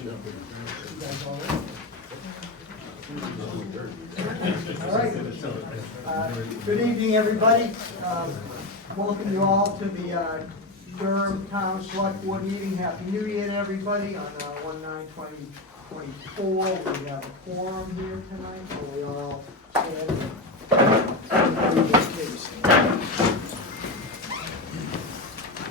All right. Good evening, everybody. Welcome you all to the Durham Town Select Board meeting. Happy New Year to everybody on 1/9/2024. We have a quorum here tonight, so we all stand.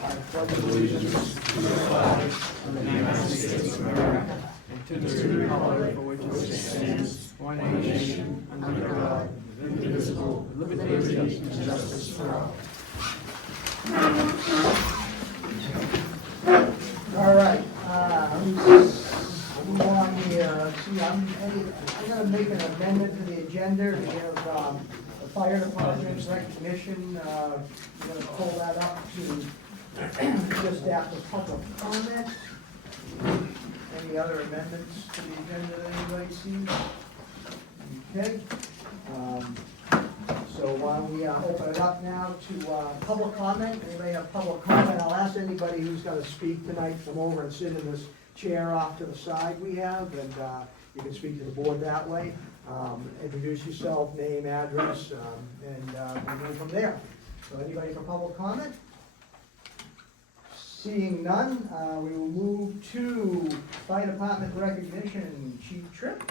I pledge allegiance to the flag of the United States of America and to the republic for which it stands, one nation, under God, indivisible, with liberty and justice for all. All right, move on here. See, I'm gonna make an amendment to the agenda. We have the fire department's recognition. I'm gonna pull that up to just after public comment. Any other amendments to the agenda that anybody sees? Okay. So why don't we open it up now to public comment? Anybody have public comment? I'll ask anybody who's going to speak tonight to come over and sit in this chair off to the side we have, and you can speak to the board that way. Introduce yourself, name, address, and we'll go from there. So anybody for public comment? Seeing none, we will move to fire department recognition. Chief Tripp.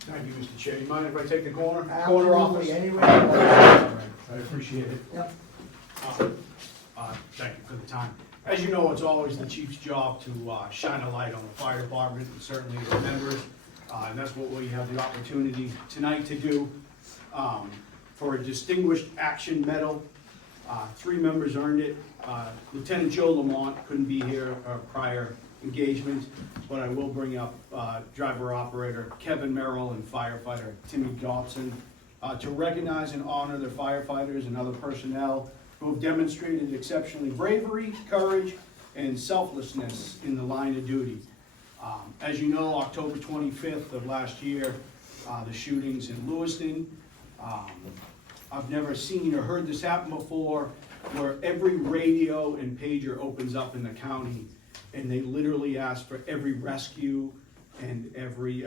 Thank you, Mr. Chair. You mind if I take the corner office? Absolutely, anyway. All right, I appreciate it. Yep. Thank you for the time. As you know, it's always the chief's job to shine a light on the fire department and certainly the members. And that's what we have the opportunity tonight to do. For a distinguished action medal, 3 members earned it. Lieutenant Joe Lamont couldn't be here prior engagement, but I will bring up driver-operator Kevin Merrill and firefighter Timmy Dobson to recognize and honor the firefighters and other personnel who have demonstrated exceptionally bravery, courage, and selflessness in the line of duty. As you know, October 25th of last year, the shootings in Lewiston. I've never seen or heard this happen before, where every radio and pager opens up in the county and they literally ask for every rescue and every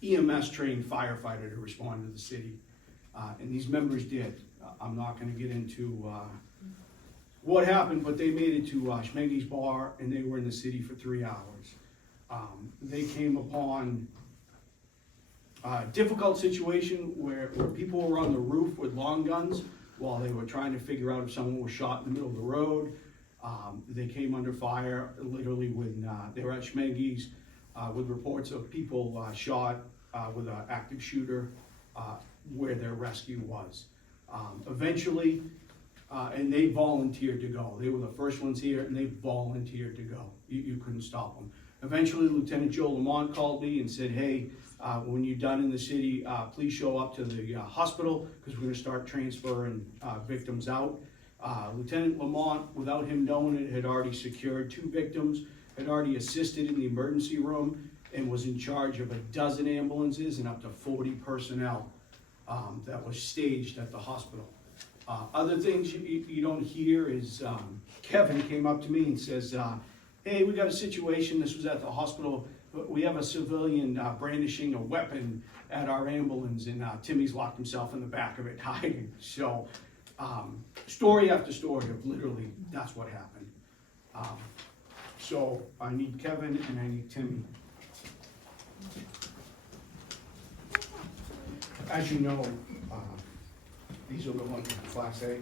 EMS trained firefighter to respond to the city. And these members did. I'm not gonna get into what happened, but they made it to Schmeggy's bar and they were in the city for 3 hours. They came upon a difficult situation where people were on the roof with long guns while they were trying to figure out if someone was shot in the middle of the road. They came under fire literally when they were at Schmeggy's with reports of people shot with an active shooter where their rescue was. Eventually, and they volunteered to go. They were the first ones here and they volunteered to go. You couldn't stop them. Eventually, Lieutenant Joe Lamont called me and said, hey, when you're done in the city, please show up to the hospital because we're gonna start transferring victims out. Lieutenant Lamont, without him knowing it, had already secured 2 victims, had already assisted in the emergency room, and was in charge of 12 ambulances and up to 40 personnel that was staged at the hospital. Other things you don't hear is Kevin came up to me and says, hey, we got a situation, this was at the hospital, we have a civilian brandishing a weapon at our ambulance, and Timmy's locked himself in the back of it hiding. So, story after story of literally, that's what happened. So I need Kevin and I need Timmy. As you know, these are the ones with Class A.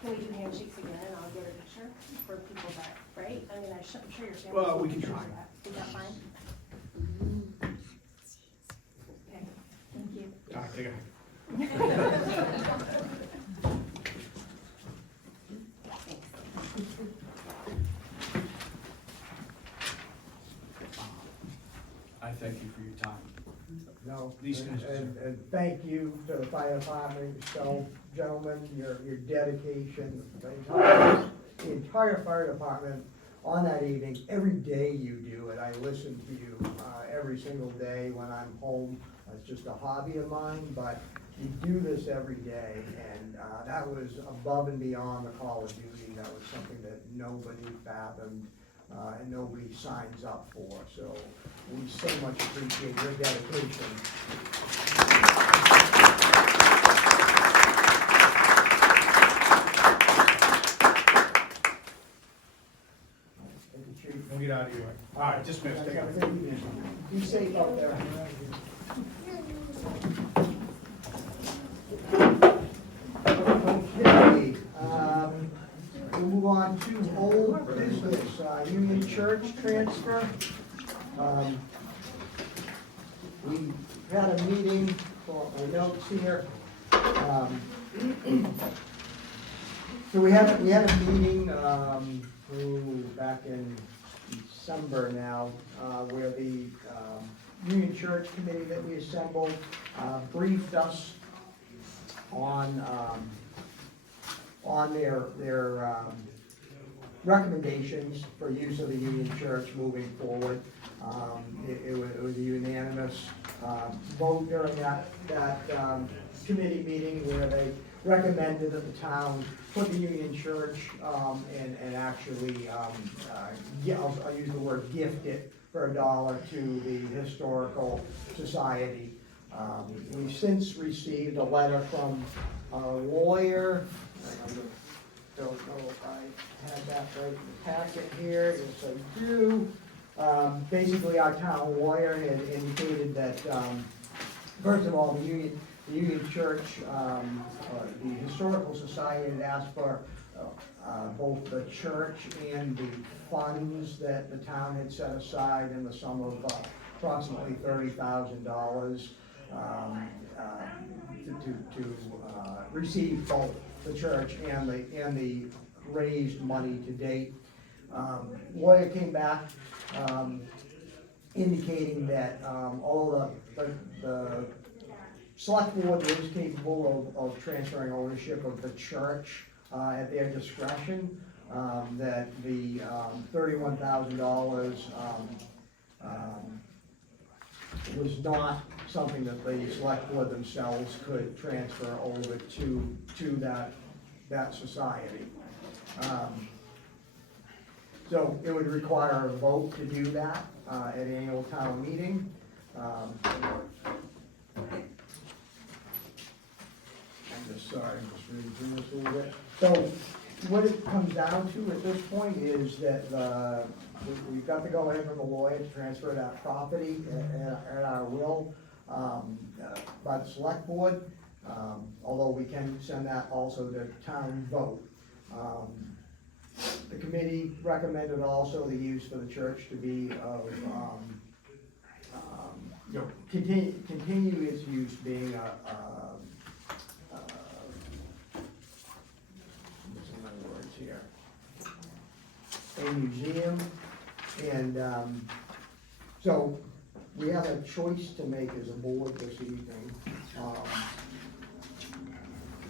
Can we do handshakes again and I'll get a picture for people that, right? I mean, I'm sure your family. Well, we can try. Is that fine? Okay, thank you. Take it. I thank you for your time. No, These guys and thank you to the fire department, yourself, gentlemen, your dedication, the entire fire department on that evening. Every day you do it, I listen to you, every single day when I'm home. It's just a hobby of mine, but you do this every day, and that was above and beyond the call of duty. That was something that nobody fathomed, and nobody signs up for. So we so much appreciate your dedication. Thank you, Chief. We'll get out of here. All right, dismissed. Take care. Be safe out there. Okay, we'll move on to old business, Union Church transfer. We had a meeting, for my notes here. So we had a meeting, back in December now, where the, Union Church Committee that we assembled, briefed us on their recommendations for use of the Union Church moving forward. It was a unanimous vote during that committee meeting where they recommended that the town put the Union Church and actually, I'll use the word gift it for $1 to the Historical Society. We've since received a letter from a lawyer. I don't know if I had that right in the packet here. Yes, I do. Basically, our town lawyer had indicated that, first of all, the Union Church, the Historical Society had asked for both the church and the funds that the town had set aside in the sum of approximately $30,000 to receive both the church and the raised money to date. Lawyer came back indicating that all the select board is capable of transferring ownership of the church at their discretion, that the $31,000 was not something that the select board themselves could transfer over to that society. So it would require a vote to do that at an annual town meeting. I'm just reading through this a little bit. So what it comes down to at this point is that we've got to go ahead from the lawyer to transfer that property at our will by the select board, although we can send that also to town vote. The committee recommended also the use for the church to be of, continue its use being missing my words here, a museum, and so we have a choice to make as a board this evening.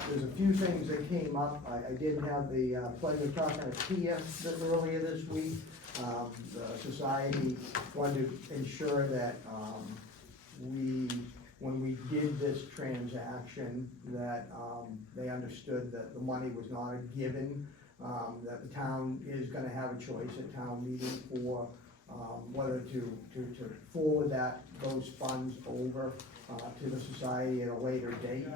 There's a few things that came up. I did have the pleasure of talking to Tia earlier this week. The society wanted to ensure that when we did this transaction, that they understood that the money was not a given, that the town is gonna have a choice at town meeting for whether to forward those funds over to the society at a later date.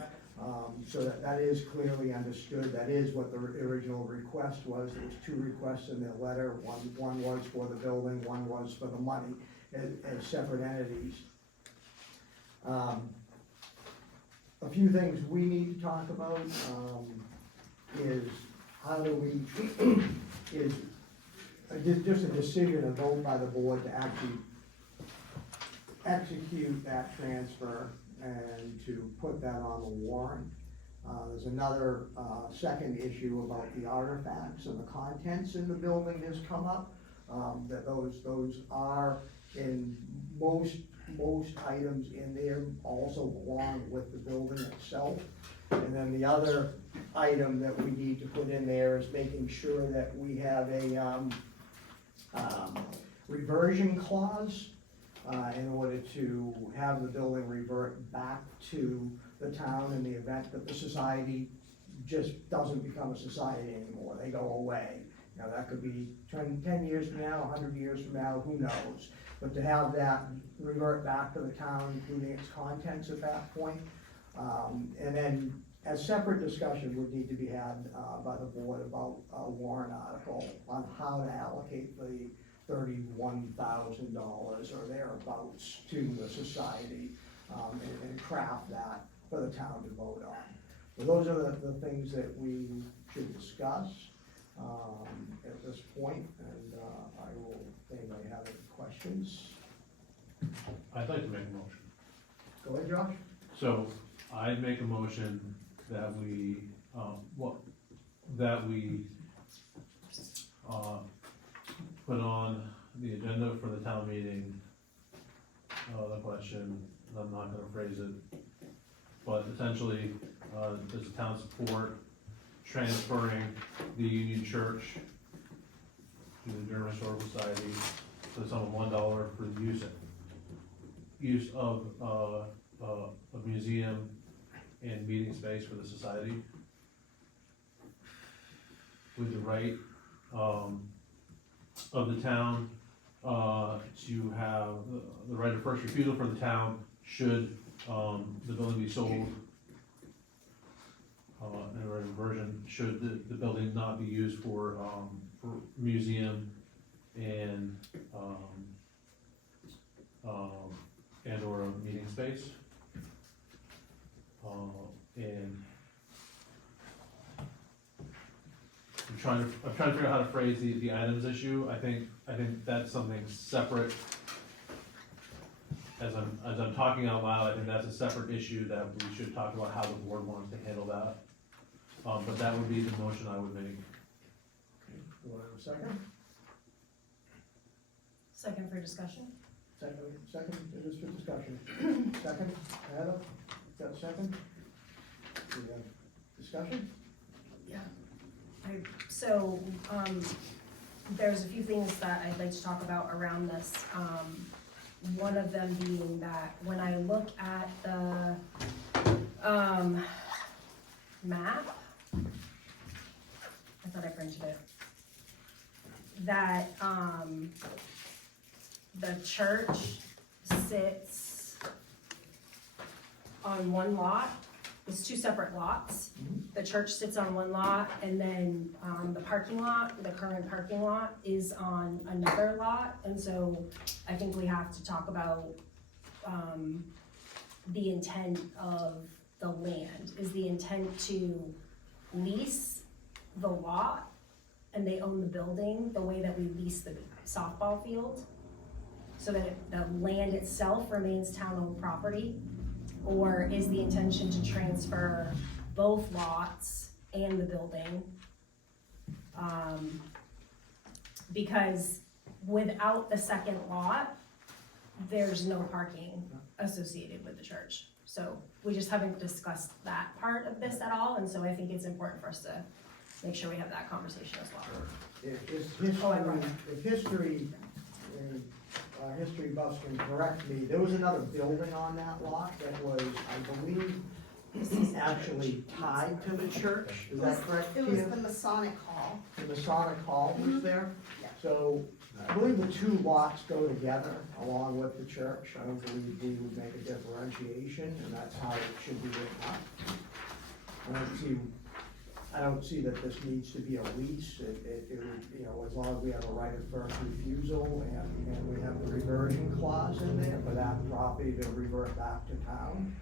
So that is clearly understood. That is what the original request was. There was two requests in their letter. One was for the building, one was for the money as separate entities. A few things we need to talk about is how do we, is just a decision, a vote by the board to actually execute that transfer and to put that on the warrant. There's another second issue about the artifacts and the contents in the building has come up. That those are in most items in there also belong with the building itself. And then the other item that we need to put in there is making sure that we have a reversion clause in order to have the building revert back to the town in the event that the society just doesn't become a society anymore, they go away. Now, that could be 10 years from now, 100 years from now, who knows? But to have that revert back to the town, including its contents at that point. And then a separate discussion would need to be had by the board about a warrant article on how to allocate the $31,000 or thereabouts to the society, and craft that for the town to vote on. So those are the things that we should discuss at this point, and I will, if anybody have any questions. I'd like to make a motion. Go ahead, Josh. So I'd make a motion that we, put on the agenda for the town meeting, the question, I'm not gonna phrase it, but essentially, does the town support transferring the Union Church to the Durham Historical Society for the sum of $1 for the use of a museum and meeting space for the society, with the right of the town to have the right of first refusal for the town should the building be sold, and a right of reversion should the building not be used for museum and or a meeting space. And I'm trying to figure out how to phrase the items issue. I think that's something separate. As I'm talking out loud, I think that's a separate issue that we should talk about how the board wants to handle that. But that would be the motion I would make. You want to have a second? Second for discussion? Second, it is for discussion. Second, Heather, got a second? We have discussion? Yeah. There's a few things that I'd like to talk about around this. One of them being that when I look at the, map, I thought I printed it, that, the church sits on one lot. It's two separate lots. The church sits on one lot, and then, the parking lot, the current parking lot is on another lot. And so I think we have to talk about, the intent of the land. Is the intent to lease the lot and they own the building the way that we lease the softball field? So that the land itself remains town-owned property? Or is the intention to transfer both lots and the building? Because without the second lot, there's no parking associated with the church. So we just haven't discussed that part of this at all, and so I think it's important for us to make sure we have that conversation as well. If history, history buffs can correct me, there was another building on that lot that was, I believe, actually tied to the church, is that correct, It was Tia? the Masonic Hall. The Masonic Hall was there? Yeah. So, I believe the two lots go together along with the church. I don't believe we would make a differentiation, and that's how it should be written up. I don't see that this needs to be a lease. It would, you know, as long as we have a right of first refusal and we have the reversion clause in there for that property to revert back to town.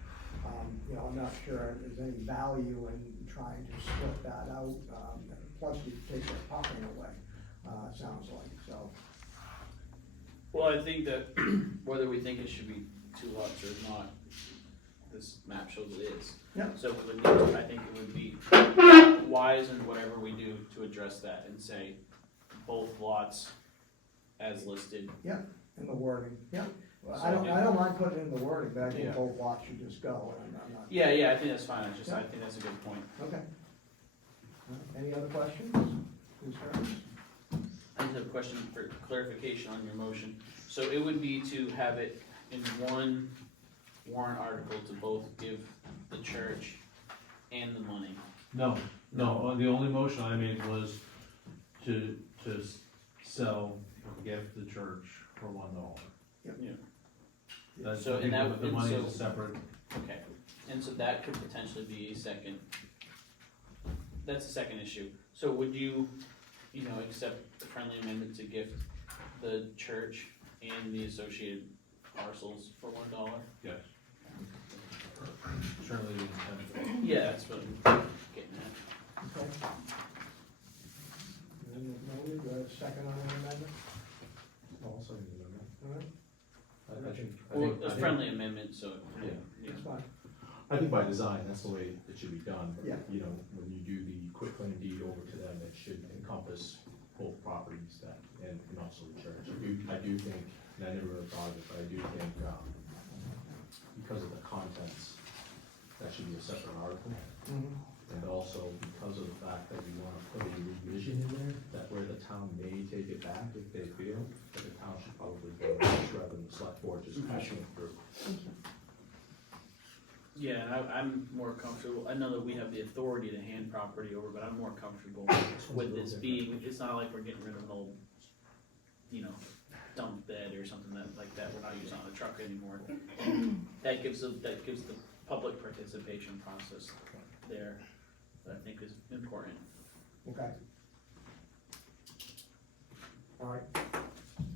You know, I'm not sure there's any value in trying to split that out, plus you take the parking away, sounds like, so. Well, I think that whether we think it should be two lots or not, this map shows it is. Yep. So it would need, I think it would be wise in whatever we do to address that and say both lots as listed. In the wording, yeah. Well, I don't mind putting in the wording, but I think Yeah. both lots should just go, and I'm not. Yeah, I think that's fine, I think that's a good point. Okay. Any other questions, concerns? I just have a question for clarification on your motion. So it would be to have it in one warrant article to both give the church and the money. No, the only motion I made was to sell a gift to the church for $1. Yeah. That's, So, I think and that- the and money so- is separate. Okay, and so that could potentially be a second, that's a second issue. So would you, accept the friendly amendment to gift the church and the associated parcels for $1? Yes. Certainly the intent. Yeah, that's what I'm getting at. Okay. And noted, second on the amendment? Also, you know, All right, Well, a friendly amendment, so, Yeah. yeah. that's fine. I think by design, that's the way it should be done. Yeah. You know, when you do the quitclaim deed over to them, it should encompass both properties and also the church. I do think, and I never really thought of it, but I do think, because of the contents, that should be a separate article. And also because of the fact that we wanna put a revision in there, that where the town may take it back if they feel, that the town should probably go rather than the select board just pushing it through. Yeah, and I'm more comfortable, I know that we have the authority to hand property over, but I'm more comfortable with this being, it's not like we're getting rid of an old, dump bed or something like that, we're not using on the truck anymore. That gives the public participation process there, that I think is important. Okay. All right.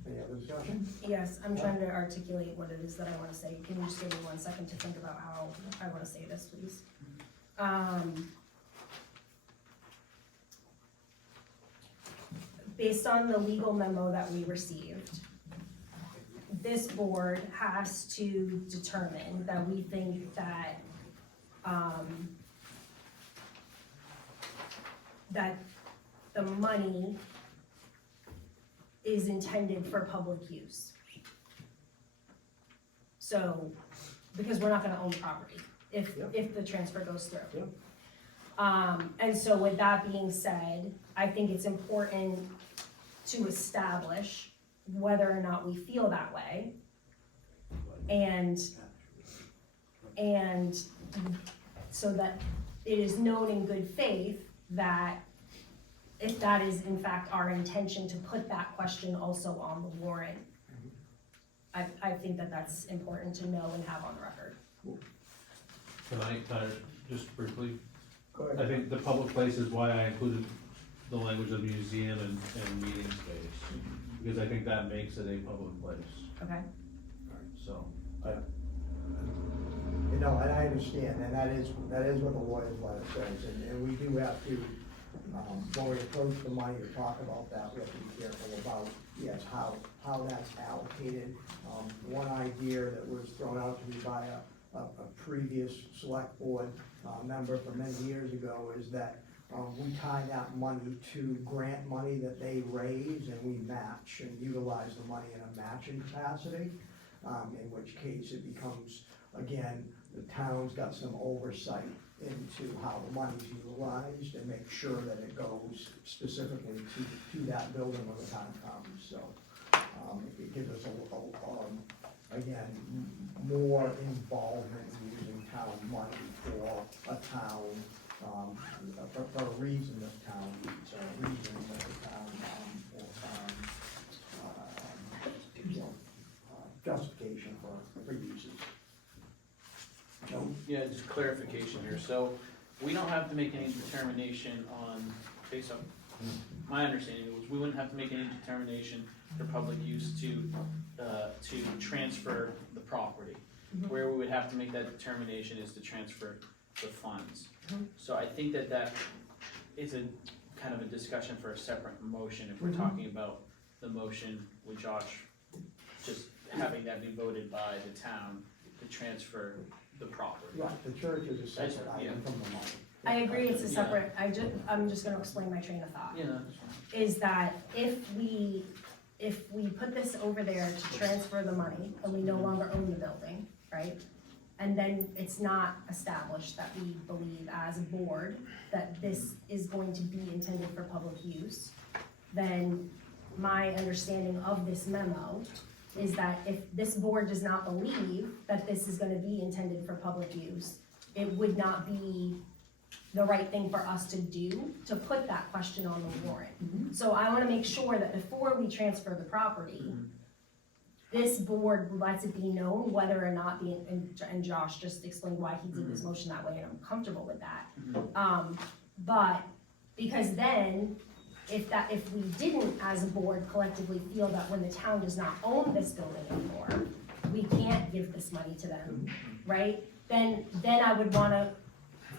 Any other discussion? Yes, I'm trying to articulate what it is that I wanna say. Can you just give me 1 second to think about how I wanna say this, please? Based on the legal memo that we received, this board has to determine that we think that, that the money is intended for public use. So, because we're not gonna own the property if the transfer goes through. Yep. And so with that being said, I think it's important to establish whether or not we feel that way. And so that it is known in good faith that if that is in fact our intention to put that question also on the warrant, I think that that's important to know and have on record. Can I just briefly, Go I ahead. think the public place is why I included the language of museum and meeting space, because I think that makes it a public place, Okay? so. And I understand, and that is what the lawyer's letter says, and we do have to, when we approach the money to talk about that, we have to be careful about, yes, how that's allocated. One idea that was thrown out to me by a previous select board member from many years ago is that we tie that money to grant money that they raise, and we match and utilize the money in a matching capacity, in which case it becomes, again, the town's got some oversight into how the money's utilized and make sure that it goes specifically to that building when the time comes, so. It gives us again, more involvement using town money for a town, for a reason that town needs, or a reason that the town, justification for uses. Yeah, just clarification here, so we don't have to make any determination on, based on, my understanding was, we wouldn't have to make any determination for public use to transfer the property. Where we would have to make that determination is to transfer the funds. So I think that is a kind of a discussion for a separate motion, if we're talking about the motion with Josh, just having that be voted by the town to transfer the property. Right, the church is a separate item from the money. I agree, it's a separate, I'm just gonna explain my train of thought. Yeah, no, that's fine. Is that if we put this over there to transfer the money, and we no longer own the building, right? And then it's not established that we believe as a board that this is going to be intended for public use, then my understanding of this memo is that if this board does not believe that this is gonna be intended for public use, it would not be the right thing for us to do, to put that question on the warrant. So I wanna make sure that before we transfer the property, this board lets it be known whether or not and Josh just explained why he did this motion that way, and I'm comfortable with that. But, because then, if we didn't as a board collectively feel that when the town does not own this building anymore, we can't give this money to them, right? Then I would wanna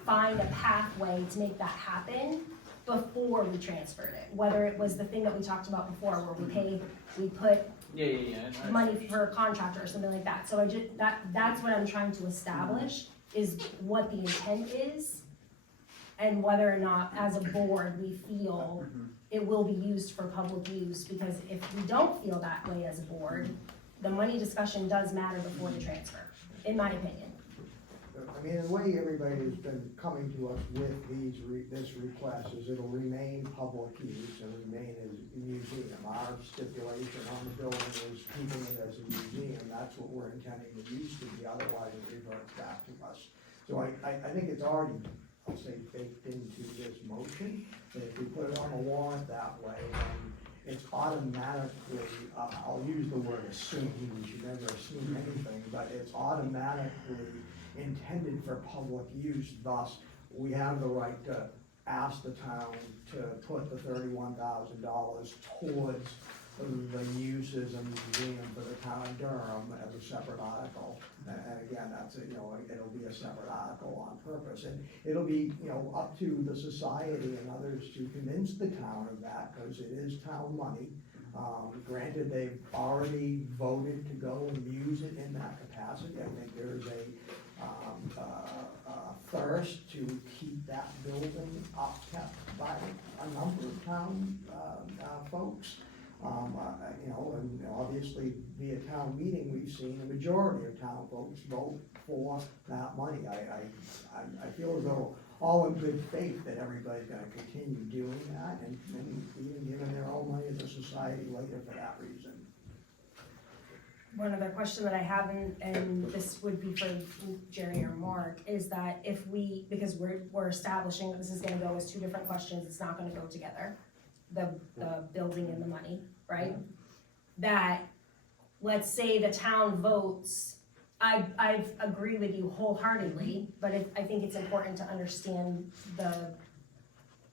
find a pathway to make that happen before we transferred it. Whether it was the thing that we talked about before, where we put Yeah. money for a contractor or something like that. So that's what I'm trying to establish, is what the intent is, and whether or not, as a board, we feel it will be used for public use, because if we don't feel that way as a board, the money discussion does matter before the transfer, in my opinion. I mean, the way everybody has been coming to us with this request is it'll remain public use and remain as a museum. Our stipulation on the building is keeping it as a museum, that's what we're intending the use to be, otherwise it reverts back to us. So I think it's already, I'll say, baked into this motion, that if we put it on the warrant that way, then it's automatically, I'll use the word assume, we should never assume anything, but it's automatically intended for public use, thus we have the right to ask the town to put the $31,000 towards the uses of the museum for the town of Durham as a separate article. And again, that's, it'll be a separate article on purpose, and it'll be, up to the society and others to convince the town of that, because it is town money. Granted, they've already voted to go and use it in that capacity. I think there is a thirst to keep that building upkept by a number of town folks. And obviously via town meeting, we've seen a majority of town folks vote for that money. I feel as though all in good faith that everybody's gonna continue doing that, and even giving their own money to society later for that reason. One other question that I have, and this would be for Jerry or Mark, is that because we're establishing that this is gonna go as two different questions, it's not gonna go together, the building and the money, right? That, let's say the town votes, I agree with you wholeheartedly, but I think it's important to understand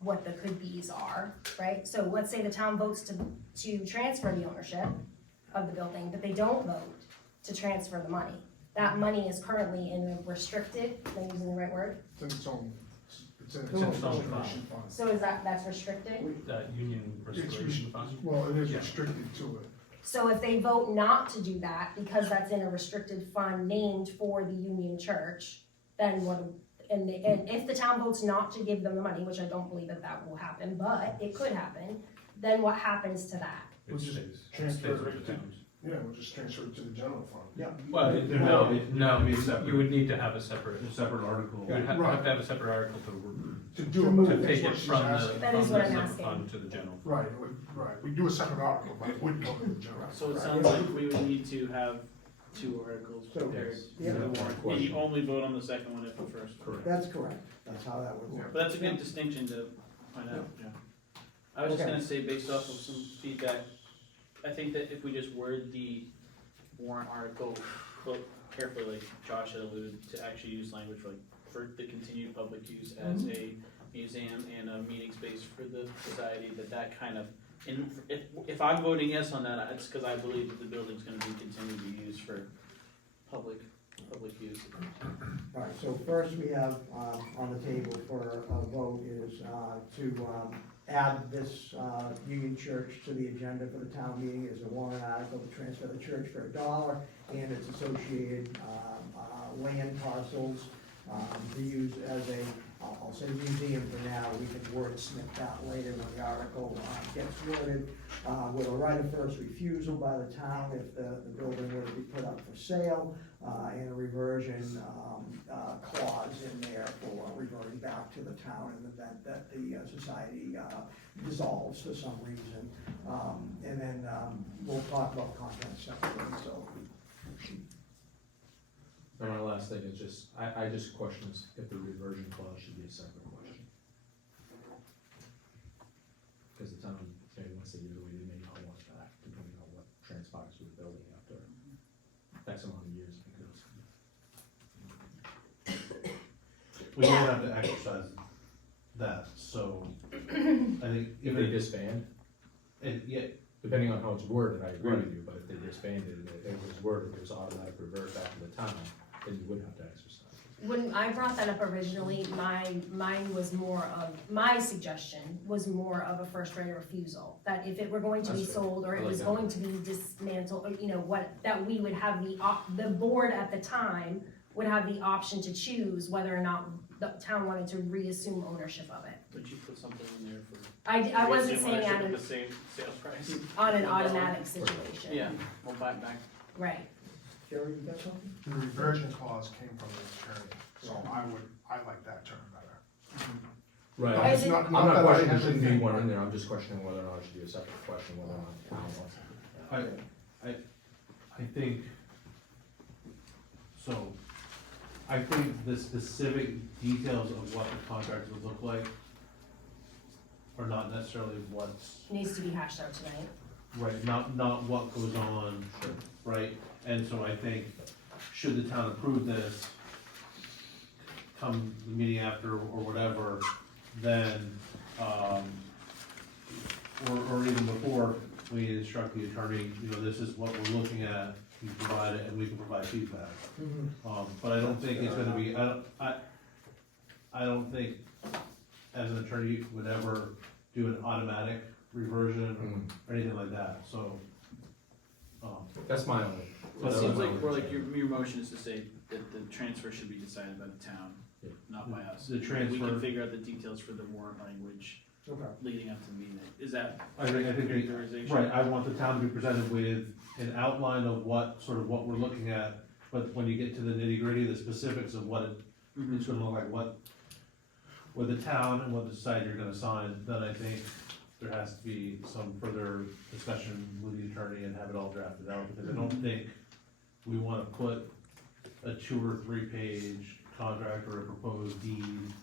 what the could-be's are, right? So let's say the town votes to transfer the ownership of the building, but they don't vote to transfer the money. That money is currently in a restricted, am I using the right word? It's in its own fund. So that's restricted? That union restoration fund? Well, it is restricted to it. So if they vote not to do that, because that's in a restricted fund named for the Union Church, then and if the town votes not to give them the money, which I don't believe that will happen, but it could happen, then what happens to that? We'll just transfer it right to, we'll just transfer it to the general fund. Yeah. Well, no, you would need to have a separate, article. you would have to have a separate article To do To it, to take that's what it she's from asking. That is what I'm separate asking. fund to the general. Right, we do a separate article, but it wouldn't go to the general. So it sounds like we would need to have two articles So, prepared. yeah. for the warrant. And you only vote on the second one if the first. Correct. That's correct, that's how that would work. But that's a good distinction to point out, yeah. I was just Okay. gonna say, based off of some feedback, I think that if we just word the warrant article carefully, like Josh had alluded, to actually use language like for the continued public use as a museum and a meeting space for the society, that kind of, and if I'm voting yes on that, it's because I believe that the building's gonna be continued to be used for public use. All right, so first we have, on the table for a vote is, to, add this, Union Church to the agenda for the town meeting as a warrant article to transfer the church for $1 and its associated, land parcels, to use as a, I'll say museum for now, we can wordsmith that later when the article, gets worded, with a right of first refusal by the town if the building were to be put up for sale, and a reversion, clause in there for reverting back to the town in the event that the society dissolves for some reason. And then, we'll talk about content separately, so. And my last thing is just, I just question if the reversion clause should be a separate question. Because the town, maybe once they give it away, they may not want it back, depending on what transpires with the building after X amount of years, because. We don't have to exercise that, so I think If they disband, yeah, depending on how it's worded, I agree with you, but if they disbanded, and it was worded, it was automatic revert back to the town, then you wouldn't have to exercise it. When I brought that up originally, mine was more of, my suggestion was more of a first right of refusal. That if it were going to be That's fair. sold, or I it like was that. going to be dismantled, or, you know, that we would have the board at the time would have the option to choose whether or not the town wanted to reassume ownership of it. Would you put something in there for? I wasn't reassume saying ownership on at the same sales price? an automatic situation. Yeah, we'll buy it back. Right. Jerry, you got something? The reversion clause came from the attorney, so I like that term better. Right, Why is it- I'm not questioning there shouldn't be one in there, I'm just questioning whether or not it should be a separate question, whether or not the town wants it. I think, so, I think the specific details of what the contract would look like are not necessarily what's, Needs to be hashed out tonight. right, not what goes on, right? And so I think, should the town approve this, come the meeting after or whatever, then, or even before, we instruct the attorney, you know, this is what we're looking at, you provide it, and we can provide feedback. But I don't think it's gonna be, I don't think, as an attorney, you would ever do an automatic reversion or anything like that, so. That's my only. Well, it that seems was my like, only we're like, concern. your motion is to say that the transfer should be decided by the town, Yeah. not by us. The We transfer- can figure out the details for the warrant language Okay. leading up to the meeting. Is that? I think, characterization? right, I want the town to be presented with an outline of what what we're looking at, but when you get to the nitty gritty, the specifics of what Mhm. it's gonna look like, what, with the town and what the society you're gonna sign, then I think there has to be some further discussion with the attorney and have it all drafted out, because I don't think we wanna put a 2 or 3 page contract or a proposed deed.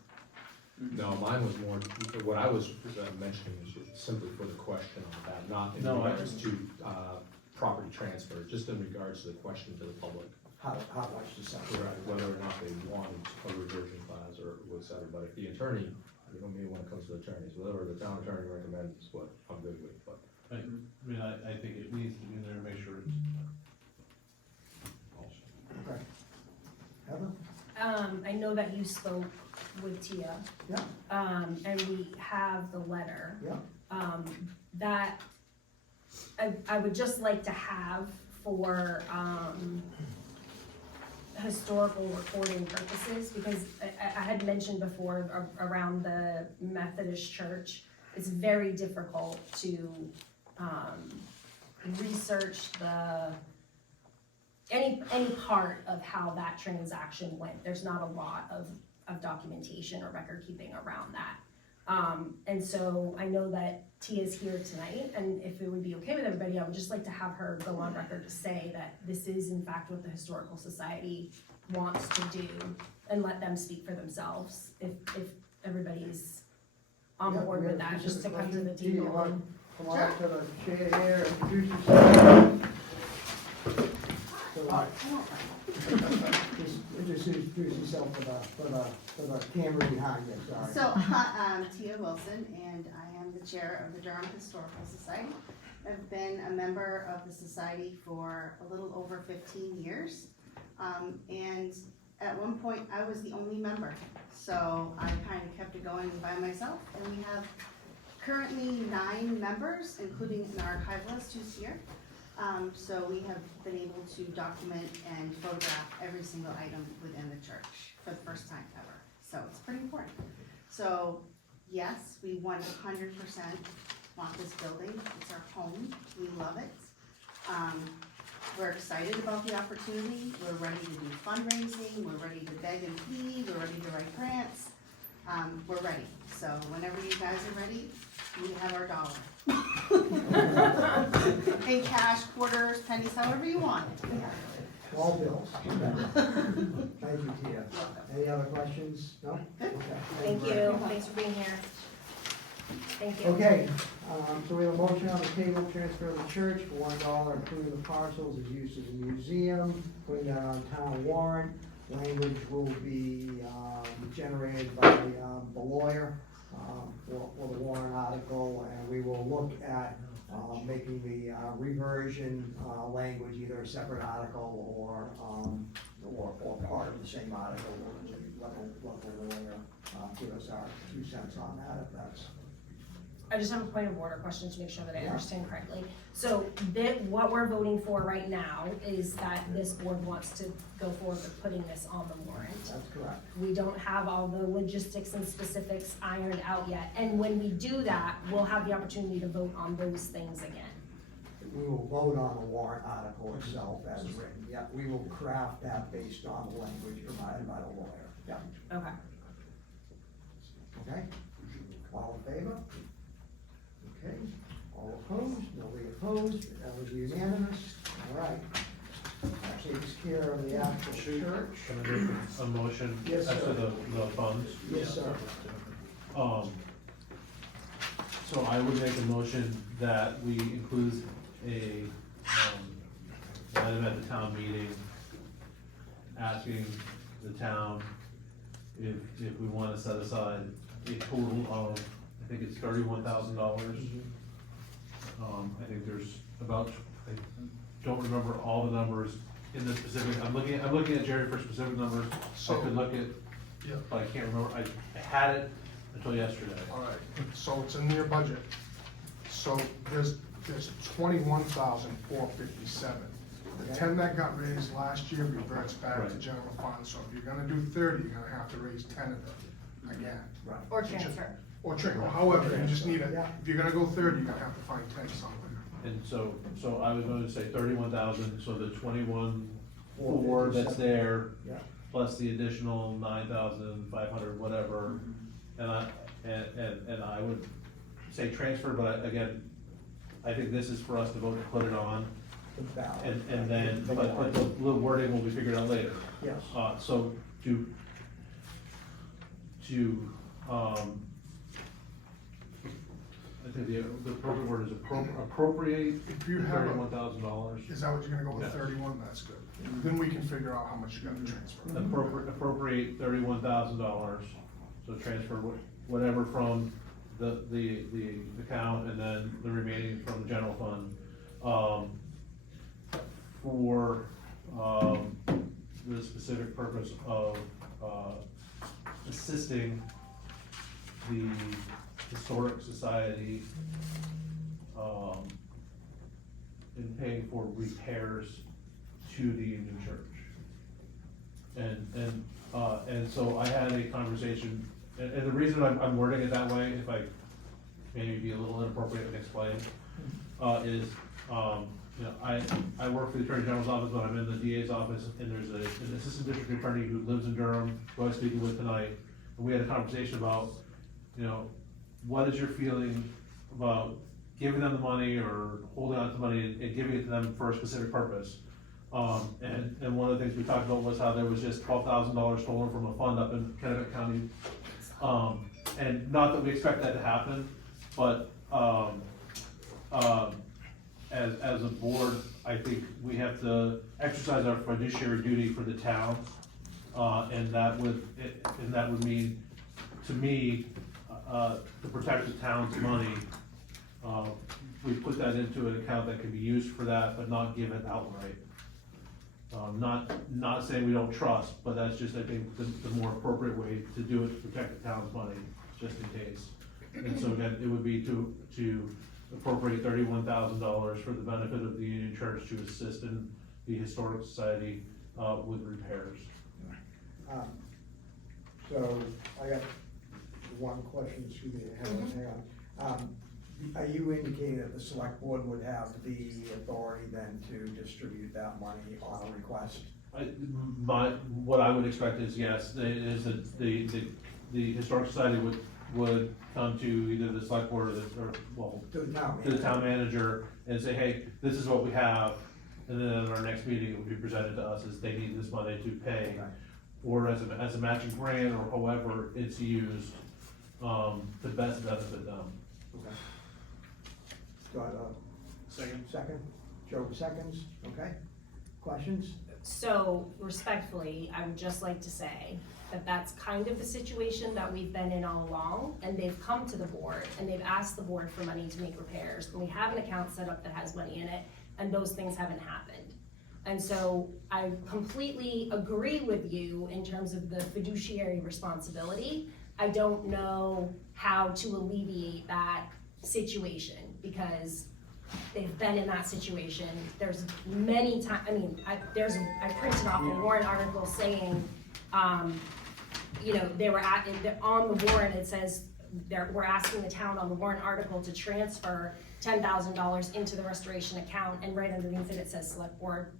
No, mine was more, what I was mentioning was simply for the question on that, not in No, I- regards to, property transfer, just in regards to the question to the public. How much to sell? Whether or not they want a reversion clause or whatever, but if the attorney, you know me when it comes to attorneys, whatever the town attorney recommends is what I'm good with, but. I mean, I think it needs to be in there to make sure it's. Okay. Heather? I know that you spoke with Tia. Yeah. And we have the letter. Yeah. That I would just like to have for, historical recording purposes, because I had mentioned before around the Methodist Church, it's very difficult to, research any part of how that transaction went. There's not a lot of documentation or record keeping around that. And so I know that Tia's here tonight, and if it would be okay with everybody, I would just like to have her go on record to say that this is in fact what the Historical Society wants to do, and let them speak for themselves, if everybody's on Yeah, board we with have a that, just to come to specific the question. Tia, you table. want Come on up to the chair here, introduce yourself. Just introduce yourself for the camera behind you, sorry. So, I'm Tia Wilson, and I am the chair of the Durham Historical Society. I've been a member of the society for a little over 15 years. And at one point, I was the only member, so I kind of kept it going by myself. And we have currently 9 members, including an archivalist who's here. So we have been able to document and photograph every single item within the church for the first time ever. So it's pretty important. So yes, we 100% want this building. It's our home. We love it. We're excited about the opportunity. We're ready to do fundraising. We're ready to beg and plead. We're ready to write grants. we're ready. So whenever you guys are ready, we have our dollar. In cash, quarters, pennies, however you want it. All bills. Thank you, Tia. Any other questions? No? Okay. Thank very you, much. thanks for being here. Thank you. Okay, so we have a motion on the table, transfer of the church for $1, including the parcels as used as a museum, putting that on town warrant. Language will be generated by the lawyer for the warrant article, and we will look at making the reversion language either a separate article or part of the same article. We'll let the lawyer give us our 2 cents on that, if that's. I just have a point of order question to make sure that I Yeah. understand correctly. So what we're voting for right now is that this board wants to go forward with putting this on the warrant. That's correct. We don't have all the logistics and specifics ironed out yet. And when we do that, we'll have the opportunity to vote on those things again. We will vote on the warrant article itself as written. Yeah, we will craft that based on the language provided by the lawyer. Yeah, Okay. okay? All in favor? Okay, all opposed? Nobody opposed? That was unanimous. All right. That takes care of the actual church. Can I make a motion Yes, as to sir. the funds? Yes, sir. So I would make a motion that we include a, item at the town meeting asking the town if we wanna set aside a total of, I think it's $31,000. I think there's about, I don't remember all the numbers in the specific, I'm looking at Jerry for specific numbers. I So- could look at, Yeah. but I can't remember, I had it until yesterday. All right, so it's in your budget. So there's 21,457. The 10 that got raised last year reverts back to Right. general fund, so if you're gonna do 30, you're gonna have to raise 10 of it again. Right. Or transfer. Or trickle, however, you just need it, Yeah. if you're gonna go 30, you're gonna have to find 10 somewhere. And so I was going to say 31,000, so the 21,400 that's there, Yeah. plus the additional 9,500, whatever. And I would say transfer, but again, I think this is for us to vote to put it on, The ballot. and then, but the little wording will be figured out later. Yes. So I think the appropriate word is appropriate If you have a, $31,000. is that what you're gonna go with, Yeah. 31? That's good. Then we can figure out how much you're gonna transfer. Appropriate $31,000, so transfer whatever from the account and then the remaining from the general fund. For, the specific purpose of, assisting the Historic Society, in paying for repairs to the Union Church. And so I had a conversation, and the reason I'm wording it that way, if I maybe be a little inappropriate and explain, is, you know, I work for the Attorney General's office, but I'm in the DA's office, and there's an assistant district attorney who lives in Durham, who I was speaking with tonight, and we had a conversation about, you know, what is your feeling about giving them the money or holding on to money and giving it to them for a specific purpose? And one of the things we talked about was how there was just $12,000 stolen from a fund up in Kennebec County. And not that we expect that to happen, but, as a board, I think we have to exercise our fiduciary duty for the town. And that would mean, to me, to protect the town's money, we put that into an account that can be used for that, but not give it outright. Not saying we don't trust, but that's just, I think, the more appropriate way to do it, to protect the town's money, just in case. And so again, it would be to appropriate $31,000 for the benefit of the Union Church to assist in the Historic Society, with repairs. So I got one question, excuse me, hang on. Are you indicating that the select board would have the authority then to distribute that money on a request? What I would expect is, yes, is that the the Historic Society would come to either the select board or To the town. to the town manager and say, hey, this is what we have. And then at our next meeting, it would be presented to us as they need this money to pay, Right. or as a matching grant, or however it's used, to best benefit them. Okay. Do I have a Second. second? Joe seconds, okay? Questions? So respectfully, I would just like to say that that's kind of the situation that we've been in all along, and they've come to the board, and they've asked the board for money to make repairs, and we have an account set up that has money in it, and those things haven't happened. And so I completely agree with you in terms of the fiduciary responsibility. I don't know how to alleviate that situation, because they've been in that situation. There's many times, I mean, I printed off a warrant article saying, you know, they were on the warrant, it says, we're asking the town on the warrant article to transfer $10,000 into the restoration account, and right underneath it, it says select board,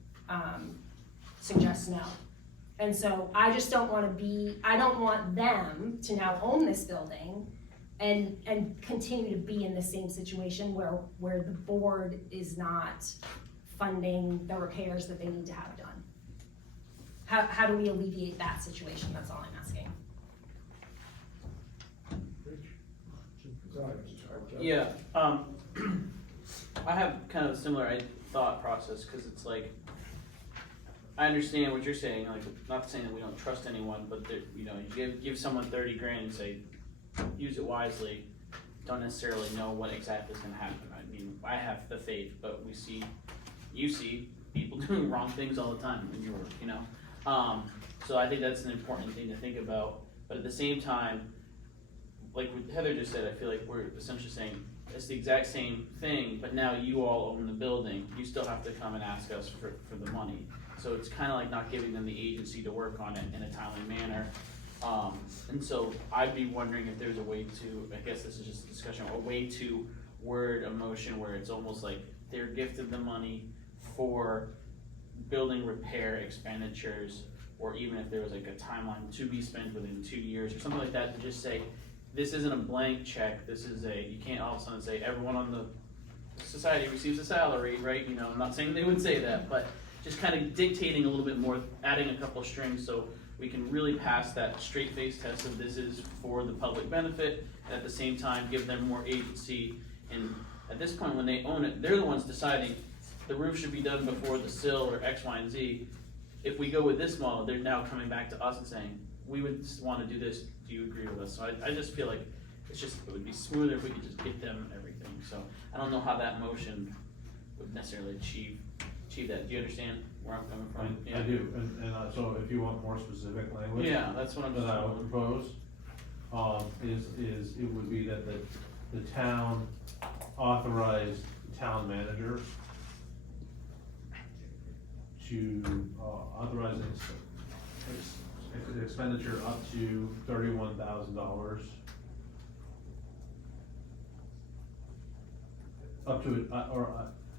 suggests no. And so I just don't I don't want them to now own this building and continue to be in the same situation where the board is not funding the repairs that they need to have done. How do we alleviate that situation? That's all I'm asking. Sorry, Joe. Yeah, I have kind of a similar thought process, cause it's like, I understand what you're saying, like, not saying that we don't trust anyone, but there, you know, you give someone 30 grand and say, use it wisely, don't necessarily know what exactly is gonna happen. I mean, I have the faith, but you see people doing wrong things all the time in your work, you know? So I think that's an important thing to think about, but at the same time, like what Heather just said, I feel like we're essentially saying, it's the exact same thing, but now you all own the building, you still have to come and ask us for the money. So it's kinda like not giving them the agency to work on it in a timely manner. And so I'd be wondering if there's a way to, I guess this is just a discussion, a way to word a motion where it's almost like they're gifted the money for building repair expenditures, or even if there was like a timeline to be spent within 2 years or something like that, to just say, this isn't a blank check, this is you can't all of a sudden say everyone on the society receives a salary, right? You know, I'm not saying they would say that, but just kind of dictating a little bit more, adding a couple strings so we can really pass that straight face test of this is for the public benefit, and at the same time give them more agency. And at this point, when they own it, they're the ones deciding the roof should be done before the sill or X, Y, and Z. If we go with this model, they're now coming back to us and saying, we would want to do this, do you agree with us? So I just feel like it would be smoother if we could just get them everything. So I don't know how that motion would necessarily achieve that. Do you understand where I'm coming from? I do, and so if you want more specific language. Yeah, that's what I'm That just. I would propose, is it would be that the town authorized town manager to, authorize expenditure up to $31,000. Up to,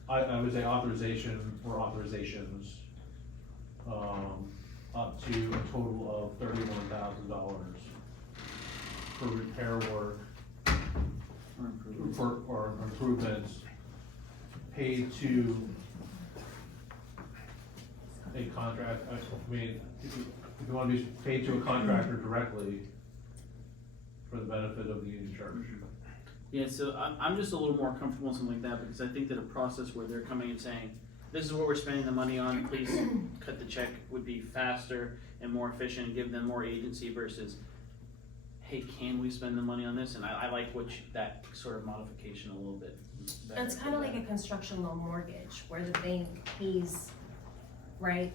I would say authorization or authorizations, up to a total of $31,000 for repair work, or improvements paid to a contract, I mean, if you wanna be paid to a contractor directly for the benefit of the union charge. Yeah, so I'm just a little more comfortable with something like that, because I think that a process where they're coming and saying, this is what we're spending the money on, please cut the check, would be faster and more efficient, give them more agency versus, hey, can we spend the money on this? And I like that sort of modification a little bit better. It's kind of like a construction loan mortgage where the bank pays, right?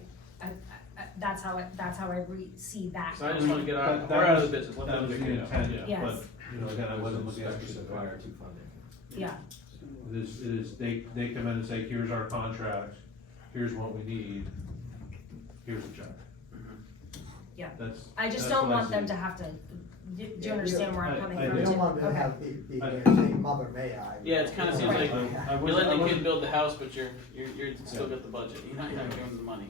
That's how I see that. So I just wanna get That we're out of was- the business. Let That them was the figure it out. intent, Yes. but, you know, again, I wasn't looking at Special specific. prior to funding. Yeah, They come in and say, here's our contract, here's what we need, here's a check. Mhm. Yeah. That's. I just that's don't what I want them see. to have to, do you understand where I'm I- coming I from? do. You don't too? want them to Okay. have the say, mother, may I? Yeah, it's kinda seems Right. like I you're wasn't- letting I the wasn't- kid build the house, but you're still got the budget, you're not giving them the money.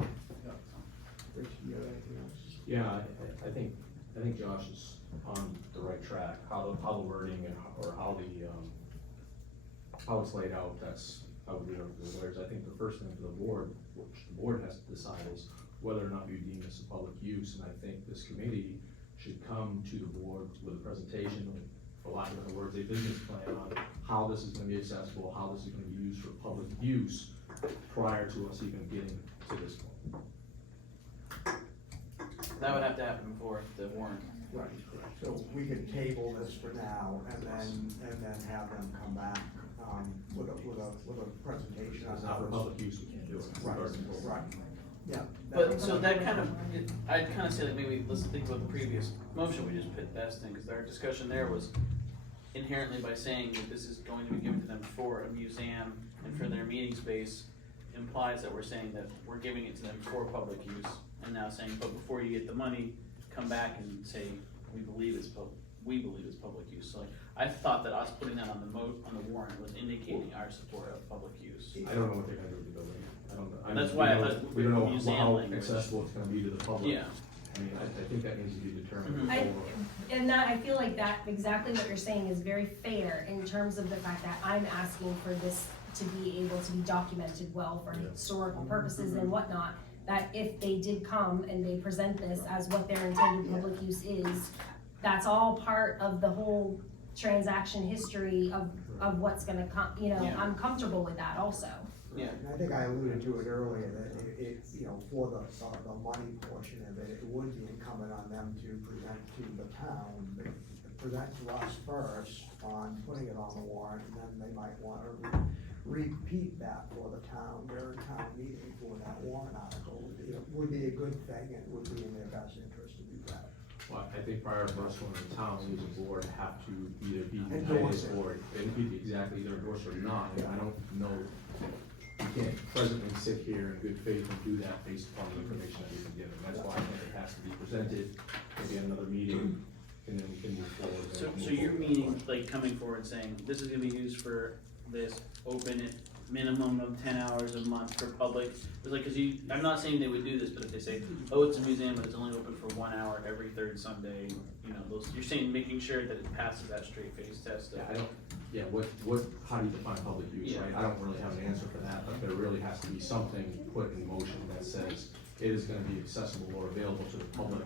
Rich, you got anything else? Yeah, I think I think Josh is on the right track, how the wording and, or how it's laid out, that's how we do it for the lawyers. I think the first thing for the board, which the board has to decide is whether or not you deem this a public use, and I think this committee should come to the board with a presentation, for lack of better words, a business plan on how this is gonna be accessible, how this is gonna be used for public use, prior to us even getting to this point. That would have to happen before the warrant. Right, so we could table this for now and then have them come back, with a presentation on It's how not for this. public use, we can't do it. Right, Regardless. right, yeah. But, so that kind of, I'd kind of say like maybe, let's think about the previous motion we just put that thing, because our discussion there was inherently by saying that this is going to be given to them for a museum and for their meeting space, implies that we're saying that we're giving it to them for public use, and now saying, but before you get the money, come back and say, we believe it's public use. So like, I thought that us putting that on the warrant was indicating our support of public use. I don't know what they're gonna do with the building, I don't know. That's why I thought We don't know museum how language. accessible it's gonna be to the public. Yeah. I mean, I think that needs to be determined I- before. And that, I feel like that, exactly what you're saying is very fair in terms of the fact that I'm asking for this to be able to be documented well for Yeah. historical purposes and whatnot. That if they did come and they present this as what their intended public use is, that's all part of the whole transaction history of what's gonna come, you know, Yeah. I'm comfortable with that also. Yeah. And I think I alluded to it earlier, that it, you know, for the money portion of it, it would be incumbent on them to present to the town, present to us first on putting it on the warrant, and then they might wanna repeat that for the town, their town meeting for that warrant article. It would be a good thing, and it would be in their best interest to do that. Well, I think prior to us going to the town, we as a board have to either be Endorse united it. or, it could be exactly either endorse or not, and I don't know. You can't presently sit here in good faith and do that based upon the information that we've been given, that's why I think it has to be presented, maybe at another meeting, and then we can move forward. So you're meaning, like, coming forward saying, this is gonna be used for this, open it, minimum of 10 hours a month for public, it's like, cause I'm not saying they would do this, but if they say, oh, it's a museum, but it's only open for 1 hour every third Sunday, you know, those, you're saying making sure that it passes that straight face test of. Yeah, I don't, yeah, how do you define public use, Yeah. right? I don't really have an answer for that, but there really has to be something put in motion that says it is gonna be accessible or available to the public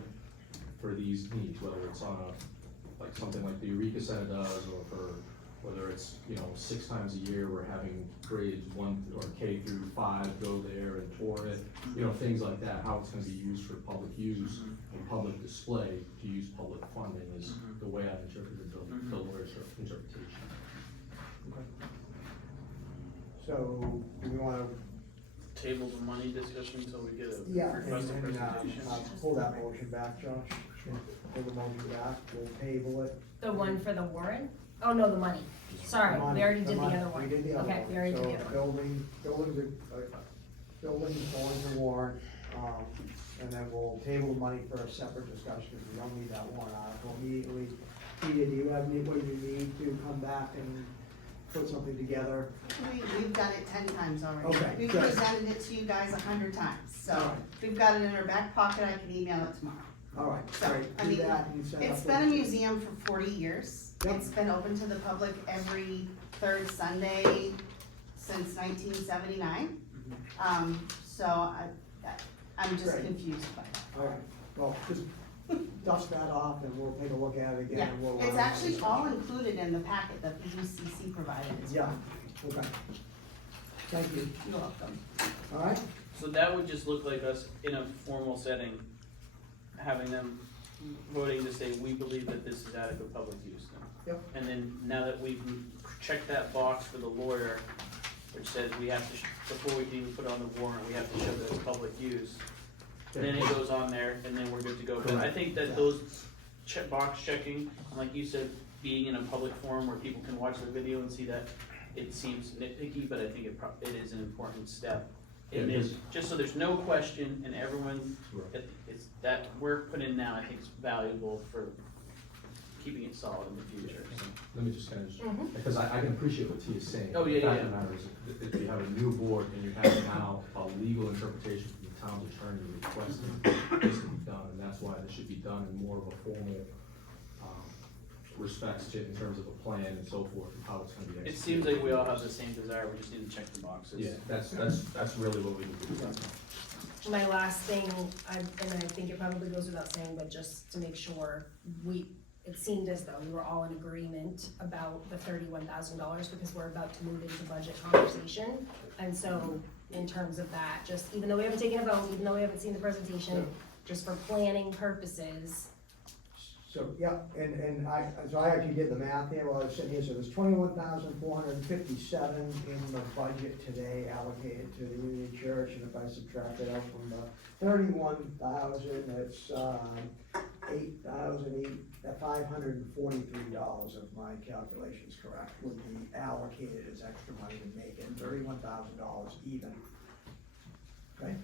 for these needs, whether it's on a, like something like the Eureka Center does, or for, whether it's, you know, 6 times a year, we're having grades 1 or K through 5 go there and tour it, you know, things like that, how it's gonna be used for public use and public display to use public funding is the way I've interpreted the lawyer's interpretation. So, do we wanna, Table the money discussion until we get a yeah, requested and presentation. pull that motion back, Josh? Pull the motion back, we'll table it. The one for the warrant? Oh, no, the money. Sorry, The money- we already did the money- other one. We did the other one. Okay, we already did the other one. So building's going to warrant, and then we'll table the money for a separate discussion, because we don't need that warrant article immediately. Peter, do you have what you need to come back and put something together? We've done it 10 times already. Okay, We've good. presented it to you guys 100 times, so Alright. we've got it in our back pocket, I can email it tomorrow. All right, So, great, I do mean, that and set up. It's with- been a museum for 40 years. Yep. It's been open to the public every third Sunday since 1979. So I'm just Great. confused by that. All right, well, just dust that off and we'll take a look at it again. Yeah, and we'll, it's actually all included in the packet that the UCC provided as Yeah, well. okay. Thank you. You're welcome. All right, So that would just look like us in a formal setting, having them voting to say, we believe that this is adequate public use now. Yep. And then now that we've checked that box for the lawyer, which says we have to, before we can even put it on the warrant, we have to show that it's public use. Then it goes on there, and then we're good to go. But I think that those box checking, and like you said, being in a public forum where people can watch the video and see that, it seems nitpicky, but I think it is an important step. And Yeah, it is, is. just so there's no question, and everyone, Right. it's, that work put in now, I think is valuable for keeping it solid in the future, so. Let me just finish, because I can appreciate what T is saying. Oh, yeah, The fact yeah. of the matter is, if you have a new board and you have now a legal interpretation from the town's attorney requesting this to be done, and that's why this should be done in more of a formal, respects to, in terms of a plan and so forth, and how it's gonna be It executed. seems like we all have the same desire, we just need to check the boxes. Yeah, that's really what we need to do. My last thing, and I think it probably goes without saying, but just to make sure, it seemed as though we were all in agreement about the $31,000 because we're about to move into budget conversation. And so, in terms of that, just even though we haven't taken a vote, even though we haven't seen the presentation, just for planning purposes, So, yeah, and I actually did the math here while I was sitting here, so there's 21,457 in the budget today allocated to the Union Church, and if I subtract it out from the 31,000, it's, $543, if my calculation's correct, would be allocated as extra money to make it $31,000 even. Okay,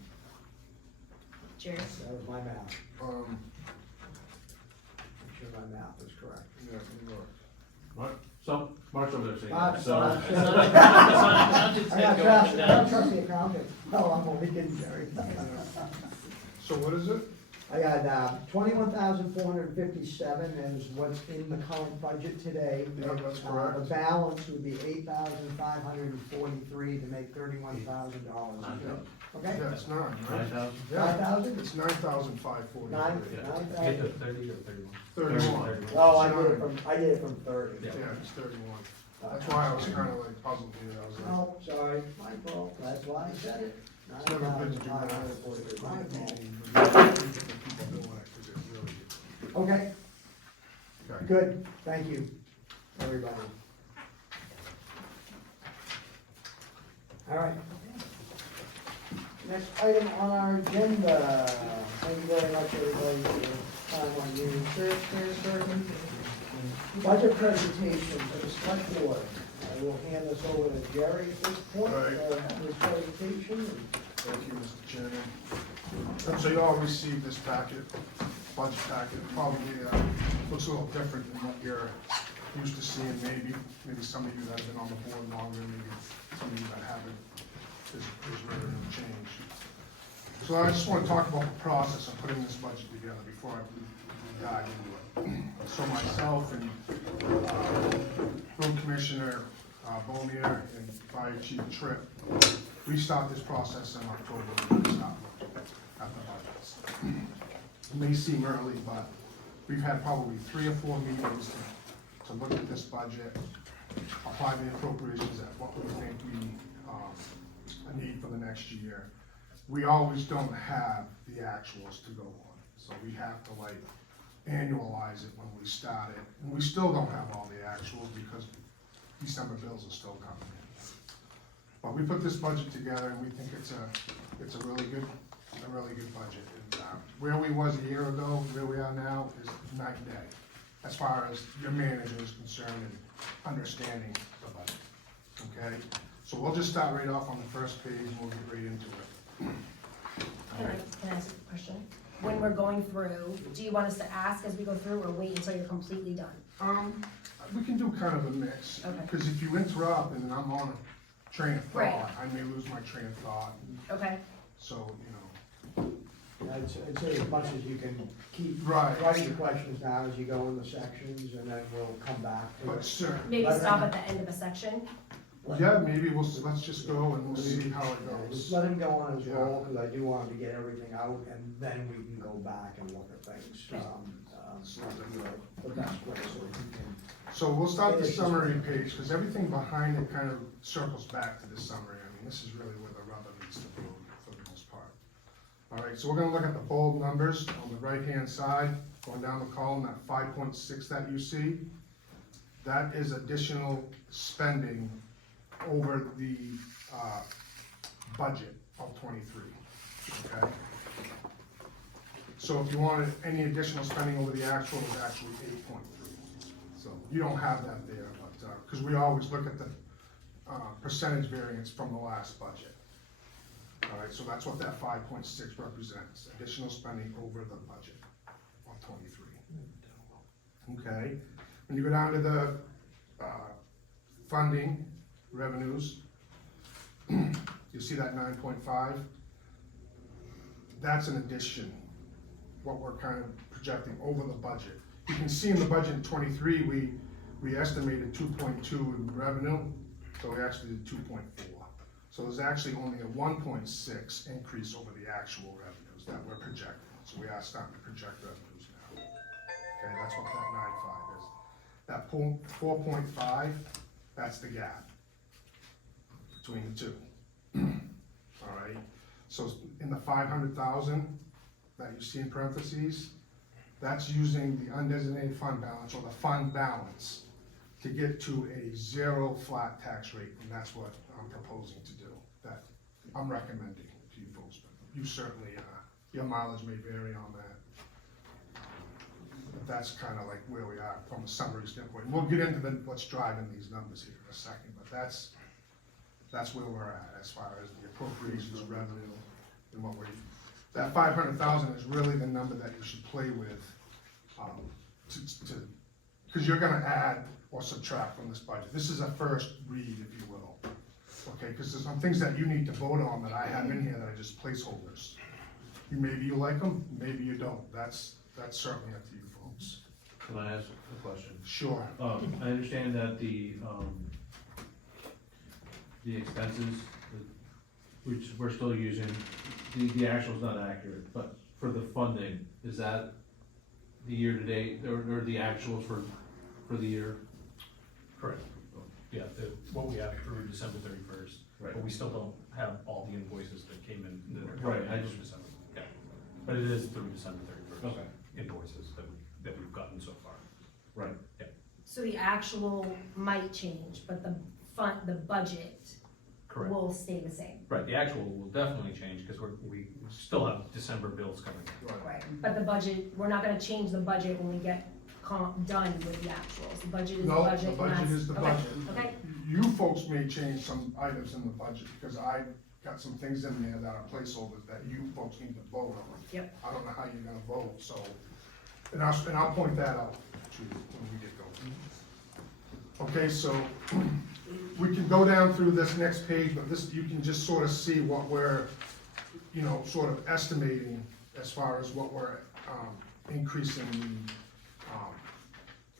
cheers. that was my math, Um, make sure my math is correct. yeah, New York. So, Mark's over there saying Ah, that, sorry. so. It's not accountant's I head got going trust, I down. don't trust the accountant. No, I'm only kidding, Jerry. So what is it? I got, 21,457 is what's in the current budget today. Yeah, that's The correct. balance would be 8,543 to make $31,000. Okay? Yeah, it's nine, right? 9,000? 5,000? It's 9,543. Nine, Yeah. 9,000? 30 or 31? 31. Oh, I did it from 30. Yeah, it's 31. That's why I was kinda like puzzled here, I was like, Oh, sorry, my fault, that's why I said it. it's never been to do that. 9,543, my fault. People doing it 'cause it really gets- Okay, Okay. good, thank you, everybody. All right. Next item on our agenda, thank you very much, everybody, for your time on Union Church transfer. Budget presentation for the select board. I will hand this over to Jerry at this point, Right. his presentation. Thank you, Mr. Chairman. So you all received this packet, budget packet, probably, looks a little different than what you're used to seeing, maybe some of you that have been on the board longer, maybe some of you that haven't, is really gonna change. So I just wanna talk about the process of putting this budget together before I dive into it. So myself and, Road Commissioner, Bonier and Fire Chief Tripp, we start this process in October, when we start looking at the budgets. It may seem early, but we've had probably 3 or 4 meetings to look at this budget, apply the appropriations at what we think we, need for the next year. We always don't have the actuals to go on, so we have to like annualize it when we start it. And we still don't have all the actuals because December bills are still coming in. But we put this budget together and we think it's a really good budget. And, where we was a year ago, where we are now is night and day, as far as your manager is concerned and understanding the budget, okay? So we'll just start right off on the first page and we'll get right into it. Can I ask a question? When we're going through, do you want us to ask as we go through or wait until you're completely done? We can do kind of a mix, Okay. because if you interrupt and I'm on a train of Right. thought, I may lose my train of thought, Okay, so, I'd say as much as you can keep Right. writing the questions down as you go in the sections, and then we'll come back to but it. sir, maybe stop at the end of a section? yeah, maybe let's just go and we'll see how it Yeah, Just goes. let him go on his Yeah. roll, because I do want him to get everything out, and then we can go back and look at things. The best way, so he can. So we'll start the summary page, because everything behind it kind of circles back to the summary. I mean, this is really where the rubber meets the road for the most part. All right, so we're gonna look at the bold numbers on the right-hand side, going down the column, that 5.6 that you see. That is additional spending over the, budget of 23, okay? So if you wanted any additional spending over the actual, it's actually 8.3. So you don't have that there, but, because we always look at the, percentage variance from the last budget. All right, so that's what that 5.6 represents, additional spending over the budget of 23. Okay, when you go down to the, funding revenues, you see that 9.5? that's an addition, what we're kind of projecting over the budget. You can see in the budget in '23, we estimated 2.2 in revenue, so we actually did 2.4. So there's actually only a 1.6 increase over the actual revenues that we're projecting. So we are starting to project revenues now. Okay, that's what that 9.5 is. That 4.5, that's the gap between the two. All right, so in the 500,000 that you see in parentheses, that's using the undesignated fund balance or the fund balance to get to a 0 flat tax rate, and that's what I'm proposing to do, that I'm recommending to you folks. But you certainly, your mileage may vary on that. But that's kind of like where we are from a summary standpoint. And we'll get into what's driving these numbers here in a second, but that's where we're at as far as the appropriations, revenue, and what that 500,000 is really the number that you should play with, because you're gonna add or subtract from this budget. This is a first read, if you will. Okay, because there's some things that you need to vote on that I have in here that are just placeholders. Maybe you like them, maybe you don't. That's certainly up to you folks. Can I ask a question? Sure. I understand that the expenses, which we're still using, the actual's not accurate, but for the funding, is that the year-to-date, or the actuals for the year? Correct. Yeah, what we have through December 31st, Right. but we still don't have all the invoices that came in that are Right, coming I in just- through December. Yeah, but it is through December 31st. Okay. Invoices that we've gotten so far. Right. So the actual might change, but the budget Correct. will stay the same. Right, the actual will definitely change because we still have December bills coming in. Right. But the budget, we're not gonna change the budget when we get done with the actuals. The budget is the No, budget. the and budget that's- is the okay, budget. Okay, You folks may change some items in the budget, because I got some things in there that are placeholders that you folks need to vote on. Yep. I don't know how you're gonna vote, so, and I'll point that out to you when we get going. Okay, so, we can go down through this next page, but this, you can just sort of see what we're, sort of estimating as far as what we're, increasing the,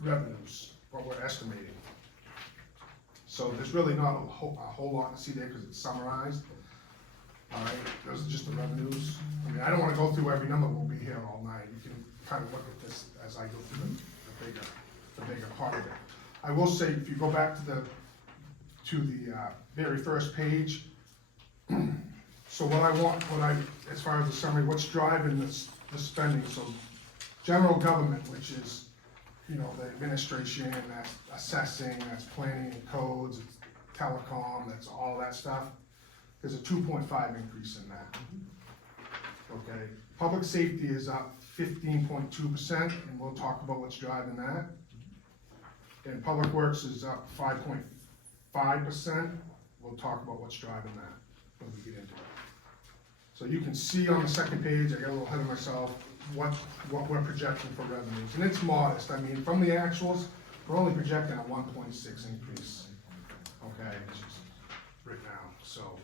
revenues, what we're estimating. So there's really not a whole lot to see there because it's summarized. All right, those are just the revenues. I mean, I don't wanna go through every number, we'll be here all night. You can kind of look at this as I go through the bigger part of it. I will say, if you go back to the very first page, so as far as the summary, what's driving the spending, so general government, which is, the administration, that's assessing, that's planning and codes, it's telecom, that's all that stuff. There's a 2.5 increase in that. Okay, public safety is up 15.2%, and we'll talk about what's driving that. And public works is up 5.5%, we'll talk about what's driving that when we get into it. So you can see on the second page, I got a little ahead of myself, what we're projecting for revenues, and it's modest. I mean, from the actuals, we're only projecting a 1.6 increase, okay, right now, so.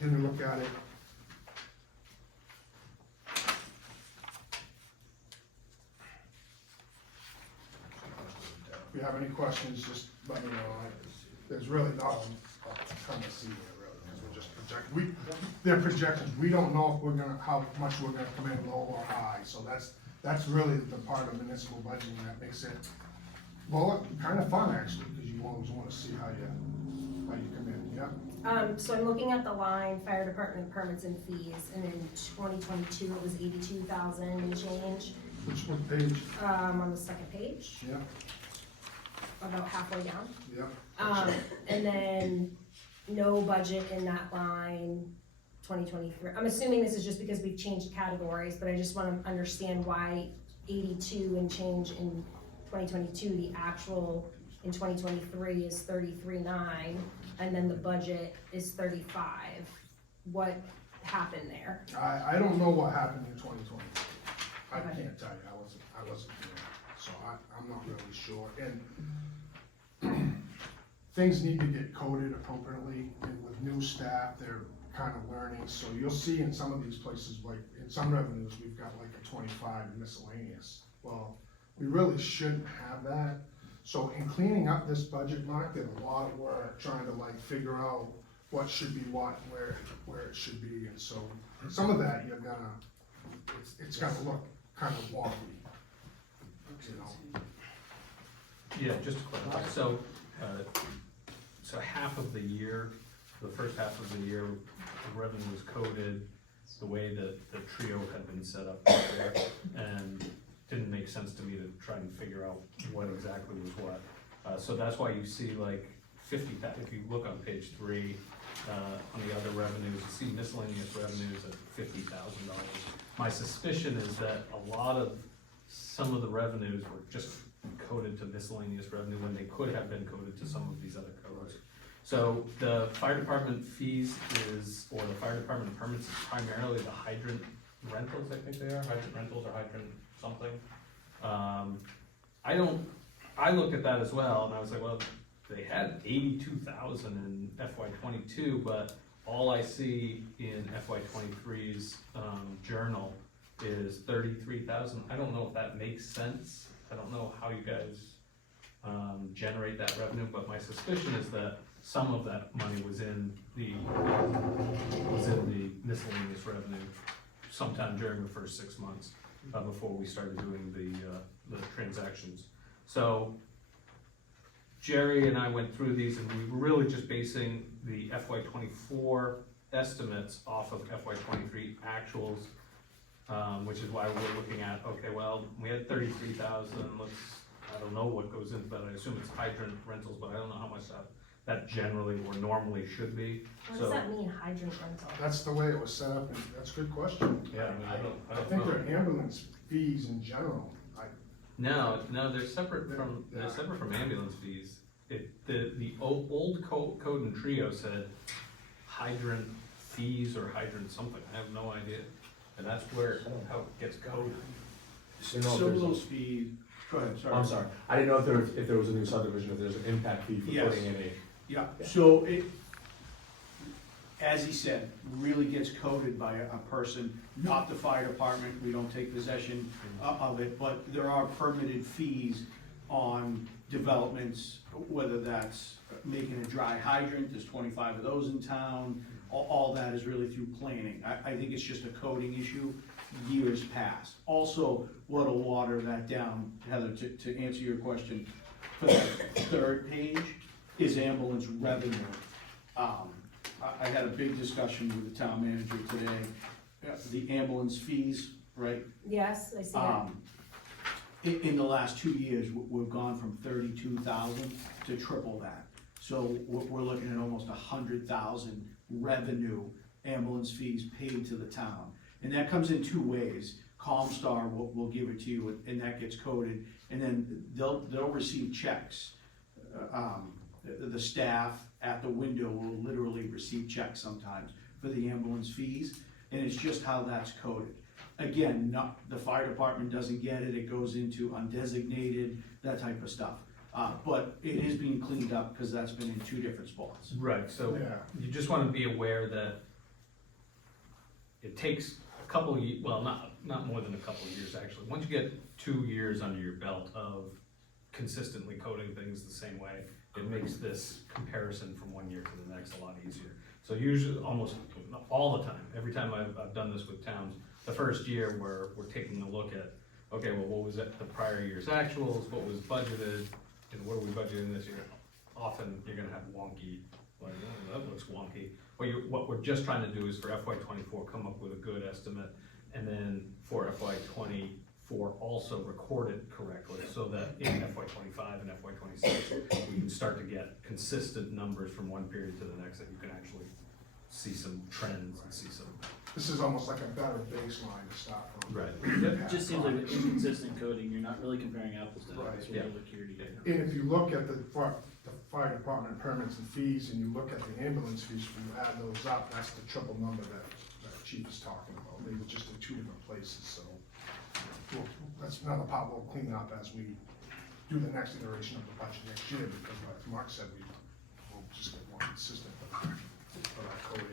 Can we look at it? If you have any questions, just let me know. There's really not a ton to see here, really, because we're just projecting. They're projections. We don't know if how much we're gonna come in low or high, so that's really the part of municipal budgeting that makes it, well, kind of fun, actually, because you always wanna see how you come in, yeah? so I'm looking at the line, fire department permits and fees, and in 2022, it was 82,000 and change. What page? On the second page, Yeah, about halfway down. yeah. And then no budget in that line, 2023. I'm assuming this is just because we've changed categories, but I just wanna understand why 82 and change in 2022, the actual in 2023 is 33.9, and then the budget is 35. What happened there? I don't know what happened in 2020. I Okay. can't tell you, I wasn't here, so I'm not really sure. And things need to get coded appropriately, and with new staff, they're kind of learning, so you'll see in some of these places, like, in some revenues, we've got like a 25 in miscellaneous. Well, we really shouldn't have that, so in cleaning up this budget, Mark, did a lot of work trying to like figure out what should be what, and where it should be, and so, some of that you're gonna, it's gonna look kind of wonky, you know? Yeah, just to clarify, so, so half of the year, the first half of the year, the revenue was coded the way that the trio had been set up there, and didn't make sense to me to try and figure out what exactly was what. So that's why you see like 50, if you look on page 3, on the other revenues, you see miscellaneous revenues at $50,000. My suspicion is that some of the revenues were just coded to miscellaneous revenue when they could have been coded to some of these other codes. So the fire department fees or the fire department permits is primarily the hydrant rentals, I think they are, hydrant rentals or hydrant something. I looked at that as well, and I was like, well, they had 82,000 in FY '22, but all I see in FY '23's journal is 33,000. I don't know if that makes sense. I don't know how you guys generate that revenue, but my suspicion is that some of that money was in the miscellaneous revenue sometime during the first 6 months before we started doing the transactions. So Jerry and I went through these, and we were really just basing the FY '24 estimates off of FY '23 actuals, which is why we're looking at, okay, well, we had 33,000, I don't know what goes into that, I assume it's hydrant rentals, but I don't know how much that generally or normally should be. What So- does that mean, hydrant rental? That's the way it was set up, and that's a good question. Yeah, I mean, I I don't think know. they're ambulance fees in general. No, they're separate from ambulance fees. The old code and trio said hydrant fees or hydrant something, I have no idea. And that's how it gets coded. You know, if Some there's of a- those fees, go ahead, sorry. I'm sorry, I didn't know if there was a new subdivision, if there's an impact fee for Yes. putting in a. Yeah, so it, as he said, really gets coded by a person, not the fire department, we don't take possession of it, but there are permitted fees on developments, whether that's making a dry hydrant, there's 25 of those in town, all that is really through planning. I think it's just a coding issue, years past. Also, what'll water that down, Heather, to answer your question, for the third page, is ambulance revenue. I had a big discussion with the town manager today, the ambulance fees, right? Yes, I see that. In the last 2 years, we've gone from 32,000 to triple that. So we're looking at almost 100,000 revenue ambulance fees paid to the town. And that comes in 2 ways. Comstar will give it to you, and that gets coded, and then they'll receive checks. The staff at the window will literally receive checks sometimes for the ambulance fees, and it's just how that's coded. Again, the fire department doesn't get it, it goes into undesignated, that type of stuff. But it is being cleaned up because that's been in 2 different spots. Right, so Yeah. you just wanna be aware that it takes a couple well, not more than a couple of years, actually. Once you get 2 years under your belt of consistently coding things the same way, it makes this comparison from one year to the next a lot easier. So usually, almost all the time, every time I've done this with towns, the first year we're taking a look at, okay, well, what was the prior year's actuals, what was budgeted, and what are we budgeting this year? Often, you're gonna have wonky, like, oh, that looks wonky. What we're just trying to do is for FY '24, come up with a good estimate, and then for FY '24, also record it correctly, so that in FY '25 and FY '26, we can start to get consistent numbers from one period to the next, that you can actually see some trends and see some. This is almost like a better baseline to start from. Right. It just seems like inconsistent coding, you're not really comparing apples to apples, Right. when you look here to here. And if you look at the fire department permits and fees, and you look at the ambulance fees, when you add those up, that's the triple number that Chief is talking about. They were just in 2 different places, so that's another part we'll clean up as we do the next iteration of the budget next year, because as Mark said, just get more consistent with our coding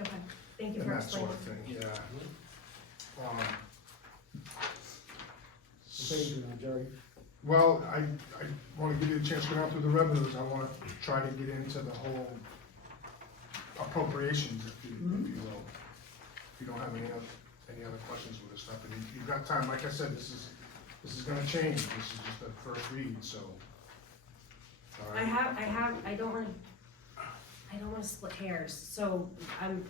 Okay, thank you and for that sort explaining. of thing, yeah. Thank you, Jerry. Well, I wanna give you a chance to go down through the revenues, I wanna try to get into the whole appropriations, if you will. If you don't have any other questions with this stuff, and you've got time, like I said, this is gonna change, this is just a first read, so. All right. I don't wanna split hairs, so,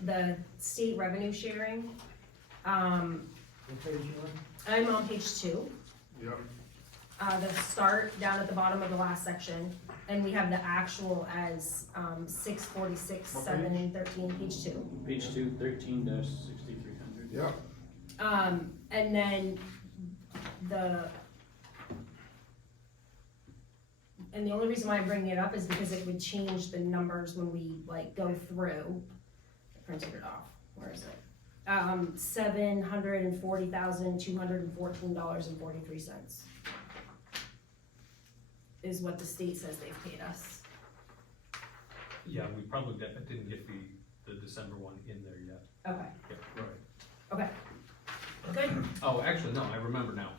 the state revenue sharing, What page you on? I'm on page 2. Yep, The start down at the bottom of the last section, and we have the actual as, 646, What 7 page? and 13, page 2. Page 2, 13-6300. yep, And then and the only reason why I'm bringing it up is because it would change the numbers when we like go through. I printed it off, where is it? $740,214.43 is what the state says they've paid us. Yeah, we probably didn't get the December one in there yet. Okay, Yeah, right. okay. Good, Oh, actually, no, I remember now.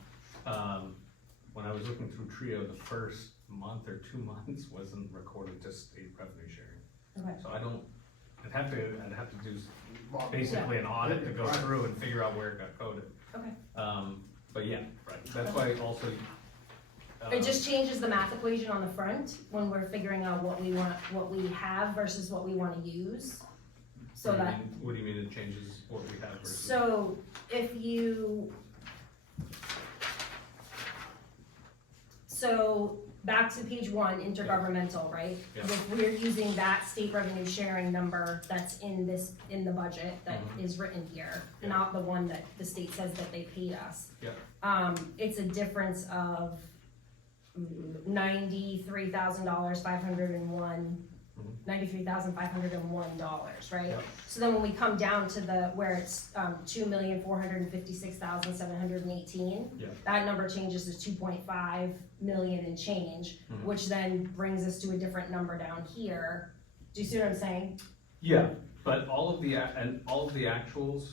When I was looking through Trio, the first month or 2 months wasn't recorded to state revenue sharing. okay. So I'd have to do basically an audit to go through and figure out where it got coded. Okay. But yeah, right, that's why also. It just changes the math equation on the front when we're figuring out what we want, what we have versus what we wanna use. So that, What do you mean it changes what we have versus? so if you. So back to page 1, intergovernmental, right? Yeah. If we're using that state revenue sharing number that's in the budget that is written here, Yeah. not the one that the state says that they paid us. Yeah. It's a difference of $93,501, $93,501, right? Yeah. So then when we come down to where it's, 2,456,718. Yeah. That number changes to 2.5 million and change, Mhm. which then brings us to a different number down here. Do you see what I'm saying? Yeah, but all of the actuals.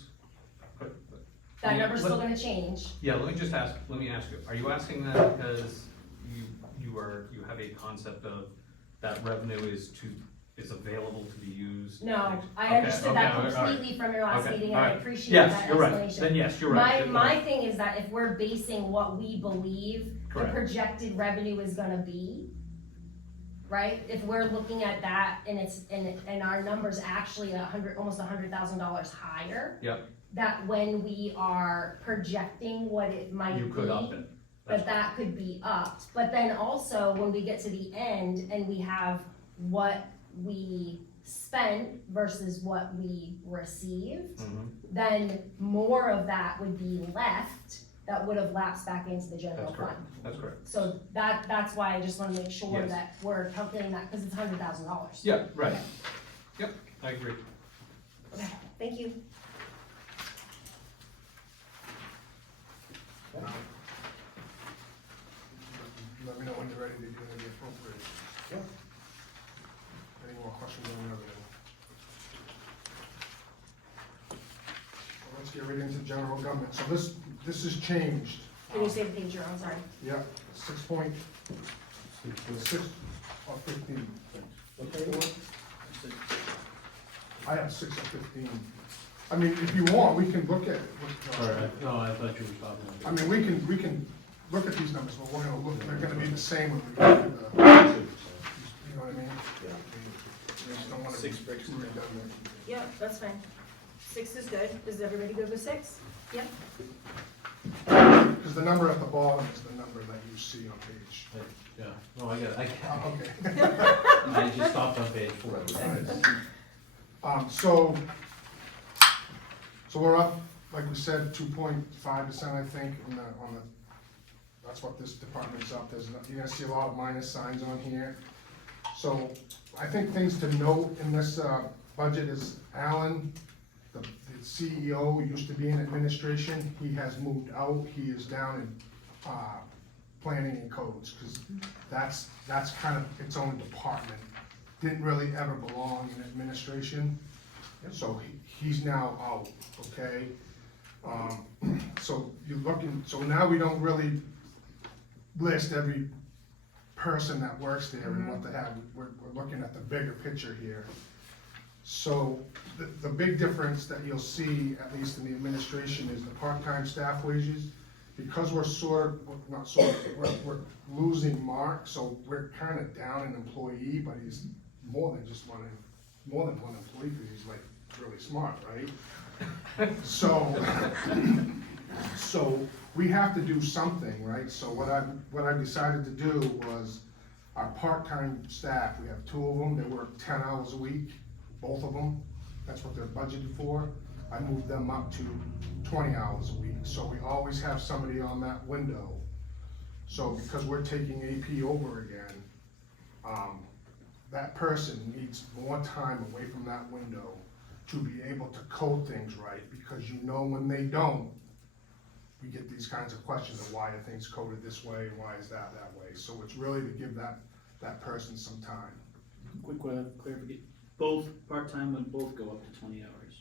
That Yeah, number's still gonna change. Yeah, let me ask you, are you asking that because you have a concept of that revenue is available to be used? No, I Okay, understood that okay, all right. completely from your last Okay, meeting, all and I right. appreciate Yes, that you're right, explanation. then yes, you're right. My thing is that if we're basing what we believe the Correct. projected revenue is gonna be, right? If we're looking at that and and our number's actually almost $100,000 higher. Yep. That when we are projecting what it might be. You could up it. That could be upped, but then also when we get to the end and we have what we spent versus what we received, Mhm. then more of that would be left that would have lapsed back into the general That's correct, fund. that's correct. So that's why I just wanna make sure Yes. that we're calculating that, cause it's $100,000. Yeah, right. Yep, I agree. Okay, thank you. let me know when you're ready to get into the appropriate. Yep. Any more questions on everything? Well, let's get right into general government, so this has changed. Can you say the page you're on, sorry? Yep, 6.6 or 15. What page? I have 6 or 15. I mean, if you want, we can look at it. Alright, no, I thought you were talking I about. mean, we can look at these numbers, but we're gonna look, they're gonna be the same when we go through the, you know what I mean? Yeah. We just don't wanna be Six breaks too down. redundant. Yep, that's fine. 6 is good. Is everybody good with 6? Yep. Because the number at the bottom is the number that you see on page. Yeah, no, I Okay. I just stopped on page 4. So we're up, like we said, 2.5%, I think, on the, that's what this department's up, you're gonna see a lot of minus signs on here. So, I think things to note in this, budget is Alan, the CEO, who used to be in administration, he has moved out, he is down in, planning and codes, cause that's kind of its own department. didn't really ever belong in administration. So he's now out, okay? So you're looking, so now we don't really list every person that works there and what they have. We're looking at the bigger picture here. So the big difference that you'll see, at least in the administration, is the part-time staff wages. Because we're we're losing Mark, so we're kind of down an employee, but he's more than one employee, because he's like really smart, right? So we have to do something, right? So what I decided to do was our part-time staff, we have 2 of them, they work 10 hours a week, both of them. That's what they're budgeted for. I moved them up to 20 hours a week, so we always have somebody on that window. So because we're taking AP over again, that person needs more time away from that window to be able to code things right, because you know when they don't, we get these kinds of questions of why are things coded this way, why is that way? So it's really to give that person some time. Quick clarification, both part-time would both go up to 20 hours,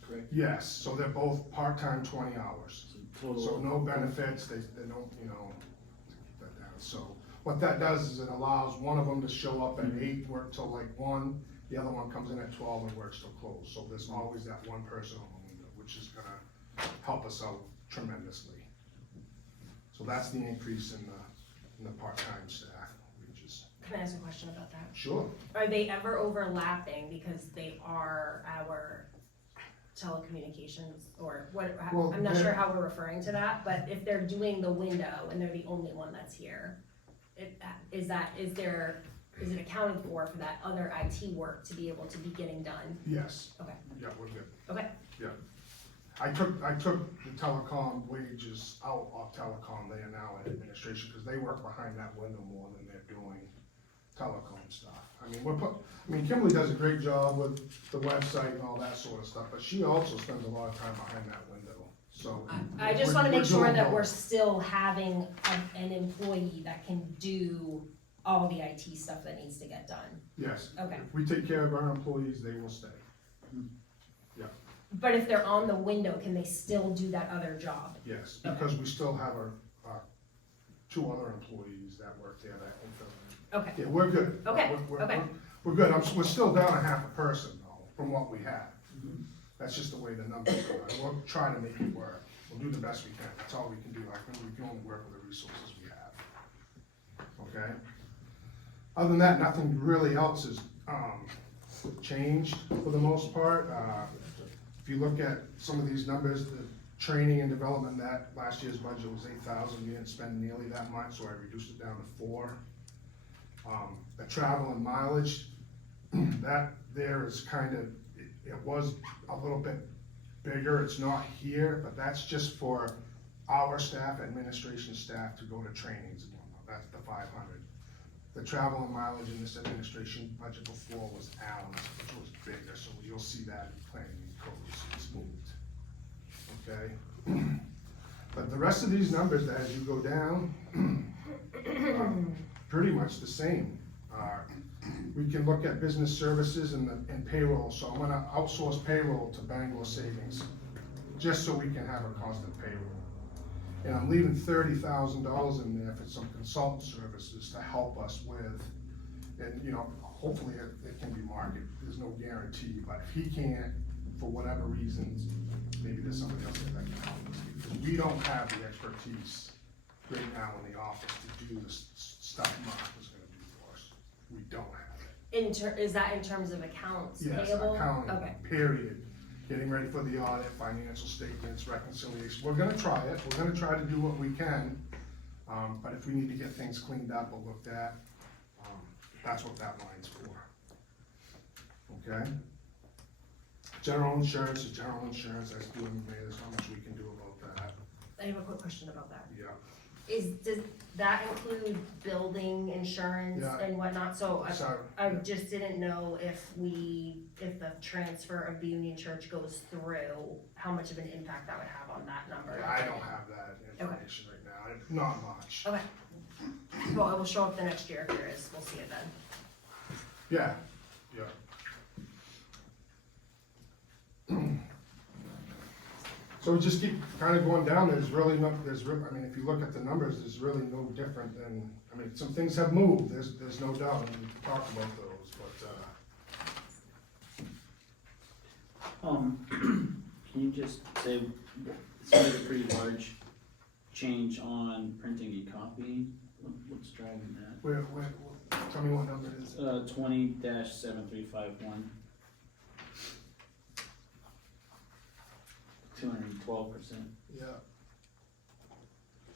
correct? Yes, so they're both part-time 20 hours. So So total. no benefits, they don't, keep that down. So what that does is it allows one of them to show up at 8, work till like 1, the other one comes in at 12 and works till close. So there's always that one person on the window, which is gonna help us out tremendously. So that's the increase in the part-time staff wages. Can I ask a question about that? Sure. Are they ever overlapping because they are our telecommunications or what, Well, I'm not they're- sure how we're referring to that, but if they're doing the window and they're the only one that's here, is it accounted for that other IT work to be able to be getting done? Yes. Okay. Yeah, we're good. Okay, I took the telecom wages out of telecom, they are now in administration, because they work behind that window more than they're doing telecom stuff. I mean, Kimberly does a great job with the website and all that sort of stuff, but she also spends a lot of time behind that window, so. I just wanna we're make sure doing that we're both. still having an employee that can do all the IT stuff that needs to get done. Yes. Okay. If we take care of our employees, they will stay. But if they're on the window, can they still do that other job? Yes, because we still have our 2 other employees that work there that can fill in. Okay, Yeah, we're good. Okay, We're- okay. We're good. We're still down a half a person though, from what we had. That's just the way the numbers are. We'll try to make it work. We'll do the best we can. That's all we can do. We can only work with the resources we have. Okay? Other than that, nothing really else has, changed for the most part. If you look at some of these numbers, the training and development, that last year's budget was 8,000, we didn't spend nearly that much, so I reduced it down to 4. The travel and mileage, that there is kind of, it was a little bit bigger, it's not here, but that's just for our staff, administration staff to go to trainings and whatnot, that's the 500. The travel and mileage in this administration budget before was Allen's, which was bigger, so you'll see that in planning and codes, it's moved. Okay? But the rest of these numbers, as you go down, are pretty much the same. We can look at business services and payroll, so I'm gonna outsource payroll to Bangor Savings, just so we can have a constant payroll. And I'm leaving $30,000 in there for some consultant services to help us with, and hopefully it can be market, there's no guarantee, but if he can't, for whatever reasons, maybe there's somebody else that can help us, because we don't have the expertise right now in the office to do the stuff Mark was gonna do for us. We don't have it. is that in terms of accounts Yes, payable? accounting, Okay, period. Getting ready for the audit, financial statements, reconciliation. We're gonna try it. We're gonna try to do what we can. But if we need to get things cleaned up or looked at, that's what that line's for. Okay? General insurance is general insurance. That's doing, there's not much we can do about that. I have a quick question about that. Yeah. Does that include building insurance Yeah. and whatnot? So So, I just didn't know if the transfer of the Union Church goes through, how much of an impact that would have on that number. I don't have that information right now. Not much. Okay. Well, it will show up the next year if there is, we'll see it then. Yeah, Yeah. So we just keep kind of going down, there's really no, I mean, if you look at the numbers, there's really no different than, I mean, some things have moved, there's no doubt, and we talked about those, but, Can you just say, it seems like a pretty large change on printing and copying, what's driving that? tell me what number it is. 20-7351. 212%. Yeah.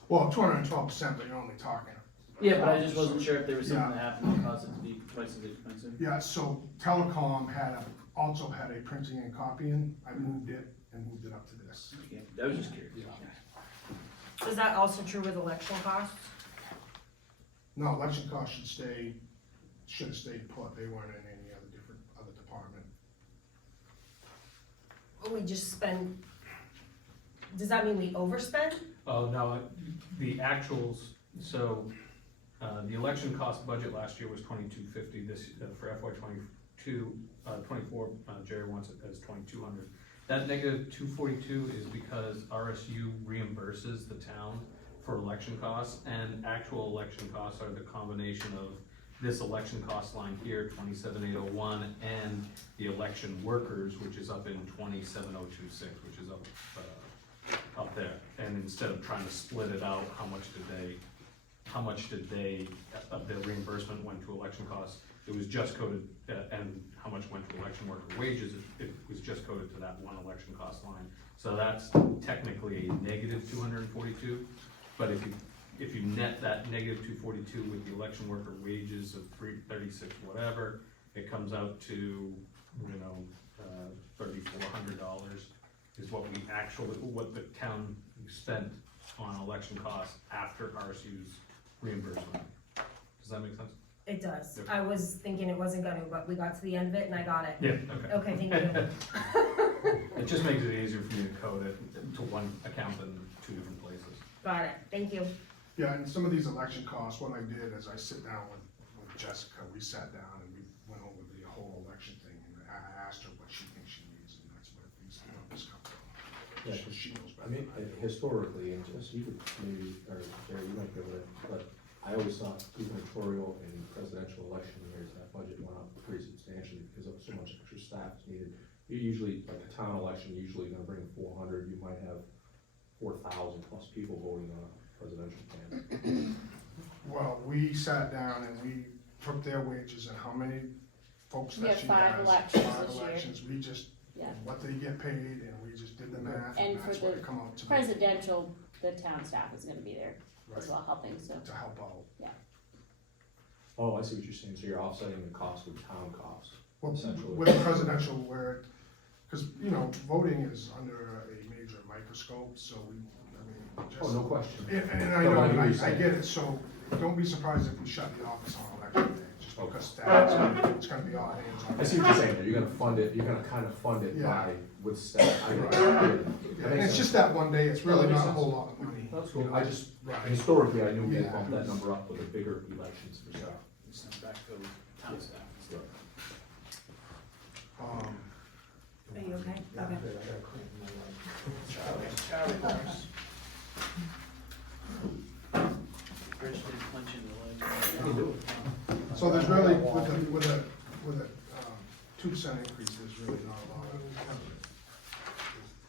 Well, 212%, but you're only talking. Yeah, but I just wasn't sure if there was something that happened that caused it to be twice as expensive. Yeah, so telecom also had a printing and copying, I moved it and moved it up to this. Okay, I was just curious. Is that also true with election costs? No, election costs should have stayed put, they weren't in any other department. We just spend, does that mean we overspend? Oh, no, the actuals, so, the election cost budget last year was 2250, this, for FY 24, Jerry wants it as 2200. That negative 242 is because RSU reimburses the town for election costs, and actual election costs are the combination of this election cost line here, 27801, and the election workers, which is up in 27026, which is up there. And instead of trying to split it out, how much did they of their reimbursement went to election costs, it was just coded, and how much went to election worker wages, it was just coded to that one election cost line. So that's technically a negative 242, but if you net that negative 242 with the election worker wages of 336 whatever, it comes out to, $3,400 is what the town spent on election costs after RSU's reimbursement. Does that make sense? It does. Yep. I was thinking it wasn't gonna, but we got to the end of it and I got it. Yeah, okay. Okay, thank you. It just makes it easier for me to code it to one account than two different places. Got it, thank you. Yeah, and some of these election costs, what I did is I sit down with Jessica, we sat down and we went over the whole election thing, and I asked her what she thinks she needs, and that's where these numbers come from. Yeah, She knows I better. mean, historically, and just, you could maybe, or Jerry, you might be able to, but I always thought gubernatorial and presidential election years, that budget went up pretty substantially because of so much extra staff is needed. You usually, like a town election, you're usually gonna bring 400, you might have 4,000 plus people voting on a presidential candidate. Well, we sat down and we took their wages and how many folks We that have she 5 has. elections 5 this year. elections, we just, Yeah. what they get paid, and we just did the math, And and for that's what the it come out to be, Presidential, the town staff is gonna be there as right, well, helping, so. to help out. Oh, I see what you're saying, so you're offsetting the cost with town cost. Well, Essentially. with the presidential where, because, voting is under a major microscope, so we, I mean, just. Oh, no question. And I No, know, I hear and what you're I saying. get it, so don't be surprised if we shut the office on election day, just because that's, it's gonna be all hands on. I see what you're saying, there. You're gonna fund it, you're gonna kind of fund it Yeah. by, with staff. I get it. Right. That And makes it's just sense. that one day, it's really No, that makes not a sense. whole lot of money. That's cool, I just, Right. historically, I knew we Yeah. bumped that number up with the bigger elections for stuff. Send back to town staff. Are you okay? Okay. Charlie horse. Rich did punch in the leg. So there's really, with a 2% increase, there's really not a lot of,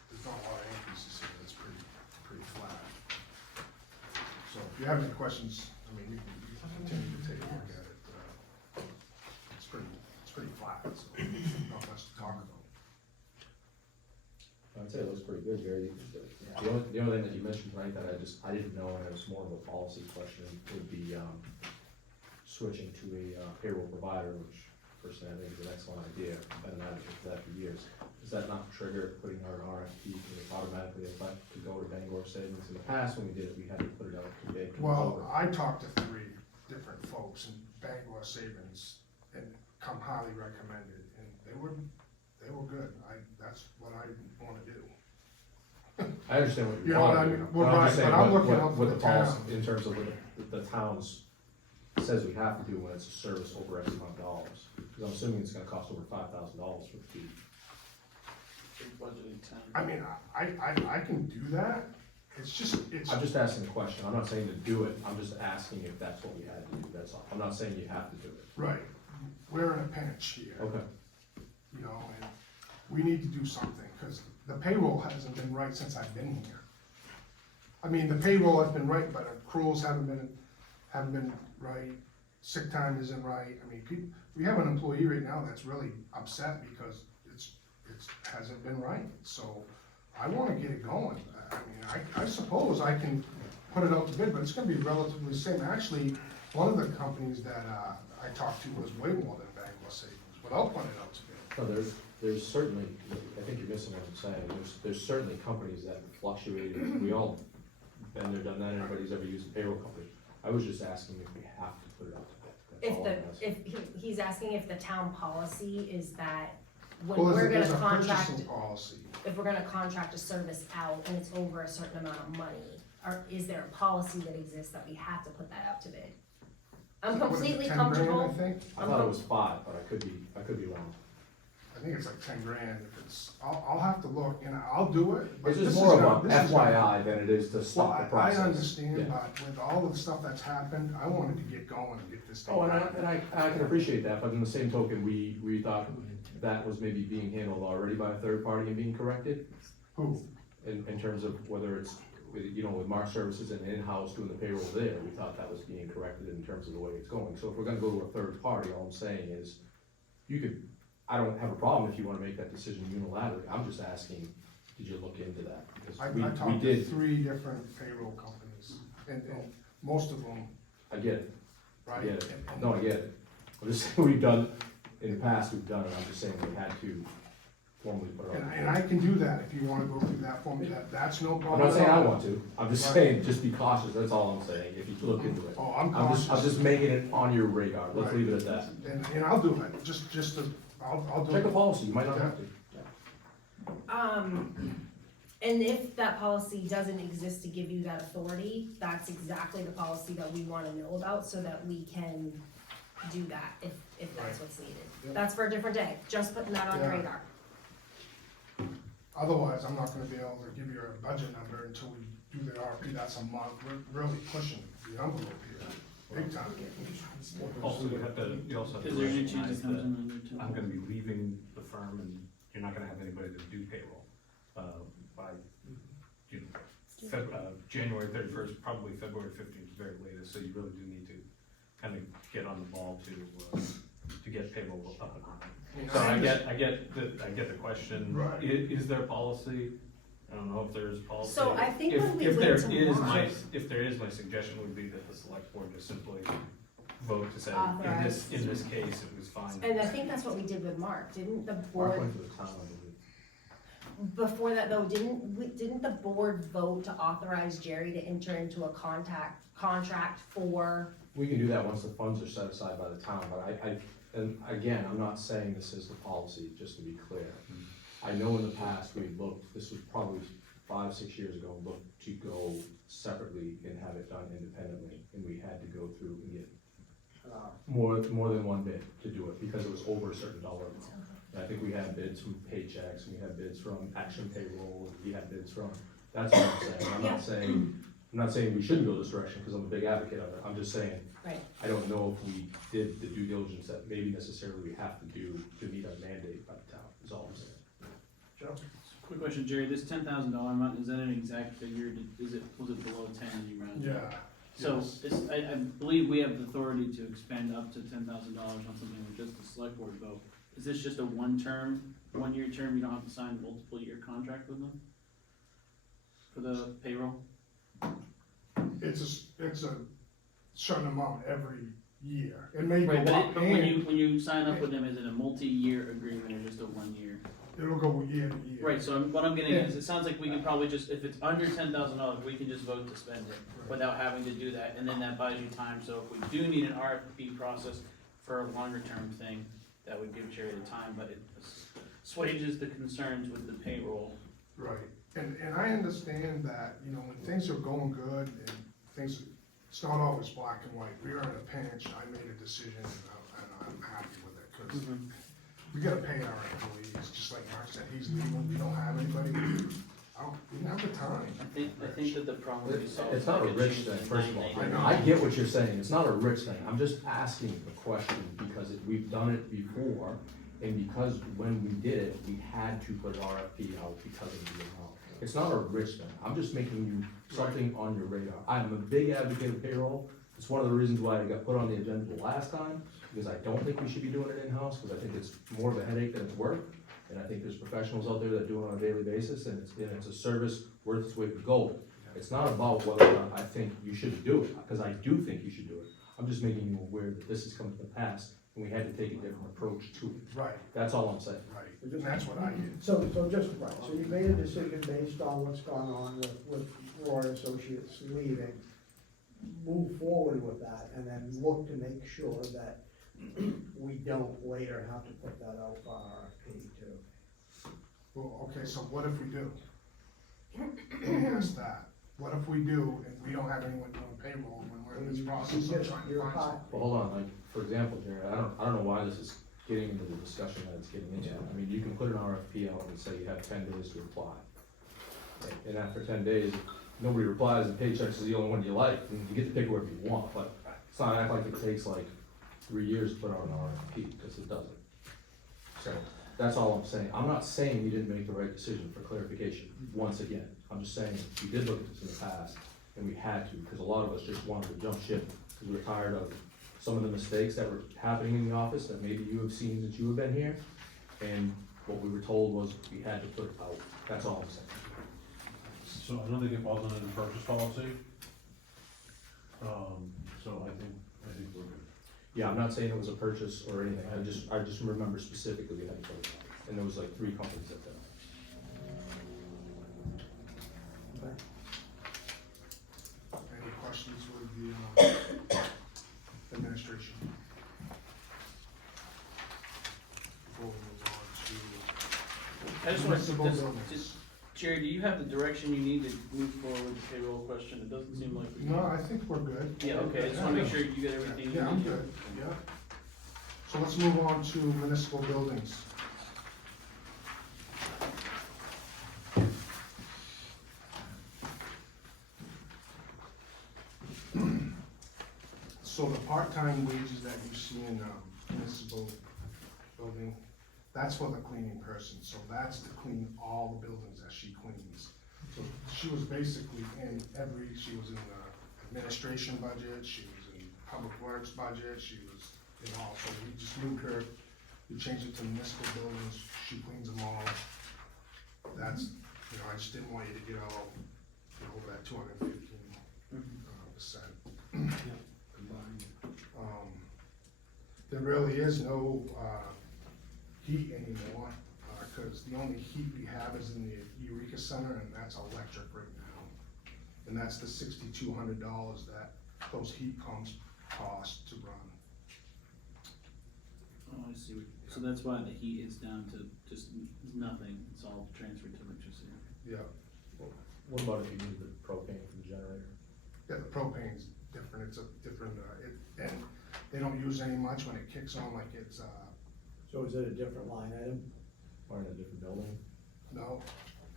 there's not a lot of increases here, it's pretty flat. So if you have any questions, I mean, we can continue to take a look at it. It's pretty flat, so not much to talk about. I'd say it looks pretty good, Gary. The only thing that you mentioned tonight that I didn't know, and it was more of a policy question, would be, switching to a payroll provider, which personally I think is an excellent idea. I've been an advocate for that for years. Does that not trigger putting our RFP to automatically apply to go to Bangor Savings? In the past, when we did it, we had to put it out to bid. Well, I talked to 3 different folks in Bangor Savings and come highly recommended, and they were good. That's what I wanna do. I understand what You you know what want I to mean? do. Well, I'm just right, saying but I'm what- looking what- out for what the policy- town. In terms of what the town's says we have to do when it's a service over X amount of dollars. Cause I'm assuming it's gonna cost over $5,000 for the fee. We're budgeting 10. I mean, I can do that, it's just, it's, I'm just asking a question, I'm not saying to do it, I'm just asking if that's what we had to do, that's all. I'm not saying you have to do it. right, we're in a pinch here. Okay. You know, and we need to do something, cause the payroll hasn't been right since I've been here. I mean, the payroll has been right, but accruals haven't been right, sick time isn't right, I mean, we have an employee right now that's really upset because it hasn't been right, so I wanna get it going. I mean, I suppose I can put it out to bid, but it's gonna be relatively the same. Actually, one of the companies that, I talked to was way more than Bangor Savings, without putting it out to bid. No, there's certainly, I think you're missing what I'm saying, there's certainly companies that fluctuate, we all been there, done that, everybody's ever used a payroll company. I was just asking if we have to put it out to bid. That's If all I'm asking. he's asking if the town policy is that when Well, we're there's gonna a contract, purchasing policy. if we're gonna contract a service out and it's over a certain amount of money, is there a policy that exists that we have to put that out to bid? I'm What is it, completely 10 grand, comfortable. I think, I thought it was 5, but I could be wrong. I think it's like 10 grand, if it's, I'll have to look, and I'll do it. but It's this just is more not- of a this is not- FYI than it is to Well, stop the I process. understand, Yeah. but with all of the stuff that's happened, I wanted to get going and get this thing Oh, and done. I can appreciate that, but in the same token, we thought that was maybe being handled already by a third party and being corrected? Who? In terms of whether it's, with Mark Services and in-house doing the payroll there, we thought that was being corrected in terms of the way it's going. So if we're gonna go to a third party, all I'm saying is, I don't have a problem if you wanna make that decision unilaterally, I'm just asking, did you look into that? Because I we talked to did, 3 different payroll companies, and most of them, I get it, right? I get it, and- no, I get it. I'm just saying, we've done, in the past, we've done it, I'm just saying we had to formally put it on. And I can do that if you wanna go through that form, that's no I'm problem. not saying at I all. want to, I'm just Right. saying, just be cautious, that's all I'm saying, if you look into it. Oh, I'm I'm cautious, just making it on your radar, let's Right. leave it at that. and I'll do it, just to, I'll do Check the it. policy, you might not have to. And if that policy doesn't exist to give you that authority, that's exactly the policy that we wanna know about, so that we can do that, if that's Right. what's needed. Yep. That's for a different day, just putting that on the Yeah. radar. Otherwise, I'm not gonna be able to give you a budget number until we do the RFP, that's a month, we're really pushing the envelope here, big time. Also, you also have to Is there any recognize change that comes that in under 10? I'm gonna be leaving the firm and you're not gonna have anybody to do payroll, by, January 31st, probably February 15th, very latest, so you really do need to kind of get on the ball to get payroll up and running. So I get the question, Right. is there policy? I don't know if there's policy. So I think If- when we if went there to is, March- if there is, my suggestion would be that the select board just simply vote to say, Authorize. in this case, it was fine. And I think that's what we did with Mark, didn't the Mark board, went to the town, I believe. before that though, didn't the board vote to authorize Jerry to enter into a contract for, We can do that once the funds are set aside by the town, but and again, I'm not saying this is the policy, just to be clear. I know in the past, we looked, this was probably 5-6 years ago, looked to go separately and have it done independently, and we had to go through and get more than one bid to do it, because it was over a certain dollar amount. And I think we had bids from Paychex, and we had bids from Action Payroll, and we had bids from, that's what I'm saying, I'm not saying we shouldn't go this direction, because I'm a big advocate of it, I'm just saying, right? I don't know if we did the due diligence that maybe necessarily we have to do to meet our mandate by the town, is all I'm saying. Joe? Quick question, Jerry, this $10,000 amount, is that an exact figure? Was it below 10 and you rounded? Yeah. So, yes. I believe we have the authority to expend up to $10,000 on something with just the select board vote. Is this just a one-year term, you don't have to sign a multiple-year contract with them? For the payroll? It's a certain amount every year, it may go Right, up, but when and you sign up with them, is it a multi-year agreement or just a 1 year? it'll go year to year. Right, so what I'm getting at is, it sounds like we can probably just, if it's under $10,000, we can just vote to spend it without having to do that, and then that buys you time, so if we do need an RFP process for a longer term thing, that would give Jerry the time, but it assuages the concerns with the payroll. Right, and I understand that, when things are going good and things, it's not always black and white. We were in a pinch, I made a decision, and I'm happy with it, cause we gotta pay our employees, just like Mark said, he's leaving, we don't have anybody. We don't have the time. I think that the problem we solved. It's not a like, rich achieving thing, the first of all, 999. I get what you're saying, it's not a rich thing, I'm just asking the question because we've done it before. And because when we did it, we had to put an RFP out because of the amount. It's not a rich thing, I'm just making you something on your radar. I'm a big advocate of payroll, it's one of the reasons why it got put on the agenda the last time, because I don't think we should be doing it in-house, because I think it's more of a headache than it's worth. And I think there's professionals out there that do it on a daily basis, and it's a service worth its weight in gold. It's not about whether or not I think you should do it, because I do think you should do it. I'm just making you aware that this has come to pass, and we had to take a different approach to it. Right, That's all I'm saying. right, and that's what I did. So just, right, so you made a decision based on what's gone on with Roy Associates leaving. Move forward with that and then look to make sure that we don't later have to put that out for RFP too. Well, okay, so what if we do? Let me ask that. What if we do and we don't have anyone doing payroll when we're in this process of trying to You're find hot. someone? Well, hold on, like, for example, Jared, I don't know why this is getting into the discussion that it's getting into. I mean, you can put an RFP out and say you have 10 days to apply. And after 10 days, nobody replies, and Paychex is the only one you like, and you get to pick whoever you want, but it's not act like it takes like 3 years to put out an RFP, because it doesn't. So, that's all I'm saying. I'm not saying you didn't make the right decision, for clarification, once again. I'm just saying, we did look at this in the past, and we had to, because a lot of us just wanted to jump ship, because we were tired of some of the mistakes that were happening in the office that maybe you have seen since you have been here. And what we were told was we had to put it out. That's all I'm saying. So I don't think it falls under the purchase policy. So I think we're good. Yeah, I'm not saying it was a purchase or anything. I just remember specifically we had to put it out. And there was like 3 companies that did it. Okay. Any questions with the administration? Before we move on to I just municipal want to, buildings. Jerry, do you have the direction you need to move forward with the payroll question? It doesn't seem like we. No, I think we're good. Yeah, okay, I just wanna make sure you get everything you need. Yeah, I'm good, yeah. So let's move on to municipal buildings. So the part-time wages that you see in municipal building, that's for the cleaning person, so that's to clean all the buildings that she cleans. So she was basically she was in the administration budget, she was in public works budget, she was in all, so we just moved her, we changed it to municipal buildings, she cleans them all. That's, I just didn't want you to get all, over that 215%. There really is no, heat anymore, cause the only heat we have is in the Eureka Center, and that's electric right now. And that's the $6,200 that those heat pumps cost to run. Oh, I see. So that's why the heat is down to just nothing. It's all transferred to electricity. Yeah, What about if you use the propane from the generator? yeah, the propane's different, it's a different, and they don't use any much when it kicks on, like it's, So is it a different line item? Or in a different building? no,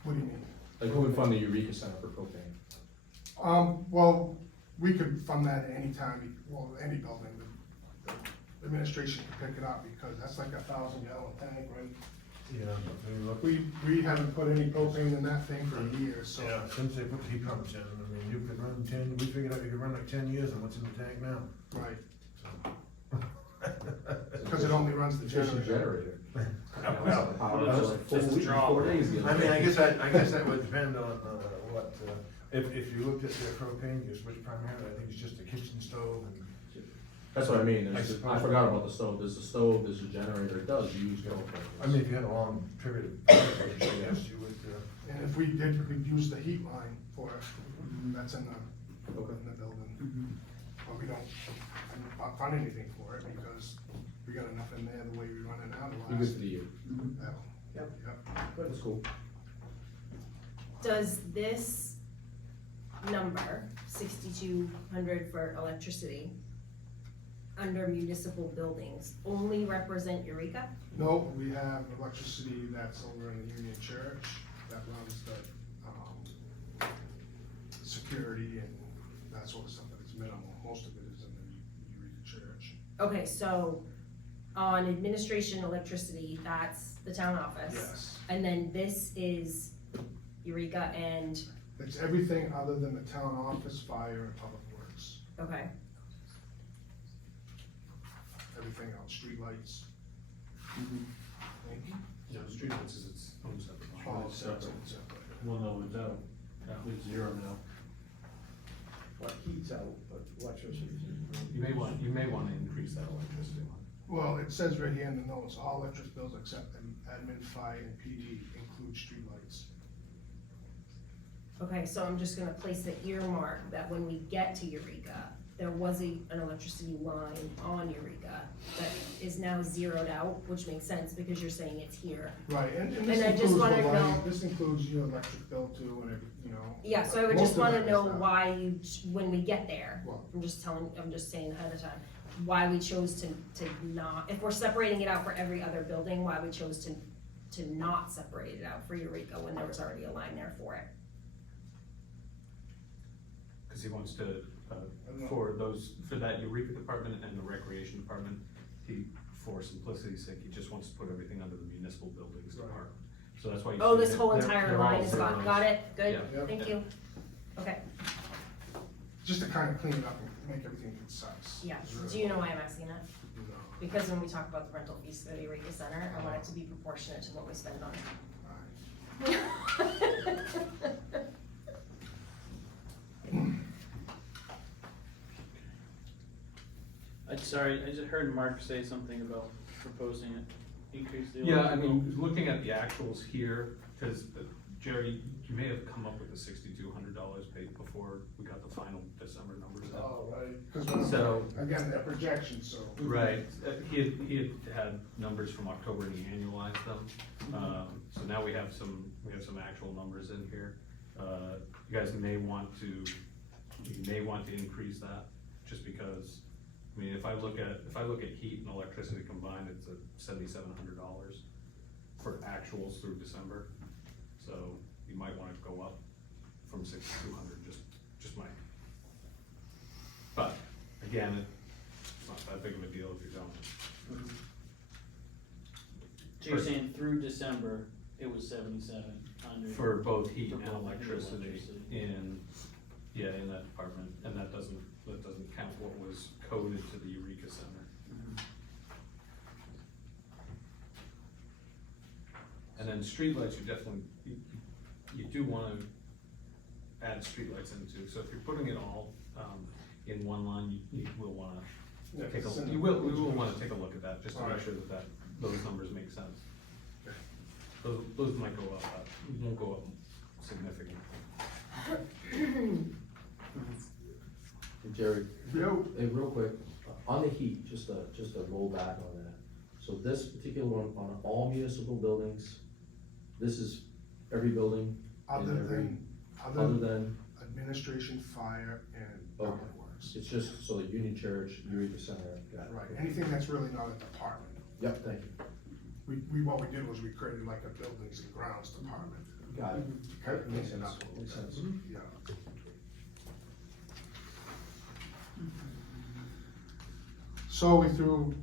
what do you mean? Like who would fund the Eureka Center for propane? Well, we could fund that at any time, well, any building, the administration could pick it up, because that's like a 1,000-gallon tank, right? Yeah, I mean, look, We haven't put any propane in that thing for years, so. yeah, since they put the heat pumps in, I mean, you could run 10, we figured out you could run like 10 years on what's in the tank now. Right, So. because it only runs the Efficient generator. Generator. Power for like 4 Just a weeks, draw. 4 days. the other I mean, day. I guess that would depend on, what, if you looked at their propane use, which primarily, I think it's just a kitchen stove and. That's what I mean, I I suppose. forgot about the stove, there's a stove, there's a generator, it does use propane. I mean, if you had a long period of time, I guess you would, And if we did, we'd use the heat line for it, that's in the building. But we don't fund anything for it, because we got enough in there the way we run it now to You last. good for the year, Yep. that's cool. Does this number, 6,200 for electricity, under municipal buildings, only represent Eureka? No, we have electricity that's over in the Union Church that runs the, security and that sort of stuff, but it's minimal. Most of it is in the Eureka Church. Okay, so on administration electricity, that's the town office. Yes. And then this is Eureka and, It's everything other than the town office, fire, and public works. okay, Everything else, streetlights. Yeah, streetlights is its own separate. All It's separate, separate. separate. Well, no, it's out, it's zero now. What heat's out, but electricity. You may want to increase that electricity line. Well, it says right here in the notes, all electric bills except admin, fire, and PD include streetlights. okay, so I'm just gonna place the earmark that when we get to Eureka, there was an electricity line on Eureka that is now zeroed out, which makes sense because you're saying it's here. Right, and this And I just includes the wanna light, know- this includes your electric bill too, and, you know. Yeah, so I would most just of wanna it is know that. why you, when we get there, Well- I'm just saying ahead of time, why we chose to not, if we're separating it out for every other building, why we chose to not separate it out for Eureka when there was already a line there for it. Cause he wants to, know. for that Eureka department and the recreation department, for simplicity's sake, he just wants to put everything under the municipal buildings Right. department. So that's why. you Oh, see this that whole they're- entire they're all line is gone, zeros. got it, good, Yeah. thank you. Okay, Just to kind of clean it up and make everything concise. yeah, is really do you know what- why I'm asking that? No. Because when we talk about the rental fees for the Eureka Center, I want it to be proportionate to what we spend on it. Alright. Sorry, I just heard Mark say something about proposing it, increase the. Yeah, I electrical. mean, looking at the actuals here, cause Jerry, you may have come up with the $6,200 paid before we got the final December numbers in. Oh, right, because, So- again, they're projections, so. Right, he had numbers from October and he annualized them. So now we have some actual numbers in here. You guys may want to increase that, just because, I mean, if I look at heat and electricity combined, it's at $7,700 for actuals through December. So you might wanna go up from 6,200, just might. But, again, it's not that big of a deal if you don't. So you're saying through December, it was 7,700? For both heat and For both heat and electricity electricity. in that department, and that doesn't count what was coded to the Eureka Center. And then streetlights, you do wanna add streetlights into, so if you're putting it all, in one line, you will wanna Yeah, take it's in a, the- we will wanna take a look at that, just to make Alright. sure that those numbers make sense. Those might go up, but won't go up significantly. Jerry, Yo, hey, real quick, on the heat, just to roll back on that. So this particular one, on all municipal buildings, this is every building other in every, than, other other than, administration, fire, and Okay. public works. it's just, so the Union Church, Eureka Center, got it. Right, anything that's really not a department. Yep, thank you, What we did was we created like a buildings and grounds department. got it. Kind of Makes cleaned it sense, up a little makes bit. sense. Yeah. So we threw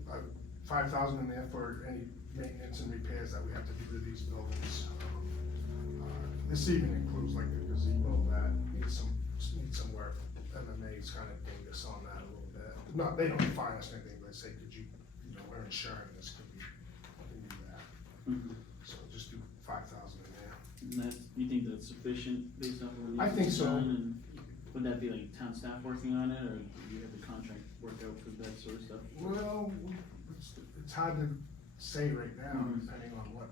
5,000 in there for any maintenance and repairs that we have to do to these buildings. This even includes like the gazebo that needs some work. MMA's kind of dinged us on that a little bit. No, they don't fine us or anything, but they say, could you, we're insuring this, could we do that? Mhm. So just do 5,000 in there. And that, you think that's sufficient based off of what I you think so. done? And would that be like town staff working on it, or do you have the contract worked out for that sort of stuff? Well, it's hard to say right now, Mhm. depending on what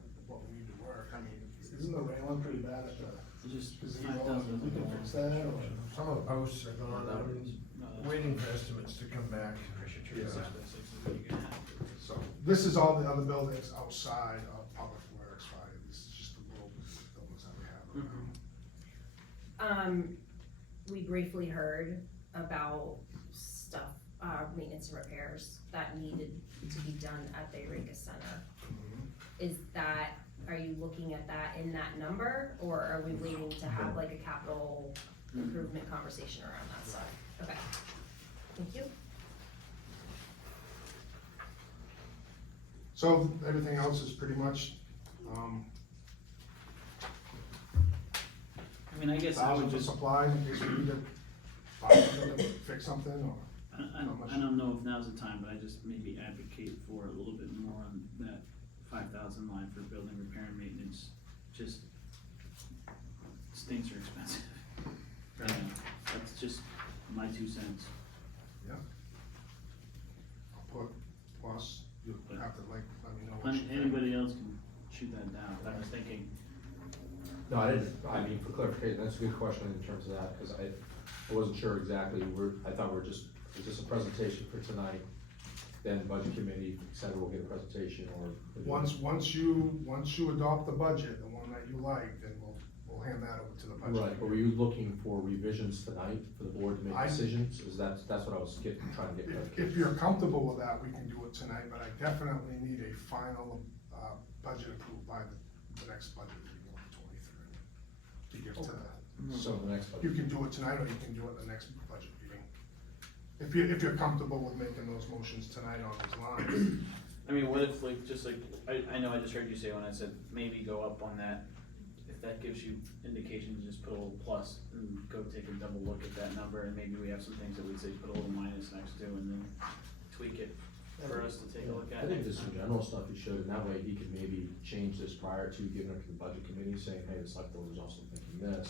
we need to work. I mean, isn't the railing pretty bad at the It's just gazebo? 5,000. We can fix that, or? Some of the posts are gone, I'm waiting for estimates to come back. Yeah. So, this is all the other buildings outside of Public Works, fire, this is just the little buildings that we have around. Um, we briefly heard about stuff, maintenance and repairs that needed to be done at the Eureka Center. Is that, are you looking at that in that number, or are we waiting to have like a capital improvement conversation around that stuff? Okay, thank you. So everything else is pretty much, I mean, I guess I would thousands of just, supplies in case we need to buy something to fix something, or, I don't know if now's the time, but I just maybe advocate for a little bit more on that 5,000 line for building repair and maintenance. Just, things are expensive. Okay. And that's just my 2 cents. I'll put, plus, you have to like, let me know what you think. Anybody else can shoot that down, but I was thinking, No, I mean, for clarification, that's a good question in terms of that, because I wasn't sure exactly, I thought is this a presentation for tonight? Then budget committee said we'll get a presentation, or? Once you adopt the budget, the one that you like, then we'll hand that over to the budget. Right, but were you looking for revisions tonight for the board to make decisions? Is that's what I was trying to get clarification. If you're comfortable with that, we can do it tonight, but I definitely need a final, budget approved by the next budget meeting on the 23rd. To give to the, So the next you budget, can do it tonight, or you can do it the next budget meeting. If you're comfortable with making those motions tonight on these lines. I mean, what if like, just like, I know I just heard you say when I said maybe go up on that, if that gives you indication to just put a little plus and go take a double look at that number, and maybe we have some things that we say put a little minus next to, and then tweak it for us to take a look I at. think there's some general stuff you should, and that way he can maybe change this prior to giving it to the budget committee, saying, hey, the select board was also thinking this.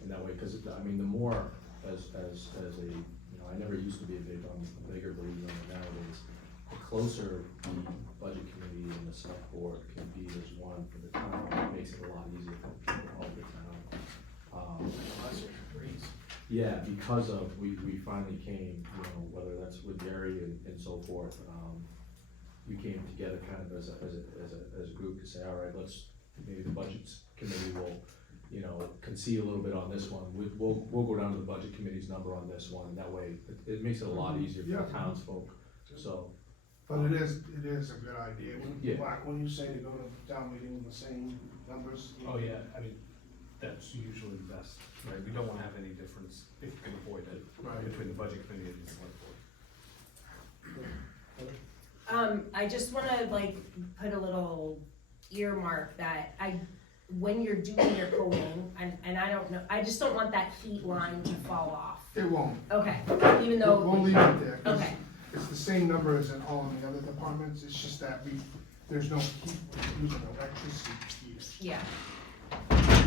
And that way, cause I mean, the more, as a, you know, I never used to be a bigger believer in it nowadays. The closer the budget committee and the select board can be as one for the town, it makes it a lot easier for people of the town. Yeah, because of, we finally came, you know, whether that's with Gary and so forth, we came together kind of as a group to say, all right, maybe the budgets committee will, you know, concede a little bit on this one. We'll go down to the budget committee's number on this one, that way, it makes it a lot easier for the townsfolk, so. But it is a good idea. Yeah. Black, when you say to go to town meeting with the same numbers. Oh, yeah, I mean, that's usually best, right? We don't wanna have any difference, if you can avoid it, Right. between the budget committee and the select board. I just wanna like put a little earmark that when you're doing your coding, and I don't know, I just don't want that heat line to fall off. It won't. Okay, even We'll though, leave it there. 'Cause okay, it's the same number as in all the other departments, it's just that there's no heat, we're using electricity heat. yeah,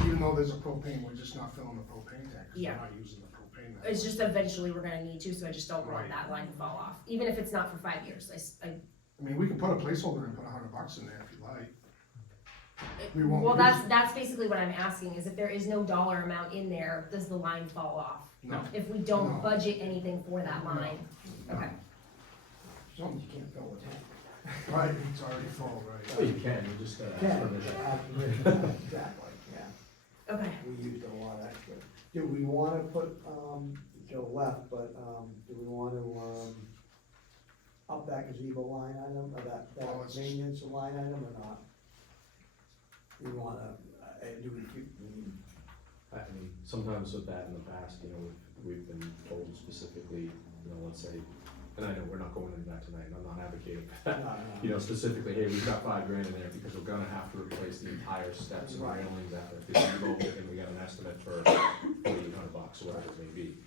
Even though there's a propane, we're just not filling the propane tank, 'cause we're Yeah. not using the propane. that it's much. just eventually we're gonna need to, so I just don't want Right. that line to fall off, even if it's not for 5 years, I mean, we can put a placeholder and put $100 in there if you like. We won't well, use that's basically what I'm asking, is if there is no dollar amount in there, does the line fall off? No. If we don't No. budget anything for that line, okay, Something you can't fill with tank. Right, it's already full, right? Well, you can, you just gotta ask Yeah, permission. exactly, yeah. okay. We used a lot extra. Do we wanna put, Joe left, but, do we wanna, up that gazebo line item, or that Well, it's- maintenance line item or not? We wanna, do we, I mean, sometimes with that in the past, you know, we've been told specifically, you know, let's say, and I know we're not going into that tonight, and I'm not advocating for that. You know, specifically, hey, we've got $5,000 in there because we're gonna have to replace the entire steps and Right. railings at the gazebo, and we got an estimate for $4,800 or whatever it may be.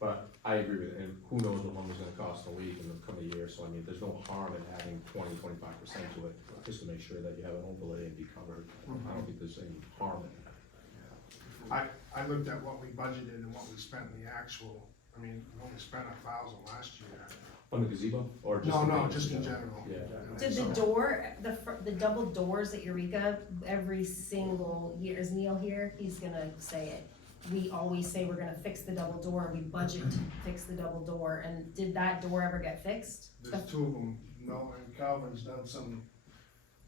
But I agree with it, and who knows what lumber's gonna cost in a week in the coming year, so I mean, there's no harm in having 20-25% to it, just to make sure that you have an overlay and be covered. I don't think there's any harm in that. I looked at what we budgeted and what we spent in the actual, I mean, we only spent 1,000 last year. On the gazebo, or just? No, the no, maintenance just in of it? general. Yeah. Did the door, the double doors at Eureka, every single year, is Neil here? He's gonna say it. We always say we're gonna fix the double door, we budget to fix the double door, and did that door ever get fixed? There's 2 of them, no, and Calvin's done some,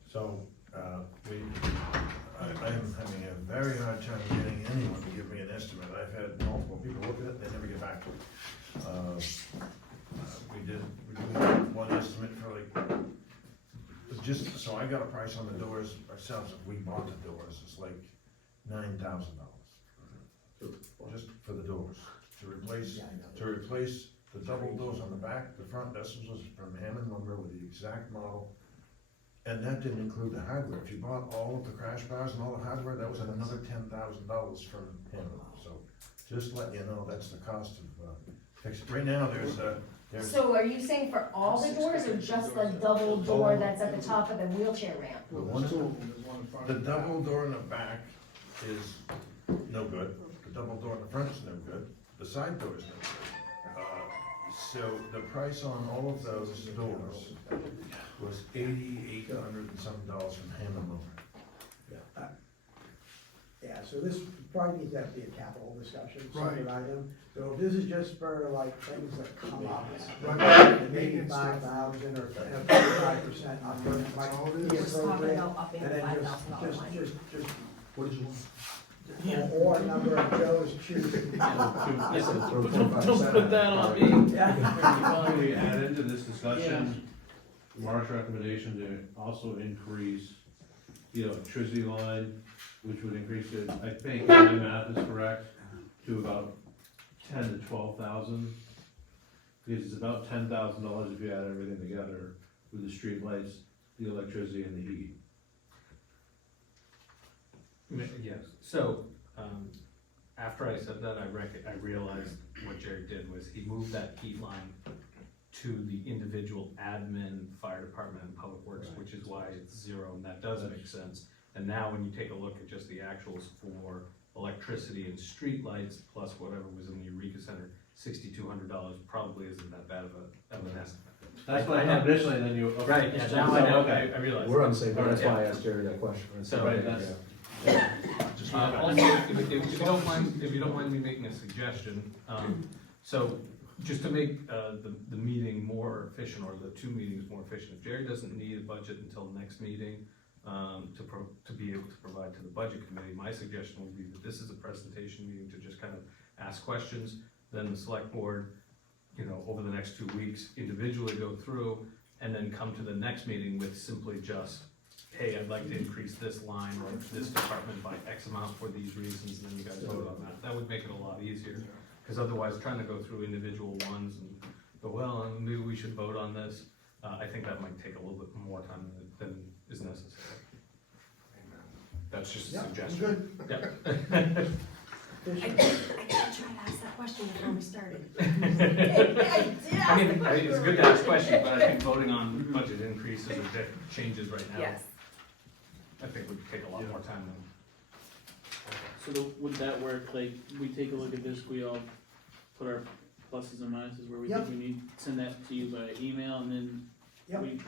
So, I'm having a very hard time getting anyone to give me an estimate. I've had multiple people look at it, they never get back to it. We did one estimate for like, just, so I got a price on the doors ourselves, if we bought the doors, it's like $9,000. Just for the doors, to replace the double doors on the back, the front, this was from Hammond Lumber with the exact model. And that didn't include the hardware, if you bought all of the crash bars and all the hardware, that was another $10,000 from Hammond. So, just let you know, that's the cost of, fixing. Right now, there's So are you saying for all the doors or just the double door that's at the top of the wheelchair ramp? the one, the double door in the back is no good, the double door in the front is no good, the side door is no good. So the price on all of those doors was $8,800 and some dollars from Hammond Lumber. Yeah, so this probably needs to be a capital discussion, separate Right. item. So if this is just for like things that come up, Right. maybe 5,000 or 35% up, it might all it be is. We're just talking appropriate. about upping And the then $5,000 line. just, What did you want? or a number of Joe's choosing. Don't put that on me. Before we add into this discussion, Mark's recommendation to also increase the electricity line, which would increase it, I think, if my math is correct, to about 10 to 12,000. Because it's about $10,000 if you add everything together with the street lights, the electricity and the heat. Yes, so, after I said that, I realized what Jerry did was he moved that heat line to the individual admin, fire department and public works, which is why it's zero, and that does make sense. And now when you take a look at just the actuals for electricity and street lights, plus whatever was in the Eureka Center, $6,200 probably isn't that bad of an estimate. That's what I had initially, and then you. Right, yeah, now I know, I realize. We're on the same page, that's Yeah. why I asked Jerry that question. So- Right, that's- Also, if you don't mind me making a suggestion, so just to make, the meeting more efficient, or the two meetings more efficient, if Jerry doesn't need a budget until the next meeting, to be able to provide to the budget committee, my suggestion would be that this is a presentation meeting to just kind of ask questions, then the select board, over the next 2 weeks, individually go through, and then come to the next meeting with simply just, hey, I'd like to increase this line or this department by X amount for these reasons, and then you guys vote on that. That would make it a lot easier, because otherwise, trying to go through individual ones and go, well, maybe we should vote on this, I think that might take a little bit more time than is necessary. That's just a Yeah, suggestion. good. Yep. I did try to ask that question before we started. I mean, it's good to ask questions, but I think voting on budget increases or changes right now, Yes. I think would take a lot more time than. So would that work, like, we take a look at this, we all put our pluses and minuses where we think Yep. we need, send that to you by email, and then Yep. we,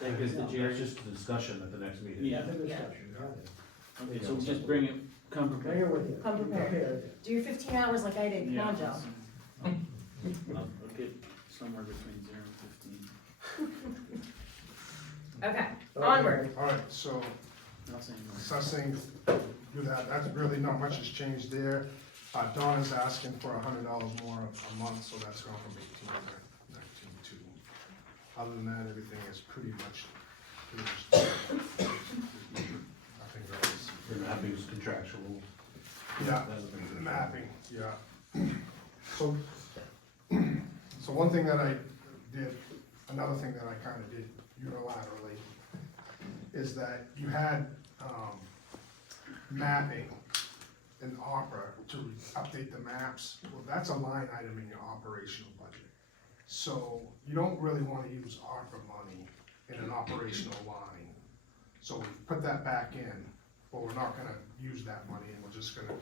that gives the That's Jerry. just a discussion at the next meeting. Yeah. The discussion, yeah. Okay, so just bring it, come Bring prepared. it with you. Come prepared. Do your 15 hours like I did, come on, Joe. I'll get somewhere between 0 and 15. Okay, onward. All right, so Not saying more. assessing, do that, that's really not much has changed there. Donna's asking for $100 more a month, so that's going from 18 to 19.2. Other than that, everything is pretty much. Nothing else. The mapping is contractual. Yeah, That's a big- mapping, yeah. So, so one thing that I did, another thing that I kind of did unilaterally, is that you had, mapping in opera to update the maps. Well, that's a line item in your operational budget. So you don't really wanna use ARPA money in an operational line. So we put that back in, but we're not gonna use that money, and we're just gonna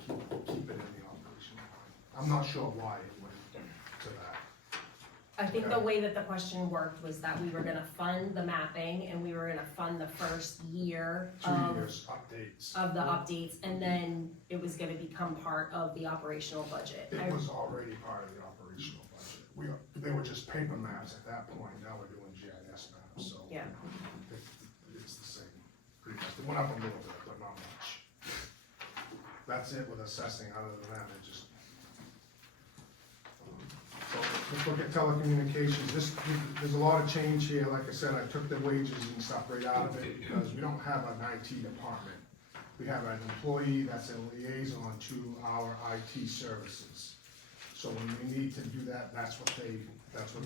keep it in the operational line. I'm not sure why it went to that. I think the way that the question worked was that we were gonna fund the mapping and we were gonna fund the first year 2 of, years updates. of the updates, and then it was gonna become part of the operational budget. It was already part of the operational budget. They were just paper maps at that point, now we're doing GIS maps, so. Yeah. It's the same, pretty much. It went up a little bit, but not much. That's it with assessing, other than that, it just, let's look at telecommunications. There's a lot of change here. Like I said, I took the wages and stuff right out of it because we don't have an IT department. We have an employee that's a liaison to our IT services. So when we need to do that, that's what they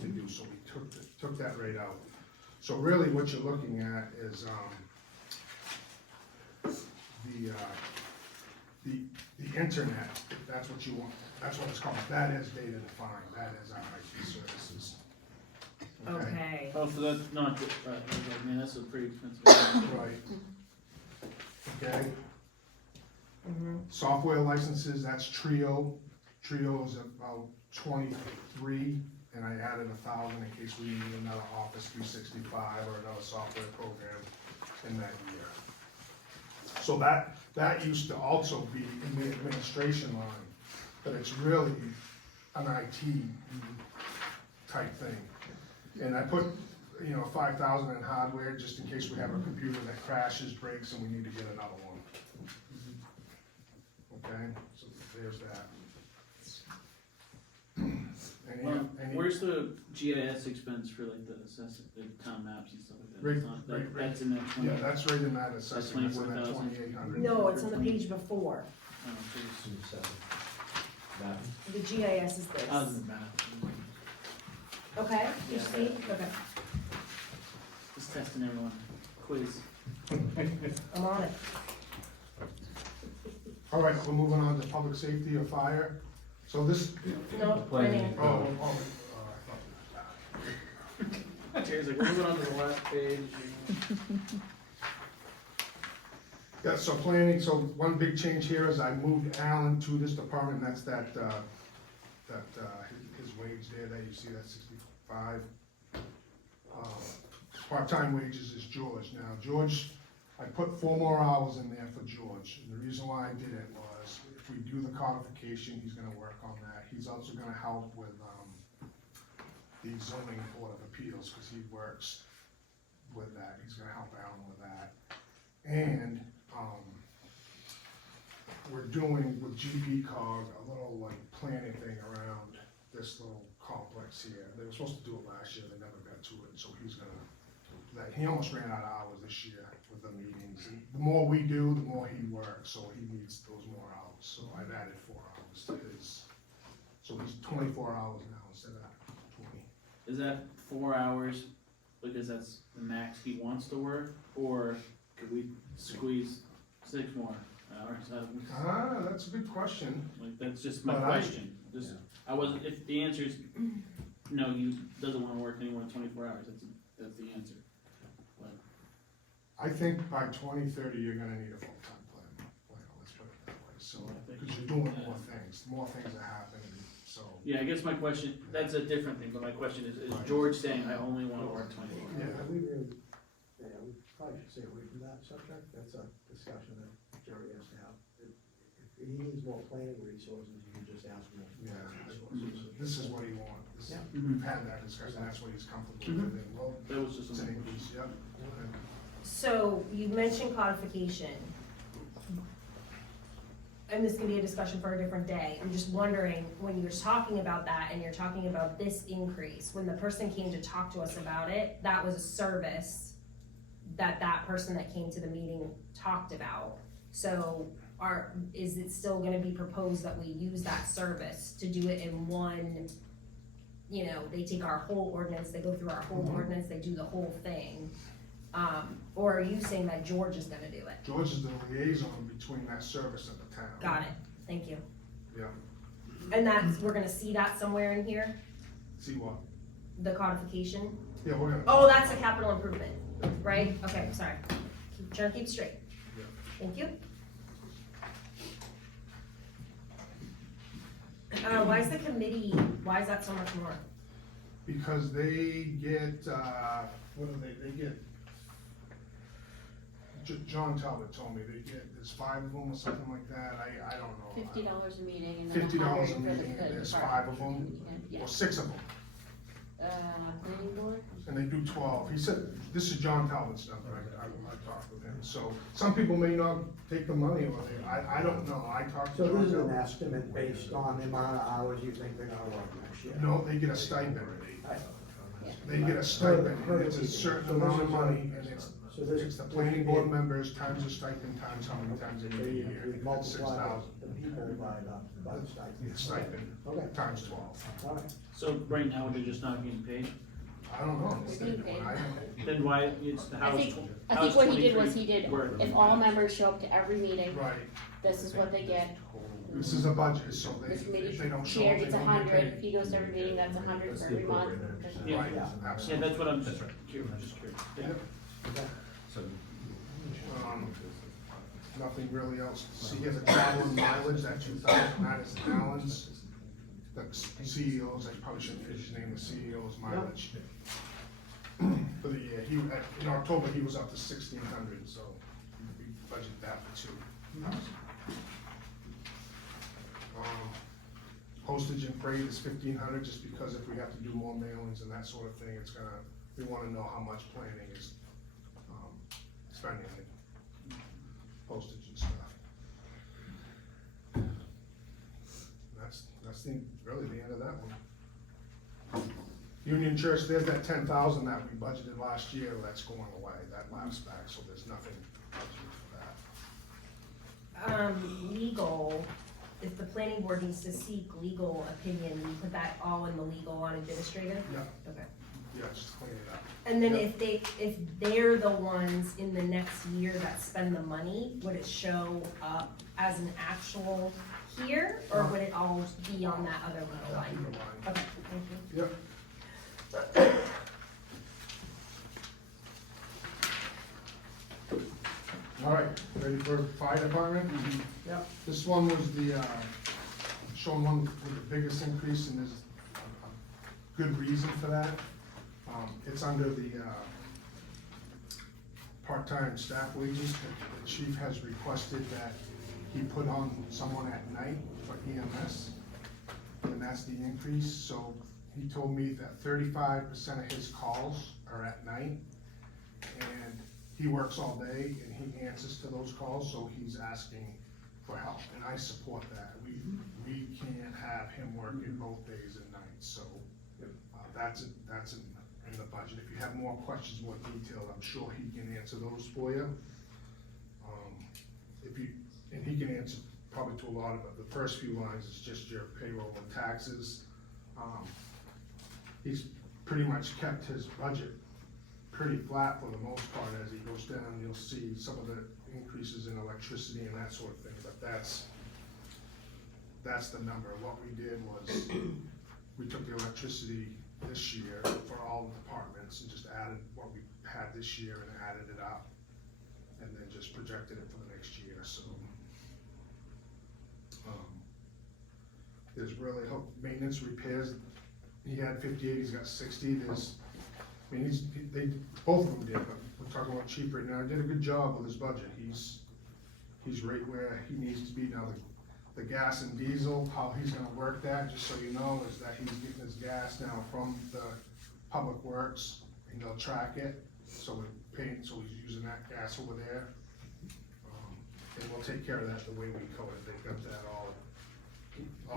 do. So we took that rate out. So really what you're looking at is, the internet, if that's what you want, that's what it's called, that is data defined, that is our IT services. Okay. Oh, so that's not, I mean, that's a pretty expensive. Right. Okay, Mhm. software licenses, that's Trio. Trio is about 23, and I added 1,000 in case we need another Office 365 or another software program in that year. So that used to also be in the administration line, but it's really an IT type thing. And I put, 5,000 in hardware, just in case we have a computer that crashes, breaks, and we need to get another one. Okay, so there's that. Where's the GIS expense for like the town maps and stuff like that? Right, It's not- right. That's in that 20. Yeah, that's right in that assessment, it's in that 24,000. 2,800. No, it's on the page before. Oh, so it's- That, The GIS is this. Other than that, Okay, you Yeah. see? Okay, just testing everyone. Quiz. I'm on it. All right, we're moving on to public safety or fire. So this, No, Planning. planning. Terry's like, we're moving on to the last page. yeah, so planning, so one big change here is I moved Alan to this department, that's his wage there, that you see, that 65. Part-time wages is George. Now, George, I put 4 more hours in there for George, and the reason why I did it was, if we do the codification, he's gonna work on that. He's also gonna help with, the zoning board of appeals, cause he works with that, he's gonna help Alan with that. And, we're doing with GP-COG a little like planning thing around this little complex here. They were supposed to do it last year, they never got to it, so he's gonna, he almost ran out of hours this year with the meetings. And the more we do, the more he works, so he needs those more hours, so I've added 4 hours to his. So he's 24 hours now instead of 20. Is that 4 hours because that's the max he wants to work, or could we squeeze 6 more hours out of him? That's a good question. Like, that's just my But question. Just, I wasn't, if the answer is no, he doesn't wanna work any more than 24 hours, that's the answer. I think by 2030, you're gonna need a full-time planner, let's put it that way, so, because you're doing more things are happening, so. Yeah, I guess my question, that's a different thing, but my question is George saying I only wanna work 24 hours? Yeah. We really, we probably should stay away from that subject, that's a discussion that Jerry has to have. If he needs more planning resources, you can just ask him. Yeah, this is what he wants. Yeah. We've had that discussion, that's what he's comfortable with, and well, That was just it's a an increase, yeah. So you mentioned codification. And this can be a discussion for a different day. I'm just wondering, when you're talking about that and you're talking about this increase, when the person came to talk to us about it, that was a service that person that came to the meeting talked about. So is it still gonna be proposed that we use that service to do it in one, they take our whole ordinance, they go through our whole ordinance, they do the whole thing? Or are you saying that George is gonna do it? George is the liaison between that service and the town. Got it, thank you. Yeah, And we're gonna see that somewhere in here, see what? the codification? Yeah, we're gonna. Oh, that's a capital improvement, right? Okay, sorry. Trying to keep straight. Yeah. Thank you. Why is the committee, why is that so much more? Because they get, what do they get? John Talbot told me there's 5 of them or something like that, I don't know. $50 a meeting and then $50 a $100 for meeting, and the there's department. 5 of them, Yeah. or 6 of them. planning board? and they do 12. He said, this is John Talbot's number, I talked with him. So some people may not take the money, or I don't know, I talked to So John this is an Talbot. estimate based on the amount of hours you think they're gonna work next year? No, they get a stipend. Right. They get a stipend, and it's a certain amount of money, and So this it's the planning board members times the stipend times how many times they So get a you year. you It's multiply 6,000. the people by the stipend. Stipend Okay, times 12. all right. So right now, they're just not getting paid? I don't know. They're getting paid. Then why, it's, I how's, think how's what he did was 23 he did, work? if all members show up to every meeting, Right, this is what they get. this is a budget, so This if committee they don't show chair up, they gets don't 100, get if paid. he goes to every meeting, that's 100 for every month. Yeah. Right, Yeah, absolutely. that's what I'm just That's right. curious, just curious. Yep. So, Nothing really else. See here, the travel and mileage, that 2,000, that is Allen's. The CEOs, I probably shouldn't finish his name, the CEO's mileage. For the year, in October, he was up to 1,600, so we budgeted that for 2,000. Postage and freight is 1,500, just because if we have to do more mailings and that sort of thing, it's gonna, we wanna know how much planning is, spending it. Postage and stuff. That's really the end of that one. Union Church, there's that 10,000 that we budgeted last year, that's going away, that lapsed back, so there's nothing budgeted for that. Legal, if the planning board needs to seek legal opinion, we put that all in the legal on administrative? Yeah, Okay. yeah, just clean it up. And then Yeah. if they're the ones in the next year that spend the money, would it show up as an actual here, or would it all be on that other little line? Keep it line. Okay, thank you. Yep. All right, ready for fire department? Yep. This one was the, showing one with the biggest increase, and there's a good reason for that. It's under the, part-time staff wages. The chief has requested that he put on someone at night for EMS, and that's the increase. So he told me that 35% of his calls are at night, and he works all day and he answers to those calls, so he's asking for help, and I support that. We can't have him working both days and nights, so that's in the budget. If you have more questions, more detail, I'm sure he can answer those for you. And he can answer probably to a lot of it. The first few lines is just your payroll and taxes. He's pretty much kept his budget pretty flat for the most part. As he goes down, you'll see some of the increases in electricity and that sort of thing, but that's the number. What we did was, we took the electricity this year for all the departments and just added what we had this year and added it up, and then just projected it for the next year, so. There's really, maintenance, repairs, he had 58, he's got 60, both of them did, but we're talking about Chief right now, he did a good job with his budget, he's right where he needs to be now. The gas and diesel, how he's gonna work that, just so you know, is that he's getting his gas now from the Public Works, and they'll track it, so we're paying, so he's using that gas over there. And we'll take care of that the way we code it, they've got that all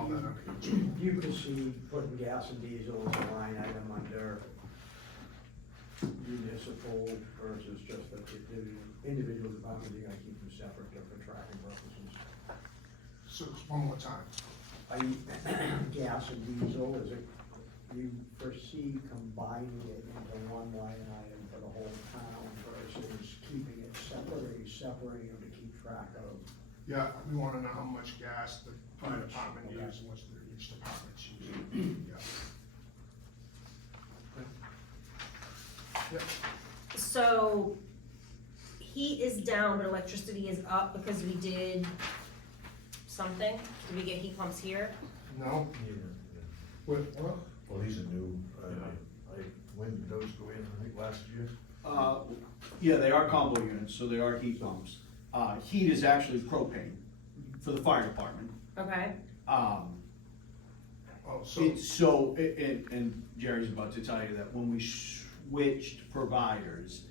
that under control. You can see putting gas and diesel as a line item under municipal versus just the individual department, you're gonna keep them separate for tracking purposes. So, one more time. Gas and diesel, is it, you foresee combining it into one line item for the whole town versus keeping it separate, or are you separating them to keep track of? Yeah, we wanna know how much gas the fire department uses, and what each department's using, yeah. Yep, So heat is down, but electricity is up because we did something? Did we get heat pumps here? no, what, Well, these are new, when did those go in, I think last year? Yeah, they are combo units, so they are heat pumps. Heat is actually propane for the fire department. Okay, oh, Oh, so, It's so, and Jerry's about to tell you that when we switched providers,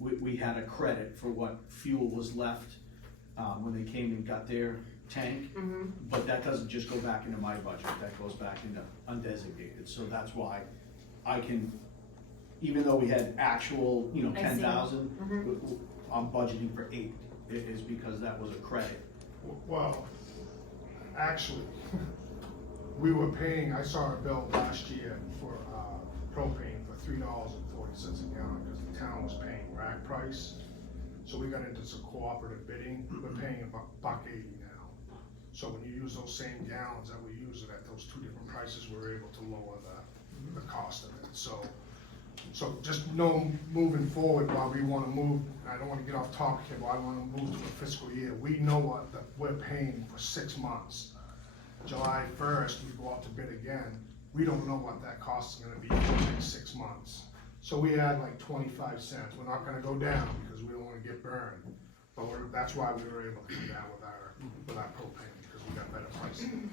we had a credit for what fuel was left, when they came and got their tank. But that doesn't just go back into my budget, that goes back into undesignated, so that's why I can, even though we had actual, I see. 10,000, I'm budgeting for 8, is because that was a credit. well, actually, we were paying, I saw a bill last year for, propane for $3.40 a gallon, because the town was paying rack price. So we got into some cooperative bidding, we're paying about $1.80 now. So when you use those same gallons that we use it at those 2 different prices, we're able to lower the cost of it, so just know, moving forward, while we wanna move, I don't wanna get off topic here, but I wanna move to a fiscal year, we know what we're paying for 6 months. July 1st, we go out to bid again, we don't know what that cost is gonna be for the next 6 months. So we add like 25 cents, we're not gonna go down because we don't wanna get burned, but that's why we were able to do that with our propane, because we got better pricing.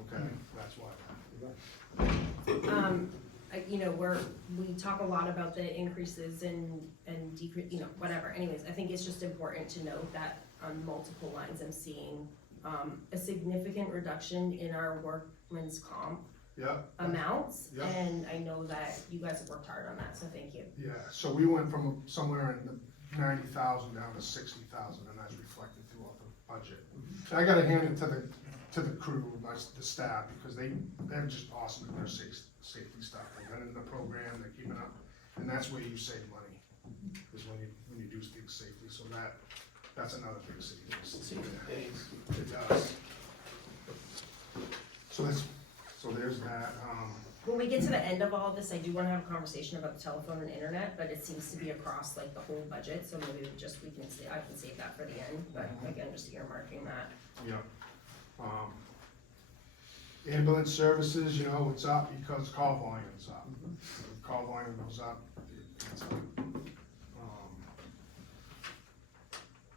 Okay, that's why. We talk a lot about the increases and decrease, whatever, anyways, I think it's just important to note that on multiple lines, I'm seeing, a significant reduction in our workman's comp Yeah. amounts, Yeah. and I know that you guys have worked hard on that, so thank you. Yeah, so we went from somewhere in the 90,000 down to 60,000, and that's reflected throughout the budget. And I gotta hand it to the crew, the staff, because they're just awesome at their safety stuff. They've been in the program, they're keeping up, and that's where you save money, is when you do things safely, so that's another big savings. It does. So there's that, When we get to the end of all of this, I do wanna have a conversation about the telephone and internet, but it seems to be across like the whole budget, so maybe I can save that for the end, but again, just earmarking that. yeah. Ambulance services, it's up because call volume's up. If call volume goes up, it's up.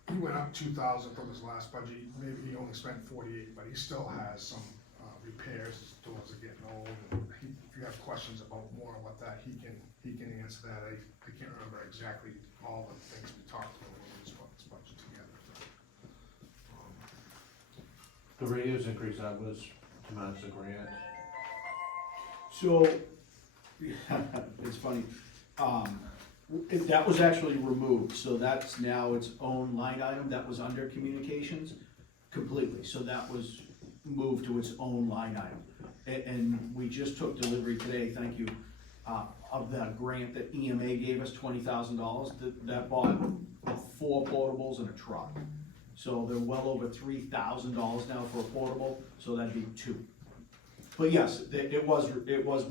He went up 2,000 from his last budget, maybe he only spent 48, but he still has some repairs, his doors are getting old. And if you have questions about more on what that, he can answer that. I can't remember exactly all the things we talked about when we put this budget together. The radios increase, that was to match the grant. So, it's funny, that was actually removed, so that's now its own line item, that was under communications completely, so that was moved to its own line item. And we just took delivery today, thank you, of that grant that EMA gave us, $20,000, that bought 4 portables and a truck. So they're well over $3,000 now for a portable, so that'd be 2. But yes, it was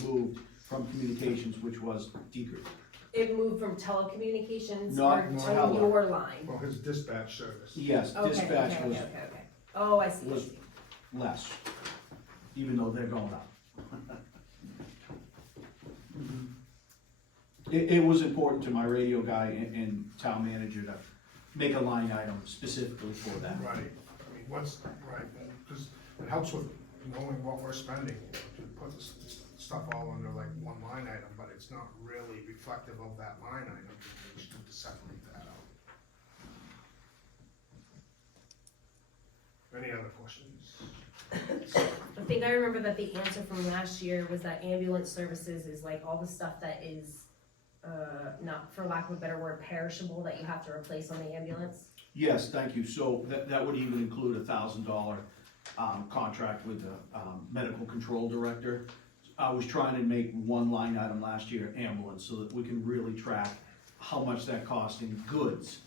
moved from communications, which was decreased. It moved from telecommunications Not or tele. to your line? Well, his dispatch service. Yes, Okay, dispatch okay, was okay, okay. Oh, I see, I was- see. less, even though they're going up. It was important to my radio guy and town manager to make a line item specifically for that. Right, I mean, right, because it helps with knowing what we're spending, to put this stuff all under like one line item, but it's not really reflective of that line item, we should separate that out. Any other questions? I think I remember that the answer from last year was that ambulance services is like all the stuff that is, not, for lack of a better word, perishable that you have to replace on the ambulance? Yes, thank you, so that would even include a $1,000 contract with the medical control director. I was trying to make one line item last year, ambulance, so that we can really track how much that cost in goods.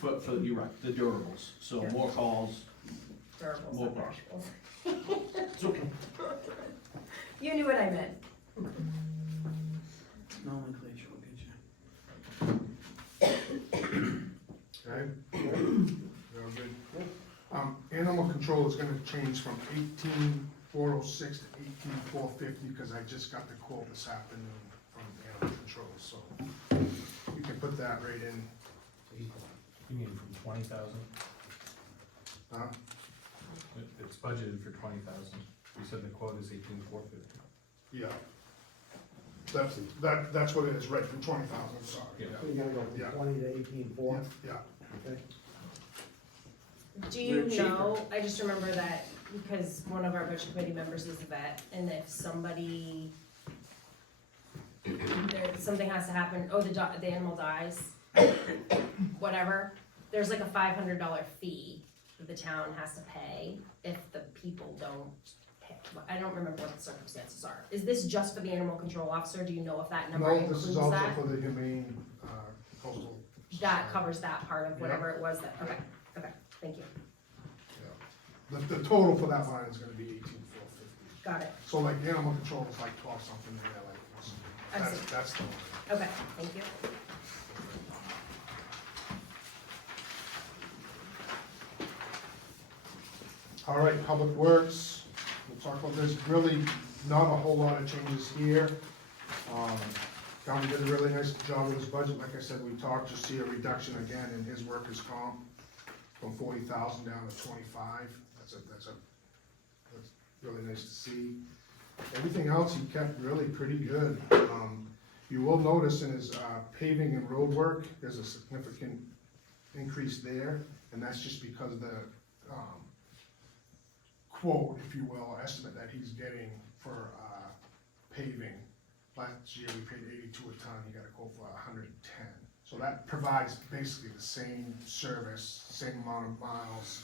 For, you're right, the durables, so Yeah. more calls, Durables, More not perishables. it's okay. You knew what I meant. Nomenclature will get you. Okay? Very good. Animal control is gonna change from 18,406 to 18,450, because I just got the quote this afternoon from animal control, so you can put that right in. You mean from 20,000? Huh? It's budgeted for 20,000. We said the quote is 18,450. Yeah. That's what it is, right, from 20,000, sorry. Yeah. So you gotta go Yeah. from 20 to 18.4, Yeah, okay? Do you They're cheaper. know, I just remember that because one of our budget committee members is a vet, and if somebody, something has to happen, the animal dies, whatever, there's like a $500 fee that the town has to pay if the people don't pay. I don't remember what the circumstances are. Is this just for the animal control officer? Do you know if that number no, includes this is also that? for the humane, coastal. That covers that part of whatever it was that, okay, thank you, Yeah. The total for that line is gonna be 18,450. got it, So like the animal control is like 12 something, and they're like, I see. that's the line. okay, thank you. All right, Public Works, we'll talk about this, really not a whole lot of changes here. Calvin did a really nice job with his budget, like I said, we talked, you see a reduction again in his workers' comp from 40,000 down to 25, that's really nice to see. Everything else he kept really pretty good. You will notice in his paving and road work, there's a significant increase there, and that's just because of the quote, if you will, or estimate that he's getting for paving. Last year, we paid 82 a ton, he got a quote for 110. So that provides basically the same service, same amount of miles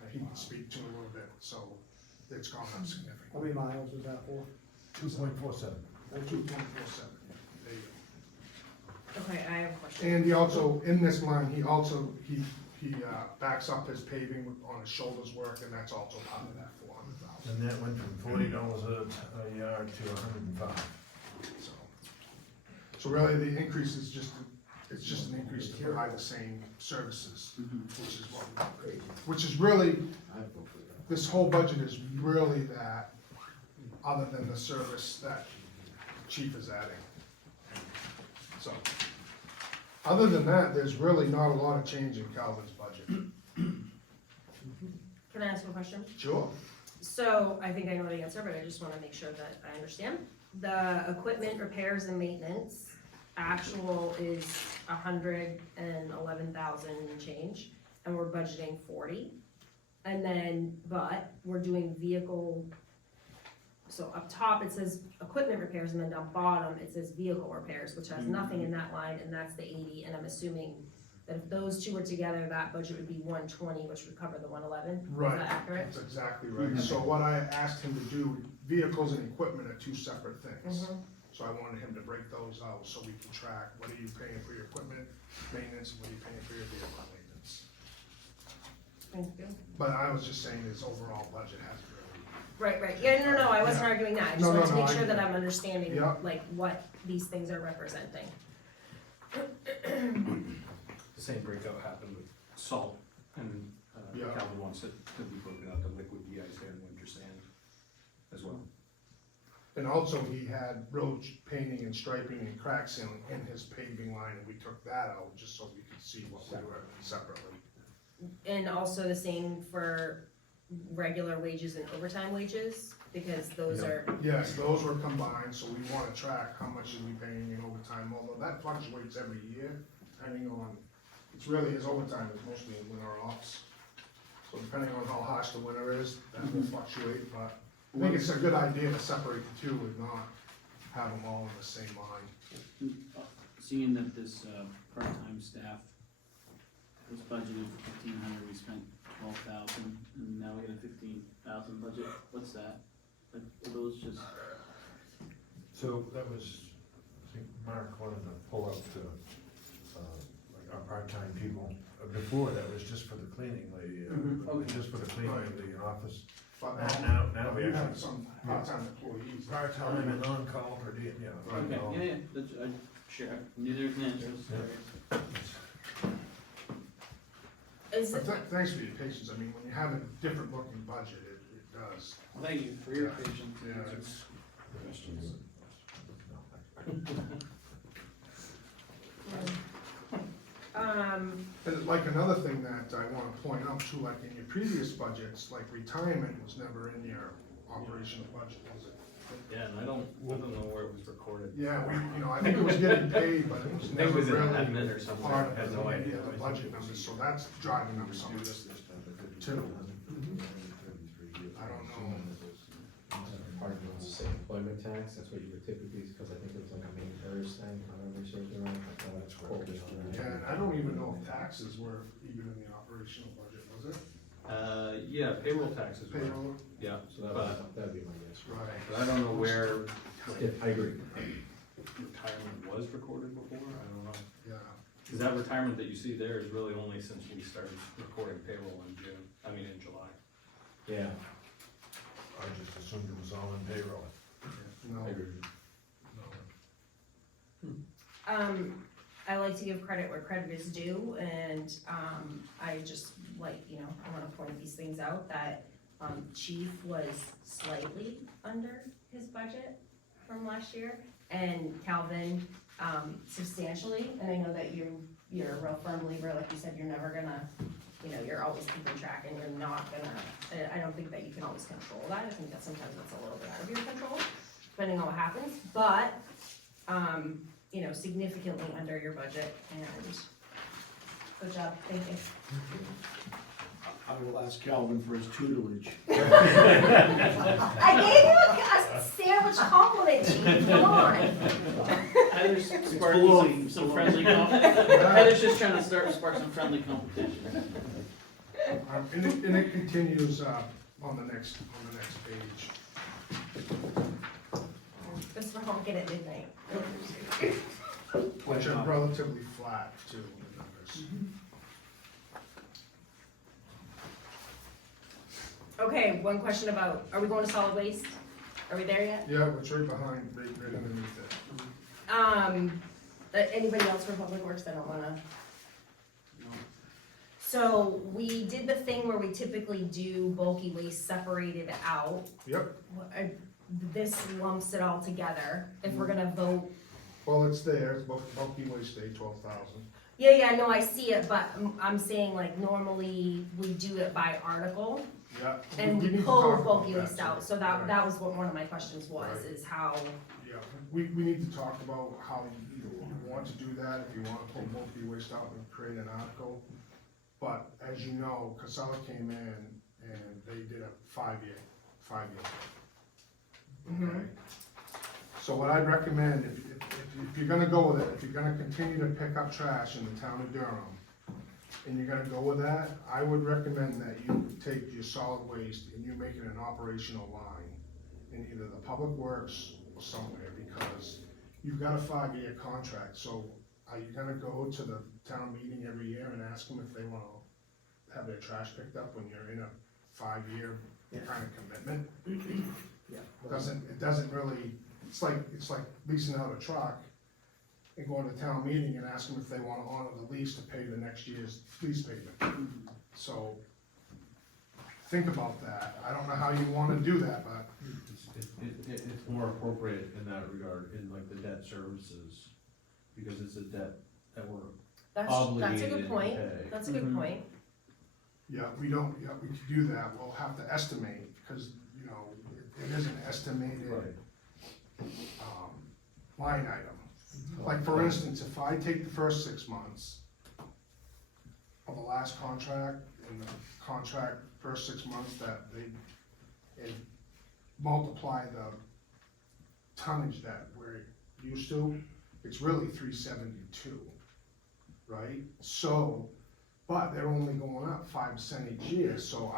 that he can speak to a little bit, so it's gone up How significantly. many miles was that for? 2.47. 2.47, there you go. Okay, I have a question. And he also, in this line, he backs up his paving on his shoulders work, and that's also part of that 400,000. And that went from $40 a yard to 105. So really, the increase is it's just an increase to provide the same services, which is really, this whole budget is really that, other than the service that chief is adding. So, other than that, there's really not a lot of change in Calvin's budget. Can I ask you a question? Sure. So, I think I know the answer, but I just wanna make sure that I understand. The equipment repairs and maintenance, actual is 111,000 and change, and we're budgeting 40. And then, but we're doing vehicle, so up top it says equipment repairs, and then down bottom it says vehicle repairs, which has nothing in that line, and that's the 80, and I'm assuming that if those two were together, that budget would be 120, which would cover the 111. Right. Is that accurate? That's exactly right. So what I asked him to do, vehicles and equipment are two separate things. Mhm. So I wanted him to break those out so we can track, what are you paying for your equipment maintenance, and what are you paying for your vehicle maintenance? Thank you. But I was just saying his overall budget hasn't really. Right, yeah, no, I wasn't Yeah. arguing that, I just No, wanted to no, make I sure that get it. I'm understanding, Yeah. like, what these things are representing. The same breakout happened with salt, and Yeah. Calvin wants it to be broken out to liquid de-ice and winter sand as well. And also, he had road painting and striping and crack sealing in his paving line, and we took that out just so we could see what we were separately. And also the same for regular wages and overtime wages, because those are, Yes, those were combined, so we wanna track how much is we paying in overtime, although that fluctuates every year, depending on, it's really, his overtime is mostly in winter ops. So depending on how harsh the winter is, that will fluctuate, but I think it's a good idea to separate the two and not have them all in the same line. Seeing that this, part-time staff was budgeted for 1,500, we spent 12,000, and now we got a 15,000 budget, what's that? Like, are those just, So that was, I think Mark wanted to pull up to, like our part-time people. Before, that was just for the cleaning, okay. just for the cleaning of the office. But Now we you have actually, some part-time employees. part-time and on-call per diem, yeah. okay, on-call. yeah, that's, sure, I knew there was an answer, is But it, thanks for your patience, I mean, when you have a different looking budget, it does. Thank you for your Yeah. patience. Yeah, it's, and like another thing that I wanna point out too, like in your previous budgets, like retirement was never in your operational budget, was it? Yeah, and I don't know where it was recorded. Yeah, I think it was getting paid, but it was I think it never was in really admin or something, part I of had the, no idea. the budget numbers, so that's driving up some of this too. I don't know. Part of it was the employment tax, that's what you would typically, because I think it was like a main purse thing, if I remember serves me right. That's quote me on that. Yeah, and I don't even know if taxes were even in the operational budget, was it? Yeah, payroll taxes were, Payroll, yeah, So that'd be my guess. right. but I don't know where Yeah, I agree. retirement was recorded before, I don't know. Yeah, Cause that retirement that you see there is really only since we started recording payroll in July. Yeah, I just assumed it was all in payroll. no, I agree. no. I like to give credit where credit is due, and, I just like, I wanna point these things out, that, Chief was slightly under his budget from last year, and Calvin, substantially, and I know that you're a real firm believer, like you said, you're never gonna, you're always keeping track, and you're not gonna, I don't think that you can always control that, I think that sometimes that's a little bit out of your control, depending on what happens, but, significantly under your budget, and good job, thank you. I will ask Calvin for his tutelage. I gave you a sandwich compliment, Chief, come on. Heather's sparking some friendly Heather's just trying to spark some friendly competition. And it continues, on the next page. This is for honking at midnight. Which are relatively flat too, the numbers. Okay, one question about, are we going to solid waste? Are we there yet? Yeah, it's right behind, right underneath it. Anybody else for Public Works that don't wanna? So we did the thing where we typically do bulky waste separated out. Yep, This lumps it all together. If we're gonna vote, well, it's there, it's bulky waste day, 12,000. yeah, no, I see it, but I'm saying like normally we do it by article Yeah. and we need to pull talk about bulky that, waste too. out. So Right. that was what one of my questions was, Right. is how, Yeah, we need to talk about how you want to do that, if you want to pull bulky waste out and create an article. But as you know, Casella came in and they did a five-year. Okay? So what I'd recommend, if you're gonna go with it, if you're gonna continue to pick up trash in the town of Durham, and you're gonna go with that, I would recommend that you take your solid waste and you make it an operational line in either the Public Works or somewhere, because you've got a 5-year contract, so are you gonna go to the town meeting every year and ask them if they wanna have their trash picked up when you're in a 5-year kind of commitment? It doesn't really, it's like leasing out a truck and going to town meeting and asking if they wanna honor the lease to pay the next year's lease payment. So, think about that, I don't know how you wanna do that, but It's more appropriate in that regard, in like the debt services, because it's a debt that we're that's a obligated good to point. pay. That's a good point. yeah, we could do that, we'll have to estimate, because, it is an estimated, line item. Like, for instance, if I take the first 6 months of the last contract, and the contract first 6 months and multiply the tonnage that we're used to, it's really 372, right? So, but they're only going up 5% each year, so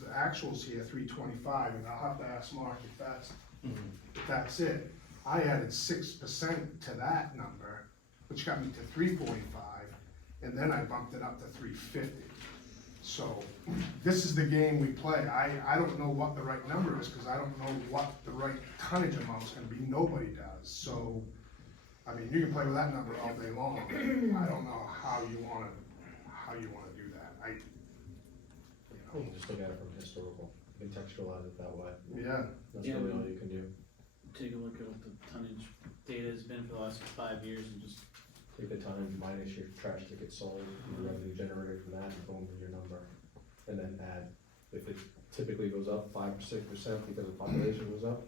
the actuals here, 325, and I'll have to ask Mark if that's it. I added 6% to that number, which got me to 345, and then I bumped it up to 350. So, this is the game we play. I don't know what the right number is, because I don't know what the right tonnage amount is gonna be, nobody does. So, I mean, you can play with that number all day long. I don't know how you wanna do that. You can just look at it from historical, contextualize it that way. Yeah, That's Yeah. really all you can do. Take a look at what the tonnage data has been for the last 5 years and just, Take the tonnage minus your trash ticket sold, your revenue generated from that, and boom, your number. And then add, if typically goes up 5 or 6% because the population goes up.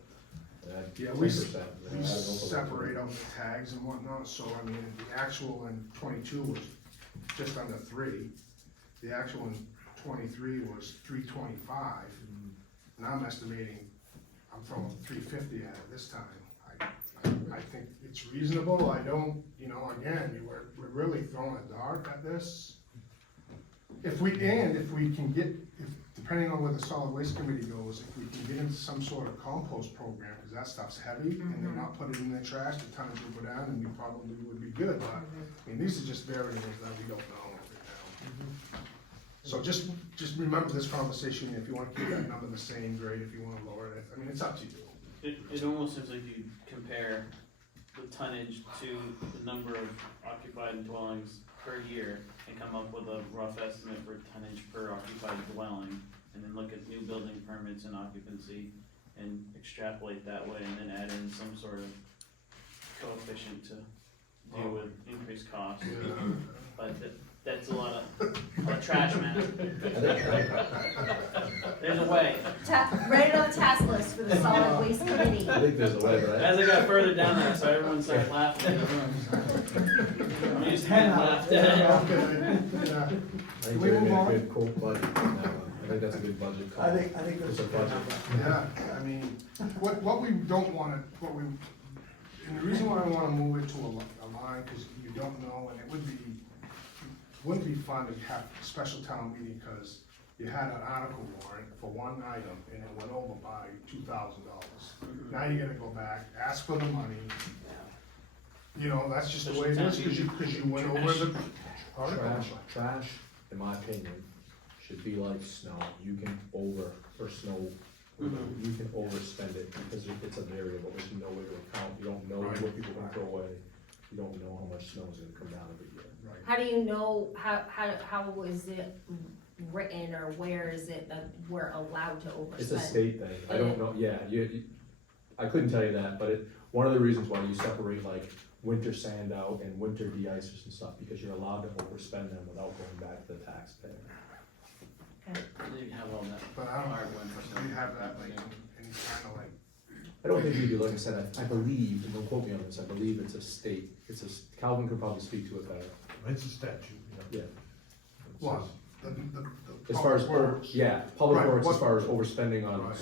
And Yeah, 10%. we and We I don't know if it'll- separate out the tags and whatnot, so I mean, the actual in 22 was just under 3. The actual in 23 was 325, and I'm estimating, I'm throwing 350 at it this time. I think it's reasonable, I don't, you know, again, we're really throwing a dart at this. If we can get, depending on where the solid waste committee goes, if we can get into some sort of compost program, cause that stuff's heavy, and they're not putting it in their trash, the tonnage will go down, and we probably would be good, but, I mean, these are just variables that we don't know right now. So just remember this conversation, if you wanna keep that number the same, great, if you wanna lower it, I mean, it's up to you. It almost seems like you compare the tonnage to the number of occupied dwellings per year and come up with a rough estimate for tonnage per occupied dwelling, and then look at new building permits and occupancy and extrapolate that way, and then add in some sort of coefficient to deal with increased costs. But that's a lot of trash, man. There's a way. Write it on the task list for the solid waste committee. I think there's a way, but As I got further down there, so everyone started laughing in the room. I'm used to being laughed at. Yeah. I think we Jerry move made a on? good quote budget on that one. I think that's a good budget call. I think that's It's a budget. Yeah, I mean, what we don't wanna, and the reason why I wanna move it to a line, cause you don't know, and it wouldn't be fun to have a special town meeting, cause you had an article warrant for one item, and it went over by $2,000. Now you gotta go back, ask for the money, you know, that's just the way it is, cause you went over the article. Trash, in my opinion, should be like snow. You can you can overspend it because it's a variable. There's no way to account. You don't know Right. what people can throw away. You don't know how much snow is gonna come down every year. Right. How do you know, how is it written, or where is it that we're allowed to overspend? It's a state thing. I don't know, yeah, I couldn't tell you that, but one of the reasons why you separate like winter sand out and winter de-icers and stuff, because you're allowed to overspend them without going back to the taxpayer. You have all that. But I don't, hardware for do you have that, like, any kind of like, I don't think you do, like I said, I believe, and don't quote me on this, I believe it's a state, Calvin could probably speak to it better. It's a statute, you know. Yeah. what, the As far as, public works? yeah, public Right, works, what- as far as overspending on, Right.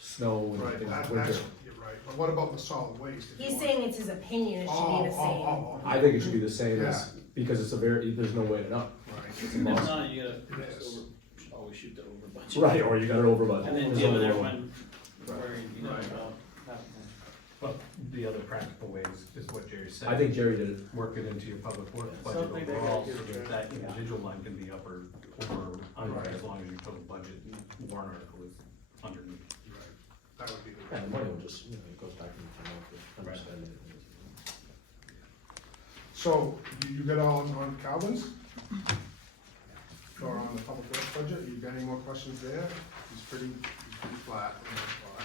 snow and Right, things like that's, winter. you're right, but what about the solid waste? If you He's want- saying it's his opinion, it should be the same. I think it should be the same as, because it's there's no way to know. Right. It's a If must. not, you It gotta is. should always shoot the over budget. Right, or you got it over budget. And then There's deal with only it one. where you know Right. about happening. But the other practical ways is what Jerry said. I think Jerry did it. Work it into your public works Yeah, budget something they overall, gotta so do, that that individual line can be up or under, Right. as long as your total budget warrant article is underneath. Right, that would be good. Yeah, the money will just, it goes back into the understanding. So, you got all on Calvin's? Or on the public works budget, you got any more questions there? He's pretty flat in that spot.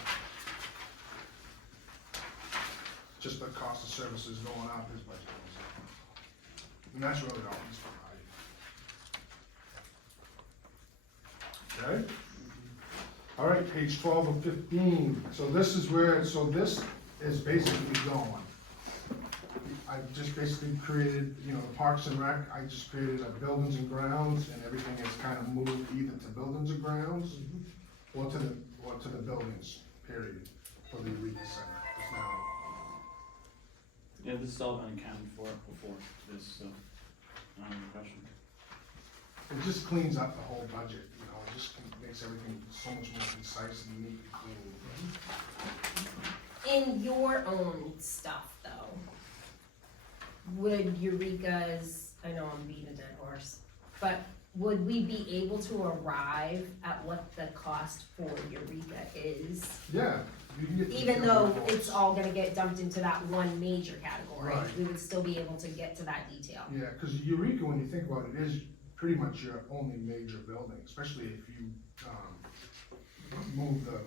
Just the cost of services going up, his budget goes up. And that's really all he's providing. Okay? All right, page 12 of 15, so this is this is basically going. I just basically created, you know, the Parks and Rec, I just created a buildings and grounds, and everything is kind of moved either to buildings and grounds, or to the buildings, period, for the Eureka Center. It's now, Yeah, this has all been accounted for before this, so, question. it just cleans up the whole budget, you know, it just makes everything so much more concise and neat and clean. In your own stuff, though, would Eureka's, I know I'm beating a dead horse, but would we be able to arrive at what the cost for Eureka is? Yeah, you can get. Even though it's all gonna get dumped into that one major category, Right. we would still be able to get to that detail. Yeah, because Eureka, when you think about it, is pretty much your only major building, especially if you, move the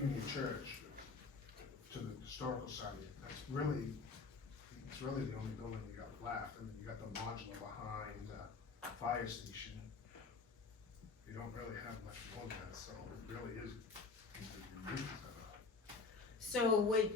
Union Church to the historical site. It's really the only building you got left. I mean, you got the modular behind the fire station. you don't really have much to look at, so it really is unique. So would,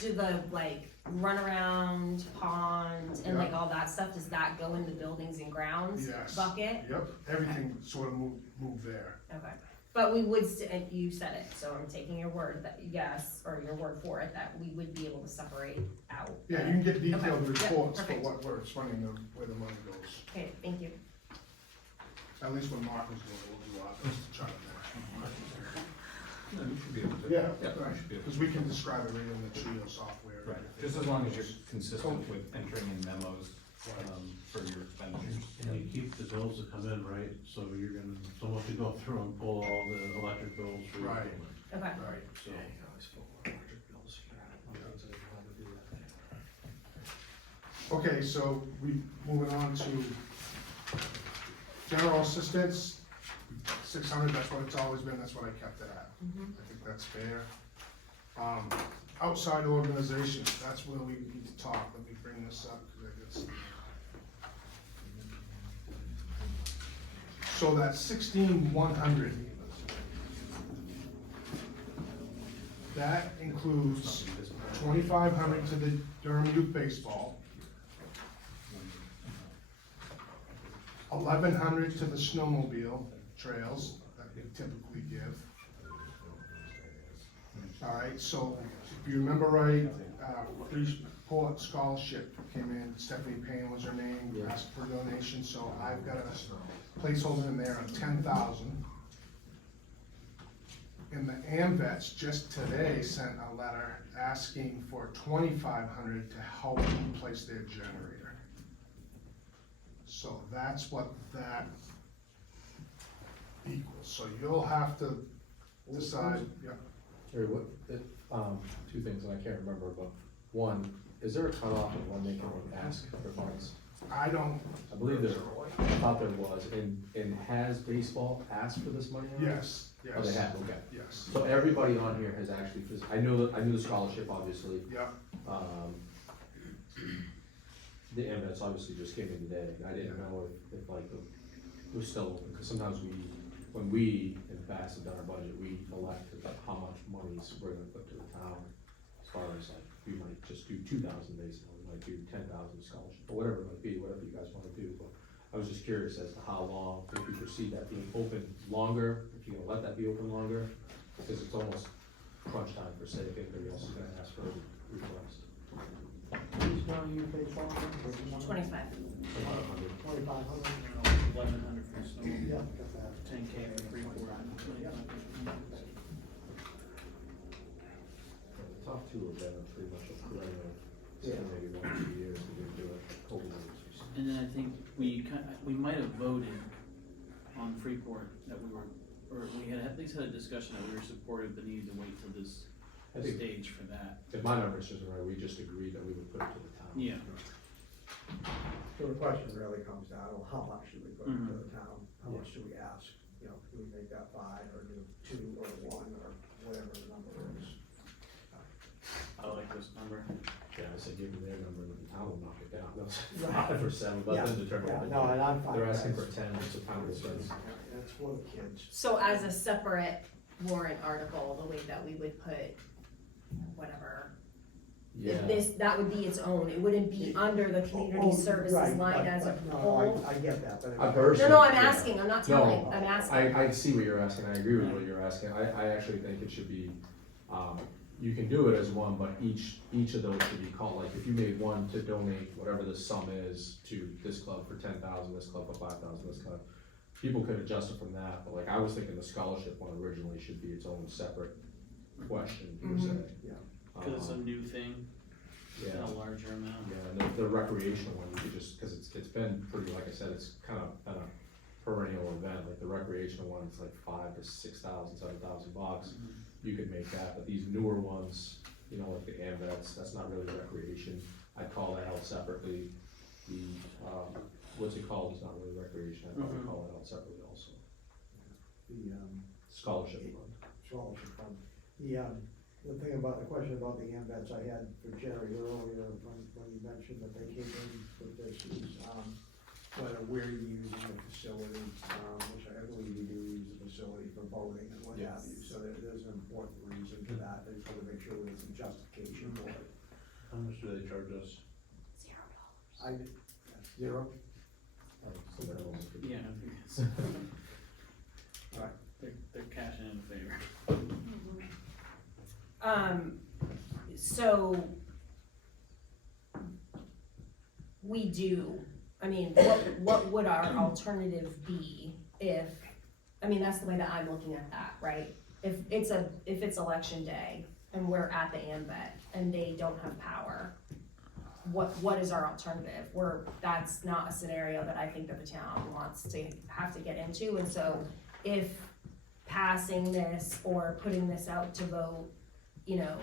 do the like runaround pond and like Yeah. all that stuff, does that go in the buildings and grounds Yes. bucket? Yep, everything sort of moved there. Okay, but we would, and you said it, so I'm taking your word that, yes, or your word for it, that we would be able to separate out. Yeah, you can get detailed Okay, yep, reports for perfect. where it's funding, where the money goes. Okay, thank you. At least when Mark was doing it, we'll do our best to try to match. No, you should be able to. Yeah, Yeah, you right, should be able because we can describe it right in the Trio software. to. Right, just as long as you're consistent with entering in memos, for your expenditures. And you keep the bills that come in, right, so you're gonna, someone could go through and pull all the electric bills for your Right. building. Okay, Right. So, Okay, so we, moving on to general assistance, 600, that's what it's always been, that's what I kept it at. Mhm. I think that's fair. Outside organizations, that's where we need to talk, let me bring this up, because I got some. So that's 16,100. That includes 2,500 to the Durham Youth Baseball, 1,100 to the snowmobile trails that we typically give. All right, so if you remember right, Freeport Scholarship came in, Stephanie Payne was her name, asked for a donation, so I've got a placeholder in there of 10,000. And the AMVets just today sent a letter asking for 2,500 to help replace their generator. So that's what that equals, so you'll have to decide, yeah. Or what, two things, and I can't remember, but one, is there a cutoff of when they can ask for funds? I don't, I believe there, I thought there was, and has baseball asked for this money already? yes, yes. Oh, they have, okay. Yes, So everybody on here has actually, because I knew the scholarship, obviously, yeah, the AMVets obviously just came in today, and I didn't know if like, it was still open, because sometimes when we, in the past, have done our budget, we elect like how much monies we're gonna put to the town, as far as like, we might just do 2,000 baseball, we might do 10,000 scholarship, or whatever it might be, whatever you guys wanna do, but I was just curious as to how long, if you foresee that being open longer, if you're gonna let that be open longer, because it's almost crunch time for say, if anybody else is gonna ask for a request. Who's going to use baseball? 25. 2,500. 1100 for snow, Yeah. 10K for Freeport, 25. The top two have been pretty much a perennial, Yeah. maybe 1 or 2 years, we didn't do it, COVID years. And then I think we might have voted on Freeport that we were, or we had at least had a discussion that we were supportive of the need to wait till this I think, stage for that. if my numbers isn't right, we just agreed that we would put it to the town. Yeah, So the question really comes down to how much do we put into the town? How much do we ask? You know, do we make that 5 or do 2 or 1 or whatever the number is? I like this number. Yeah, I said give them their number, and the town will knock it down, they'll say Right. 5 or 7, let them determine. Yeah, what they no, do. and I'm fine. They're with asking that. for 10, it's a pound of difference. That's for the kids. So as a separate warrant article, the way that we would put whatever, Yeah, this, that would be its own, it wouldn't be under the community Oh, services right, line but- as a but no, whole. I get that, but. I personally. No, I'm yeah. asking, I'm not telling, I'm asking. I see what you're asking, I agree with what you're asking, I actually think it should be, you can do it as one, but each of those should be called, like, if you made one to donate whatever the sum is to this club for 10,000, this club for 5,000, this club, people could adjust it from that, but like, I was thinking the scholarship one originally should be its own separate question, per se. Yeah. Cause it's a new thing in Yeah. a larger amount. Yeah, and the recreational one, you could just, cause it's been pretty, like I said, it's kind of been a perennial event, like the recreational one, it's like 5,000 to 6,000, 7,000 bucks. You could make that, but these newer ones, you know, like the AMVets, that's not really recreation, I'd call that out separately. The, what's it called, it's not really recreation, I'd probably call it out separately also. The, Scholarship fund. scholarship fund. The thing about, the question about the AMVets I had for Jerry earlier, when you mentioned that they came in with this, is, whether we're using the facility, which I believe we do use the facility for voting and what have you. So there's an important reason to that. They just want to make sure there's some justification for it. How much do they charge us? I, zero? Yeah, I think it's, Right. they're cashing in favor. So we do, I mean, what would our alternative be if, I mean, that's the way that I'm looking at that, right? If it's election day and we're at the AMVET and they don't have power, what is our alternative? That's not a scenario that I think that the town wants to have to get into, and so if passing this or putting this out to vote, you know,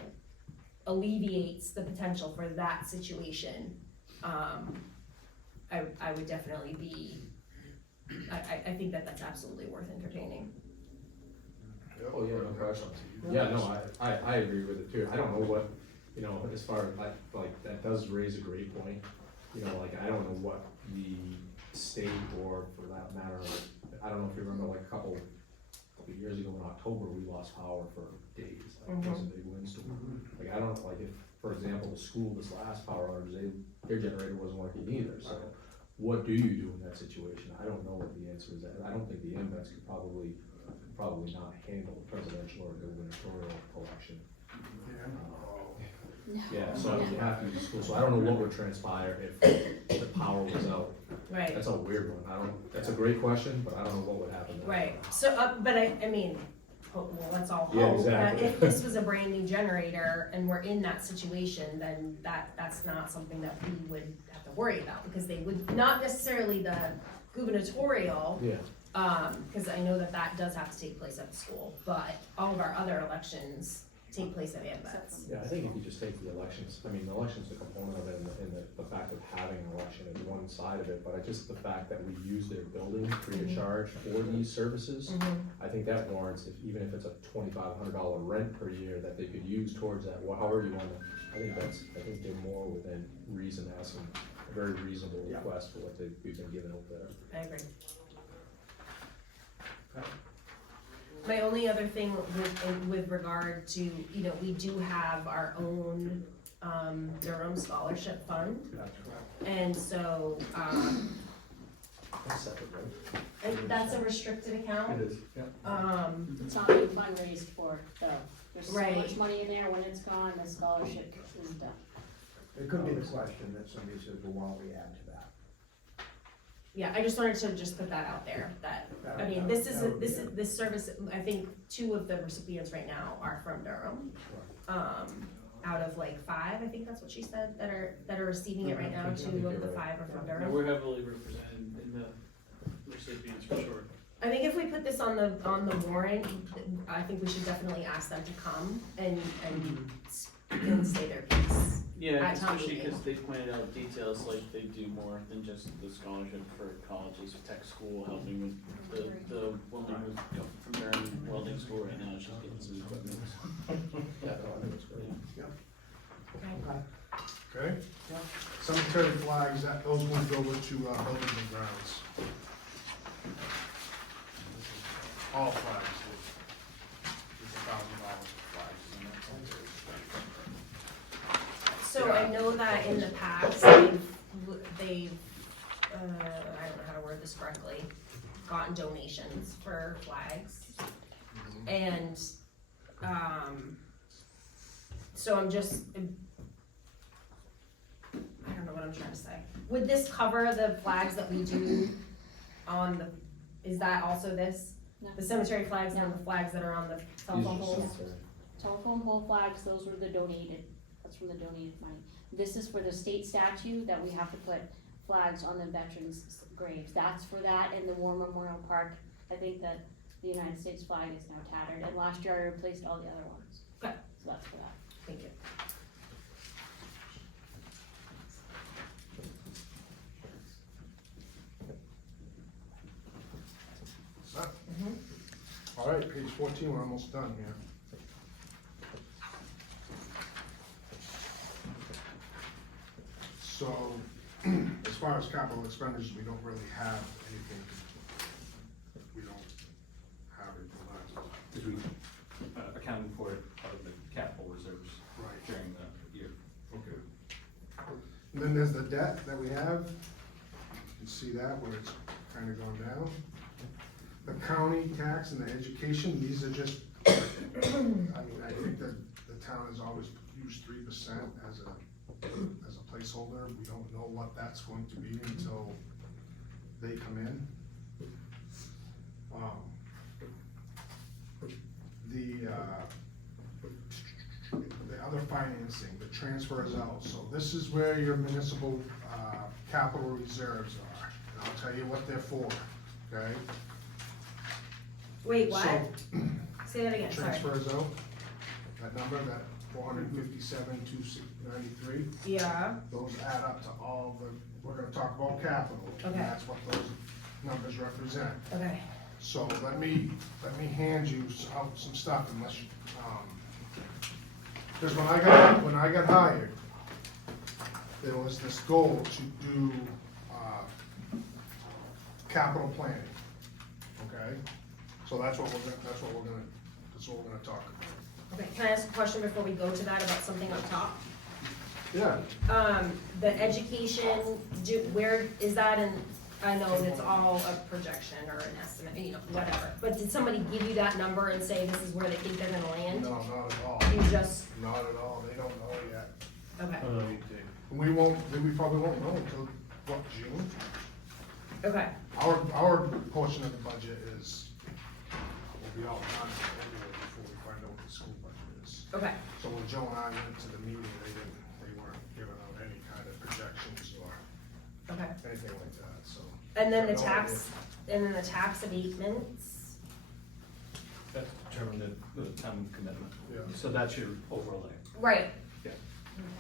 alleviates the potential for that situation, I would definitely be, I think that that's absolutely worth entertaining. Oh, yeah, no question. Yeah, no, I agree with it too. I don't know what, you know, as far, like, that does raise a great point. You know, like, I don't know what the state or for that matter, I don't know if you remember like a couple of years ago in October, we lost power for days. Like, it was a big windstorm. Like, I don't know, like, if, for example, the school, this last power outage, their generator wasn't working either, so what do you do in that situation? I don't know what the answer is. I don't think the MVETs could probably not handle a presidential or gubernatorial election. Yeah, so you have to use the school, so I don't know what would transpire if the power was out. Right. That's a weird one, that's a great question, but I don't know what would happen there. Right, so, but I mean, well, let's all Yeah, hope that exactly. if this was a brand new generator and we're in that situation, then that's not something that we would have to worry about, because they would, not necessarily the gubernatorial, Yeah, cause I know that does have to take place at the school, but all of our other elections take place at AMVETs. yeah, I think if you just take the elections, I mean, the election's a component of it, and the fact of having an election is one side of it, but just the fact that we use their building free of charge for these services, I think that warrants, even if it's a $2,500 rent per year that they could use towards that, however you wanna, I think they're more within reason, asking a very reasonable request for what we've been given over there. I agree. My only other thing with regard to, you know, we do have our own, Durham Scholarship Fund. That's correct. And so, That's separate, right? and that's a restricted account. It is, yeah. It's not being fundraised for, though. There's so Right. much money in there, when it's gone, the scholarship is done. It could be the question that somebody says, well, why don't we add to that? Yeah, I just wanted to just put that out there, that, I mean, this service, I think 2 of the recipients right now are from Durham. Out of like 5, I think that's what she said, that are receiving it right now, 2 of the 5 are from Yeah, Durham. we're heavily represented in the recipients for sure. I think if we put this on the warrant, I think we should definitely ask them to come and say their piece. Yeah, At town especially meeting. because they pointed out details like they do more than just the scholarship for colleges, tech school, helping with the woman who's from Durham welding school right now, she's getting some equipment. Yeah, no, I think it's great. Okay? Cemetery flags, those moved over to, buildings and grounds. All flags. It's $1,000 for flags, isn't it? So I know that in the past, they've, I don't know how to word this correctly, gotten donations for flags. And, so I'm just, I don't know what I'm trying to say. Would this cover the flags that we do on the, is that also this? No. The cemetery flags and the flags that are on the telephone These are poles? cemetery. Telephone pole flags, those were the donated, that's from the donated money. This is for the state statute that we have to put flags on the veterans' graves. That's for that, and the War Memorial Park, I think that the United States flag is now tattered, and last year I replaced all the other ones. Okay. So that's for that. Thank you. Set? All right, page 14, we're almost done here. So, as as far as capital expenditures, we don't really have anything, we don't have anything left. Because we accounted for it out of the capital reserves Right. during the year. Okay. And then there's the debt that we have, you can see that where it's kinda going down. The county tax and the education, these are just, I mean, I think that the town has always used 3% as a placeholder. We don't know what that's going to be until they come in. The other financing, the transfers out, so this is where your municipal, capital reserves are. And I'll tell you what they're for, okay? Wait, what? So, Say that again, sorry. transfers out, that number, that 457,293, Yeah, those add up to all the, we're gonna talk about capital. and Okay. That's what those numbers represent. okay. So let me hand you out some stuff unless you, because when I got hired, there was this goal to do, capital planning, okay? So that's what we're gonna talk about. Okay, can I ask a question before we go to that about something up top? Yeah. The education, where is that in, I know it's all a projection or an estimate, you know, whatever. But did somebody give you that number and say this is where they think they're gonna land? No, not at all, You just, not at all, they don't know yet. okay, We probably won't know until, what, June? okay, Our portion of the budget will be all done anyway before we find out what the school budget is. okay. So when Joe and I went to the meeting, they weren't giving out any kind of projections or Okay, anything like that, so. and then the No tax, and then the tax abatements, That's determined at the town commitment. Yeah. So that's your overlay. right? Yeah.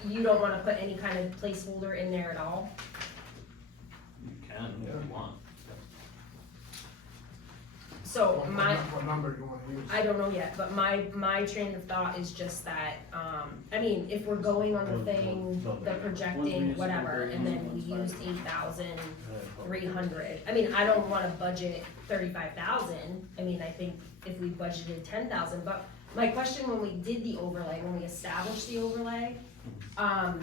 You don't wanna put any kind of placeholder in there at all? You can if you want. So What my, what number do you wanna use? I don't know yet, but my train of thought is just that, I mean, if we're going on the thing, the projecting, whatever, and then we used 8,300, I mean, I don't wanna budget 35,000, I mean, I think if we budgeted 10,000, but my question when we did the overlay, when we established the overlay, I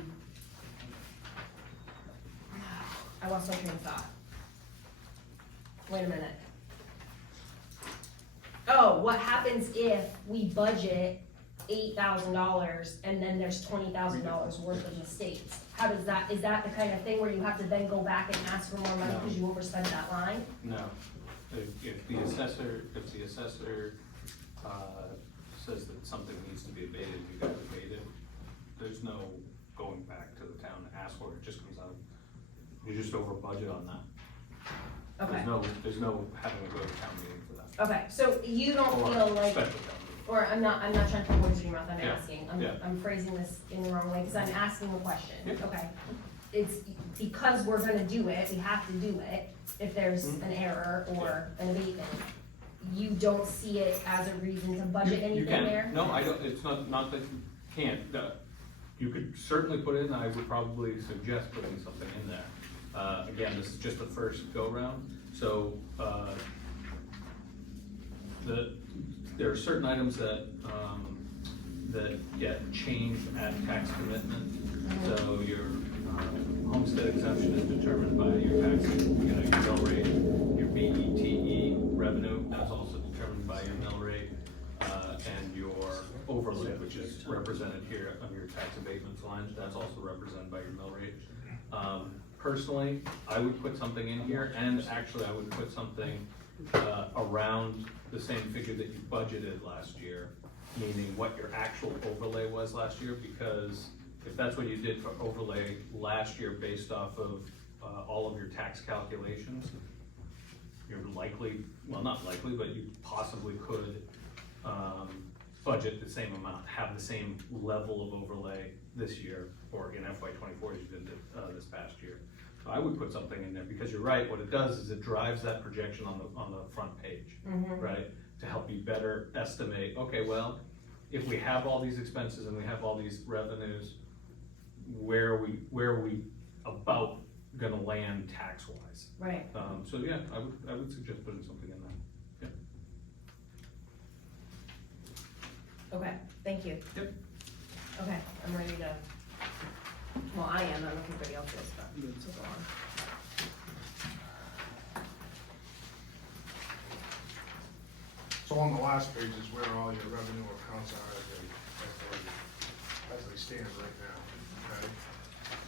lost my train of thought. Wait a minute. Oh, what happens if we budget $8,000 and then there's $20,000 worth of mistakes? How does that, is that the kind of thing where you have to then go back and ask for more money because you overspent that line? No, if the assessor, says that something needs to be abated, you gotta abate it. There's no going back to the town to ask for it, it just comes out. You're just over budget on that. Okay, There's no having to go to town meeting for that. okay, so you don't Or feel like, special town meeting. or I'm not trying to put words in your mouth, I'm Yeah, asking, yeah. I'm phrasing this in the wrong way, because I'm asking a question, Yeah. okay? It's because we're gonna do it, we have to do it, if there's Mm-hmm. an error or an abatement. You don't see it as a reason to budget You anything can. there? No, I don't, it's not that you can't, you could certainly put in, I would probably suggest putting something in there. Again, this is just the first go-round, so, there are certain items that get changed at tax commitment. So your homestead exemption is determined by your tax, your mill rate, your BETE revenue, that's also determined by your mill rate, and your overlay, which is represented here on your tax abatements line, that's also represented by your mill rate. Personally, I would put something in here, and actually I would put something around the same figure that you budgeted last year, meaning what your actual overlay was last year, because if that's what you did for overlay last year based off of all of your tax calculations, you're likely, well, not likely, but you possibly could budget the same amount, have the same level of overlay this year, or in FY '24 as you did this past year. So I would put something in there, because you're right, what it does is it drives that projection on the front page, right? To help you better estimate, okay, well, if we have all these expenses and we have all these revenues, where are we about gonna land tax-wise. Right. So yeah, I would suggest putting something in there. Okay, thank you. Yep. Okay, I'm ready to, well, I am, I don't know if anybody else is, but, so go on. So on the last page is where all your revenue accounts are as they stand right now, okay?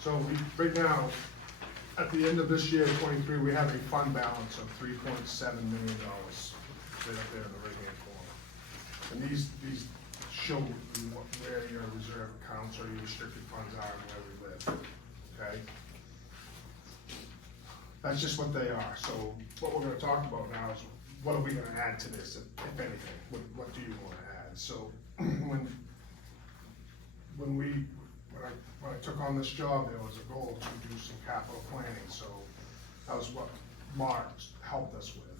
So right now, at the end of this year, 23, we have a fund balance of $3.7 million, right up there in the right-hand corner. And these show you where your reserve accounts or your restricted funds are and where we live, okay? That's just what they are. So what we're gonna talk about now is what are we gonna add to this, if anything? What do you wanna add? So when I took on this job, there was a goal to do some capital planning, so that was what Mark helped us with.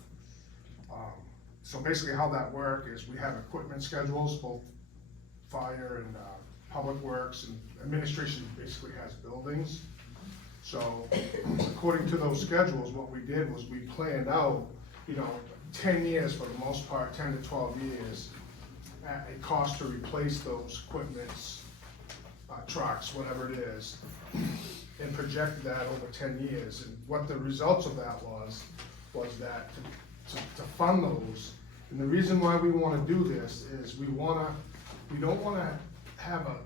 So basically how that works is we have equipment schedules, both fire and public works, and administration basically has buildings. So according to those schedules, what we did was we planned out, 10 years for the most part, 10 to 12 years, at a cost to replace those equipments, trucks, whatever it is, and projected that over 10 years. And what the results of that was that to fund those, and the reason why we wanna do this is we don't wanna have a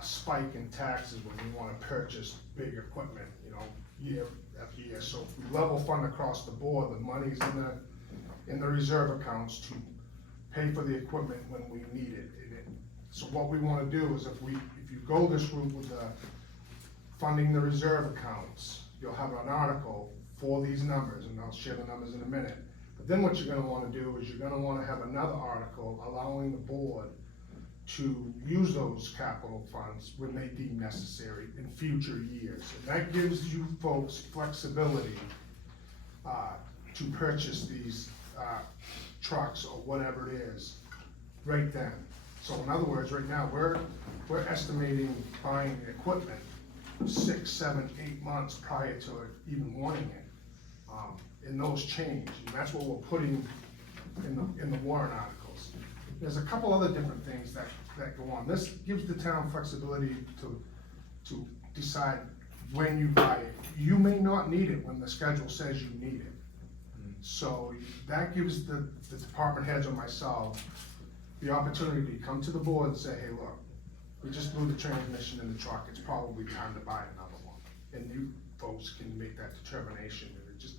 spike in taxes when we wanna purchase big equipment, year after year. So if we level fund across the board, the money's in the reserve accounts to pay for the equipment when we need it. So what we wanna do is if you go this route with funding the reserve accounts, you'll have an article for these numbers, and I'll share the numbers in a minute. But then what you're gonna wanna do is you're gonna wanna have another article allowing the board to use those capital funds when they deem necessary in future years. And that gives you folks flexibility to purchase these trucks or whatever it is right then. So in other words, right now, we're estimating buying equipment 6, 7, 8 months prior to it even wanting it. And those change, and that's what we're putting in the warrant articles. There's a couple other different things that go on. This gives the town flexibility to decide when you buy it. You may not need it when the schedule says you need it. So that gives the department heads or myself the opportunity to come to the board and say, hey, look, we just blew the transmission in the truck, it's probably time to buy another one. And you folks can make that determination, and it just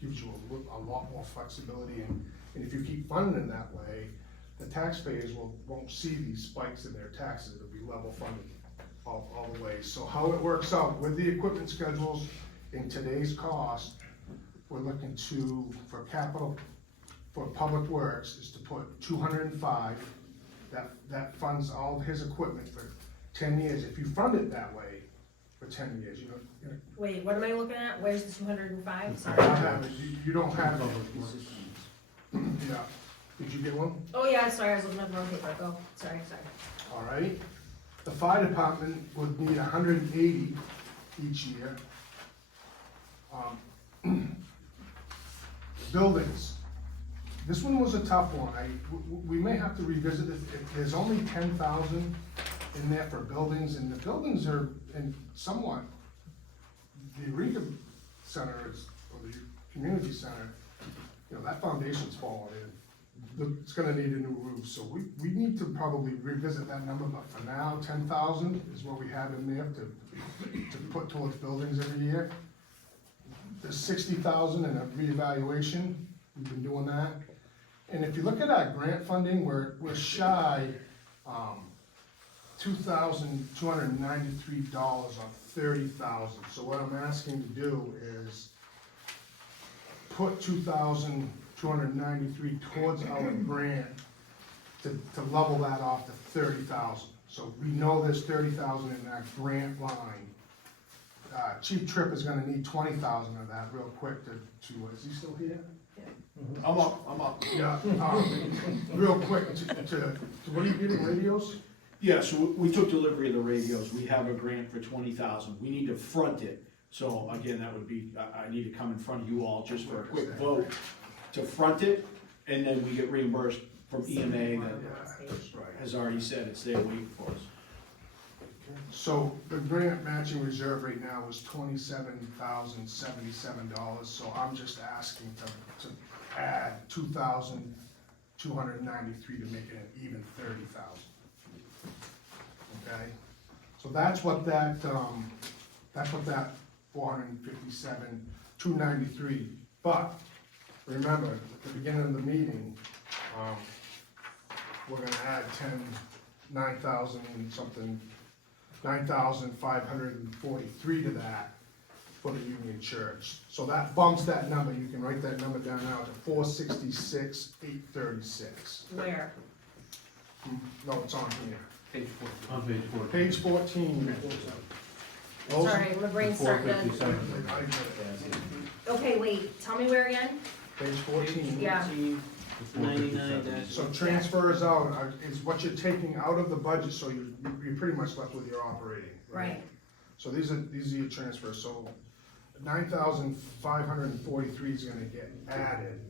gives you a lot more flexibility, and if you keep funding it that way, the taxpayers won't see these spikes in their taxes. It'll be level funded all the way. So how it works out with the equipment schedules in today's cost, we're looking for capital, for public works, is to put 205, that funds all of his equipment for 10 years. If you fund it that way for 10 years, Wait, what am I looking at? Where's the 205? I Sorry. don't have it. You don't have it. Yeah. Did you get one? Oh, yeah, sorry, I was looking at the wrong paper. Go, sorry. All right. The fire department would need 180 each year. Buildings. This one was a tough one. We may have to revisit it. There's only 10,000 in there for buildings, and the buildings are in somewhat, the Eureka Center or the community center, that foundation's falling in. It's gonna need a new roof, so we need to probably revisit that number, but for now, 10,000 is what we have in there to put towards buildings every year. There's 60,000 in a reevaluation, we've been doing that. And if you look at our grant funding, we're shy, $2,293 on 30,000. So what I'm asking to do is put 2,293 towards our grant to level that off to 30,000. So we know there's 30,000 in that grant line. Chief Tripp is gonna need 20,000 of that real quick to, is he still here? I'm up. Yeah, real quick to, what are you getting, radios? Yeah, so we took delivery of the radios. We have a grant for 20,000. We need to front it So again, that would be, I need to come in front of you all just for a quick vote to front it, and then we get reimbursed from EMA that has already said it's there waiting for us. So the grant matching reserve right now is $27,077, so I'm just asking to add $2,293 to make it an even $30,000. Okay, so that's what that 457,293, but remember, at the beginning of the meeting, we're gonna add 9,000 and something, 9,543 to that for the Union Church. So that bumps that number, you can write that number down now to 466,836. Where? No, it's on here. Page 4. On page 14. Page 14. Those- Sorry, my brain's starting to, 457. I get it. okay, wait, tell me where again? Page 14. Yeah. 99 So transfers out is what you're taking out of the budget, so you're pretty much left with your operating. Right, So these are your transfers, so 9,543 is gonna get added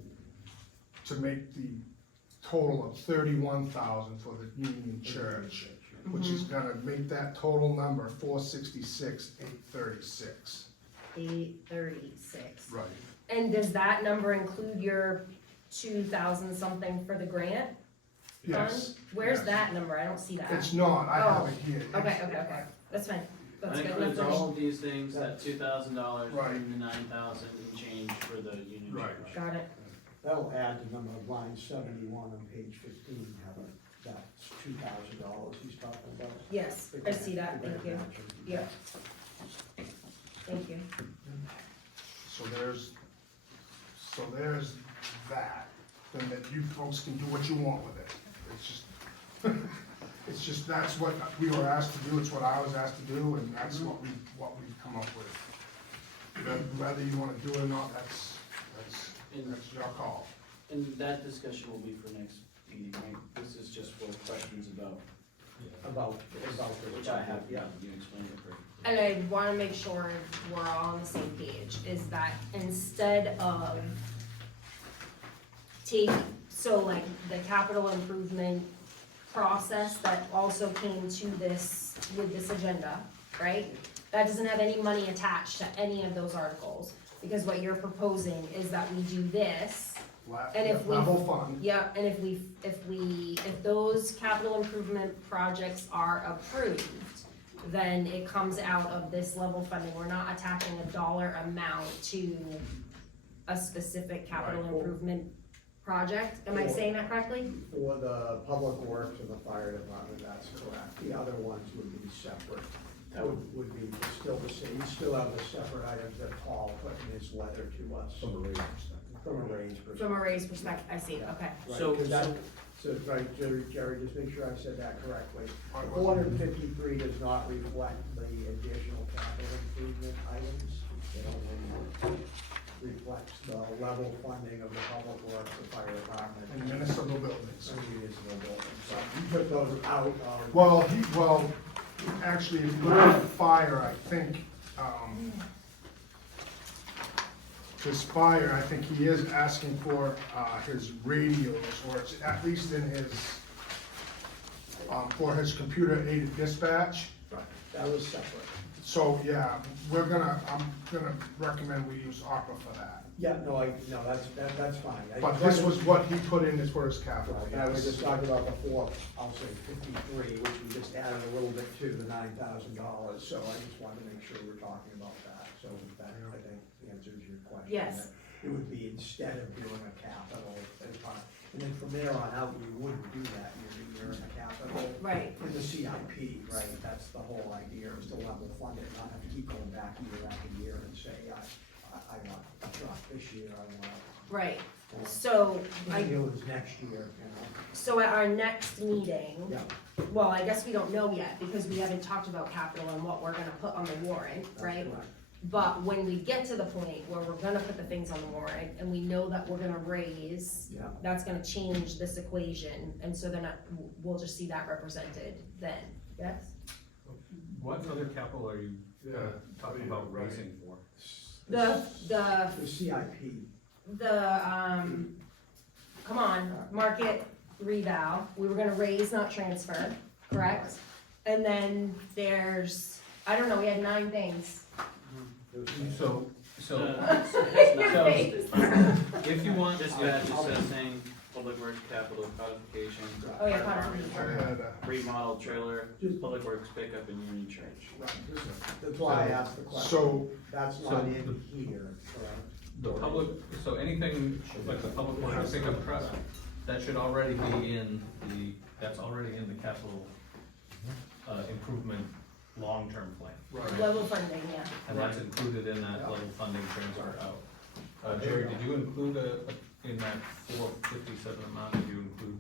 to make the total of 31,000 for the Union Church, which is gonna make that total number 466,836. 836. Right. And does that number include your 2,000 something for the grant fund? Yes. Where's yes. that number? I don't see that. It's not, I have it here. Okay, that's fine, that's That good includes enough for all me. of these things, that $2,000 Right. and the 9,000 and change for the Union Right. Church. Got it, That'll add to number of line 71 on page 15, that's $2,000 he's talking about. yes, I see that, thank you, yeah. Thank you. So there's that, then that you folks can do what you want with it. It's just, that's what we were asked to do, it's what I was asked to do, and that's what we've come up with. Whether you wanna do it or not, that's your call. And that discussion will be for next meeting, right? This is just for questions about, About which I have, yeah, you explained it perfectly. And I wanna make sure we're all on the same page, is that instead of so like the capital improvement process that also came to this, with this agenda, right? That doesn't have any money attached to any of those articles, because what you're proposing is that we do this. And if we- Level fund, Yeah, and if those capital improvement projects are approved, then it comes out of this level funding. We're not attaching a dollar amount to a specific capital Right. improvement project. Am I saying that correctly? For the public works and the fire department, that's correct. The other ones would be separate. That would be still the same, you still have the separate items that Paul put in his letter to us. From a raise perspective. From a raise perspective. From a raised perspective, I see, okay. Right, So- 'cause right, Jerry, just make sure I said that correctly. I wasn't- 453 does not reflect the additional capital improvement items. It only reflects the level funding of the public works, the fire department, and municipal buildings. and municipal buildings. So you put those out of. Well, actually, if you look at fire, I think, his fire, I think he is asking for, his radios, or it's at least in his, for his computer aided dispatch. Right, that was separate. So, yeah, I'm gonna recommend we use ARPA for that. Yeah, no, that's fine. But this was what he put in as far as capital, Right, and I was yes. just talking about the four, I'll say 53, which we just added a little bit to the $9,000, so I just wanted to make sure we're talking about that, so that, I think, answers your question. Yes. It would be instead of doing a capital, and then from there on out, you wouldn't do that, you're in a capital. Right. In the CIP, right, that's the whole idea, is to level fund it, not have to keep going back year after year and say, I want a truck this year, I want Right, so a ambulance next year, you know? so at our next meeting, Yeah, well, I guess we don't know yet, because we haven't talked about capital and what we're gonna put on the warrant, that's right? correct. But when we get to the point where we're gonna put the things on the warrant, and we know that we're gonna raise, Yeah. that's gonna change this equation, and so then we'll just see that represented then, yes? what other capital are you talking about right. raising for? The The CIP. come on, market reval, we were gonna raise, not transfer, correct? And then there's, I don't know, we had 9 things. So, Your face. if you want, This batch is saying public works capital codification, Oh, yeah, fire codification. department I had, remodel trailer, public works pickup and Union Church. That's why I asked the question. So, That's so not in here, correct? the public, so anything like the public works pickup truck, that should already be in that's already in the capital, improvement long-term plan. right, Level funding, yeah. And that's included in that level funding transfer out. Jerry, did you include in that 457 amount, did you include,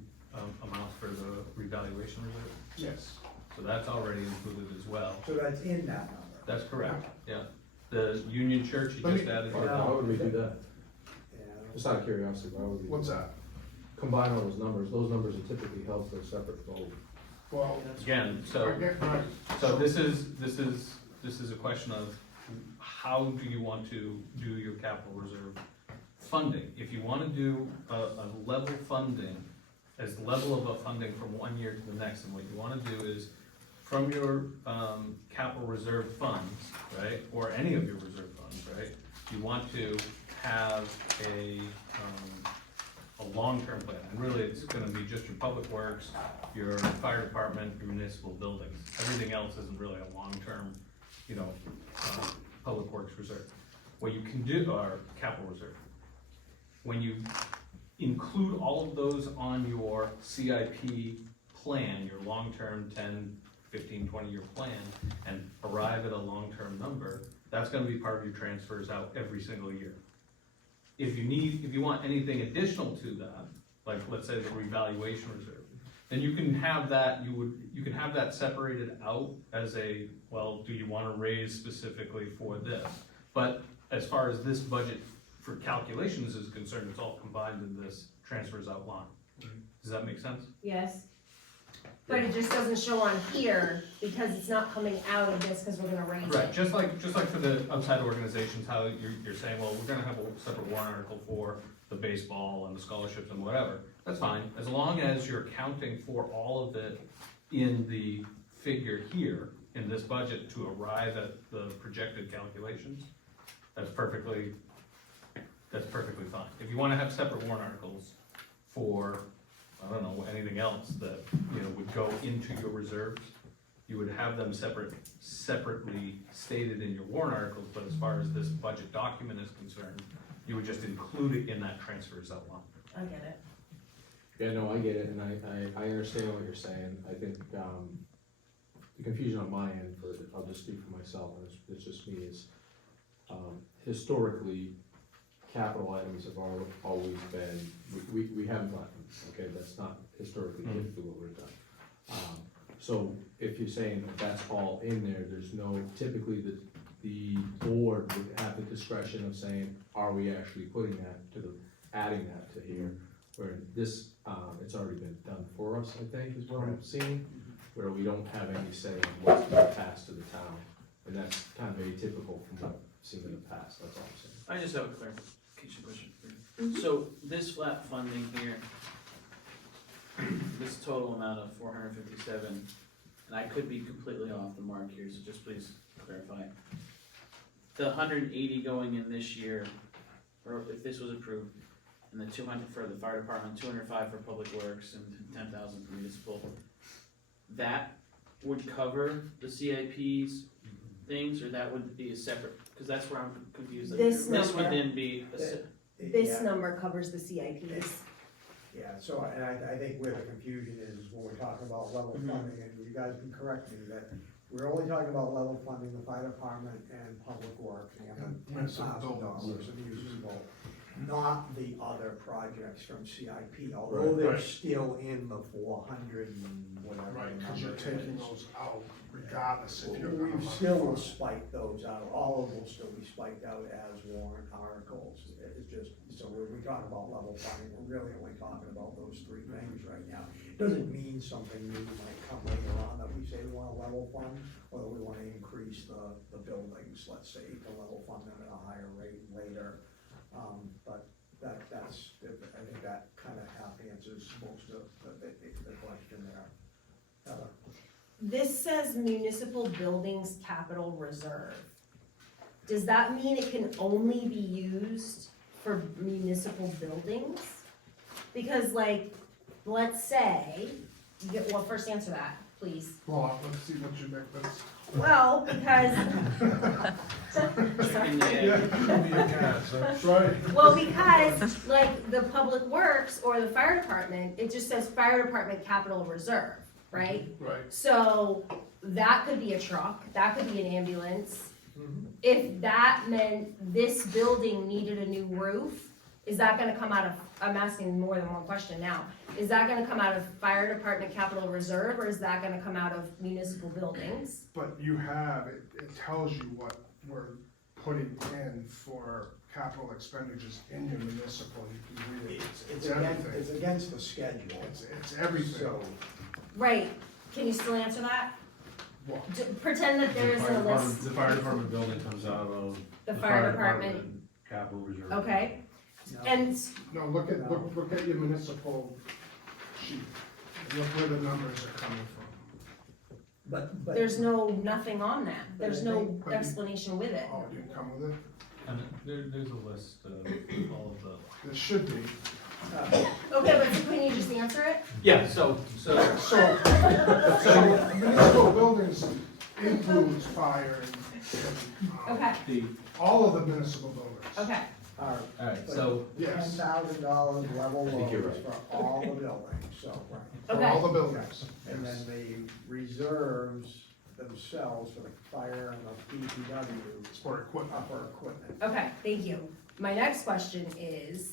amounts for the revaluation reserve? yes. So that's already included as well. So that's in that number. That's correct, yeah. The Union Church, you Let just me- added. Why would we do that? Yeah. Just out of curiosity, why would we? What's that? Combine all those numbers are typically held for a separate vote. Well, Again, so. So this is a question of how do you want to do your capital reserve funding? If you wanna do a level funding, as level of a funding from one year to the next, and what you wanna do is from your, capital reserve funds, right, or any of your reserve funds, right? You want to have a long-term plan, and really it's gonna be just your public works, your fire department, your municipal buildings. Everything else isn't really a long-term, public works reserve. What you can do, or capital reserve, when you include all of those on your CIP plan, your long-term 10, 15, 20-year plan, and arrive at a long-term number, that's gonna be part of your transfers out every single year. If you want anything additional to that, like let's say the revaluation reserve, then you can have that, you can have that separated out as a, well, do you wanna raise specifically for this? But as far as this budget for calculations is concerned, it's all combined in this transfers out line. Does that make sense? Yes. But it just doesn't show on here because it's not coming out of this because we're gonna raise Right, it. just like for the outside organizations, how you're saying, well, we're gonna have a separate warrant article for the baseball and the scholarships and whatever, that's fine, as long as you're accounting for all of it in the figure here, in this budget, to arrive at the projected calculations, that's perfectly fine. If you wanna have separate warrant articles for, I don't know, anything else that, would go into your reserves, you would have them separately stated in your warrant articles, but as far as this budget document is concerned, you would just include it in that transfers outline. I get it. Yeah, no, I get it, and I understand what you're saying. I think, the confusion on my end, I'll just speak for myself, and it's just me, is, historically, capital items have always been, we haven't gotten, okay, that's not historically typically what we've done. So if you're saying that that's all in there, there's no, typically the board would have the discretion of saying, are we actually putting that adding that to here? Where this, it's already been done for us, I think, is what I'm seeing, where we don't have any say on what's being passed to the town. And that's kind of atypical from what I've seen in the past, that's all I'm saying. I just have a clarification question for you. So this flat funding here, this total amount of 457, and I could be completely off the mark here, so just please clarify. The 180 going in this year, or if this was approved, and the 200 for the fire department, 205 for public works, and 10,000 for municipal, that would cover the CIP's things, or that would be a separate, because that's where I'm confused. This This would number. then be, This Yeah. number covers the CIPs. Yeah, so, and I think where the confusion is when we're talking about level funding, and you guys can correct me, that we're only talking about level funding the fire department and public works, and municipal $10,000 buildings. of municipal. not the other projects from CIP, although Right, they're right. still in the 400 and whatever. Right, the cause you're number taking is. those out regardless if you're gonna. We still will spike those out, all of them will still be spiked out as warrant articles. It's just, so when we talk about level funding, we're really only talking about those three things right now. Doesn't mean something new might come later on that we say we wanna level fund, or that we wanna increase the buildings, let's say, to level fund them at a higher rate later. But that's, I think that kinda half answers most of the question there. Heather? This says municipal buildings capital reserve. Does that mean it can only be used for municipal buildings? Because like, let's say, well, first answer that, please. Well, let's see what you make this. Well, because, Chicken egg. Show me your cards, huh? That's right. well, because like the public works or the fire department, it just says fire department capital reserve, right? Right. So that could be a truck, that could be an ambulance. If that meant this building needed a new roof, is that gonna come out of, I'm asking more than one question now. Is that gonna come out of fire department capital reserve, or is that gonna come out of municipal buildings? But you have, it tells you what we're putting in for capital expenditures in your municipal, you can read it. It's everything. against the schedule. It's everything. So, Right, can you still answer that? What? Pretend that there The isn't fire a department- list, The fire department building comes out of. the fire department, Capital reserve. okay, no. and, No, look at your municipal sheet, look where the numbers are coming from. But. there's nothing on that, there's no But you- explanation with it. Oh, it didn't come with it? And there's a list of all of the. There should be. Okay, but can you just answer it? Yeah, so, So municipal buildings includes fire and, Okay, all of the municipal buildings. okay, alright, so, Yes, $10,000 level I think you're loads for all the buildings, so, right. for okay. all the buildings. And then the reserves themselves for the fire and the DPW It's for equipment. upper equipment. Okay, thank you. My next question is,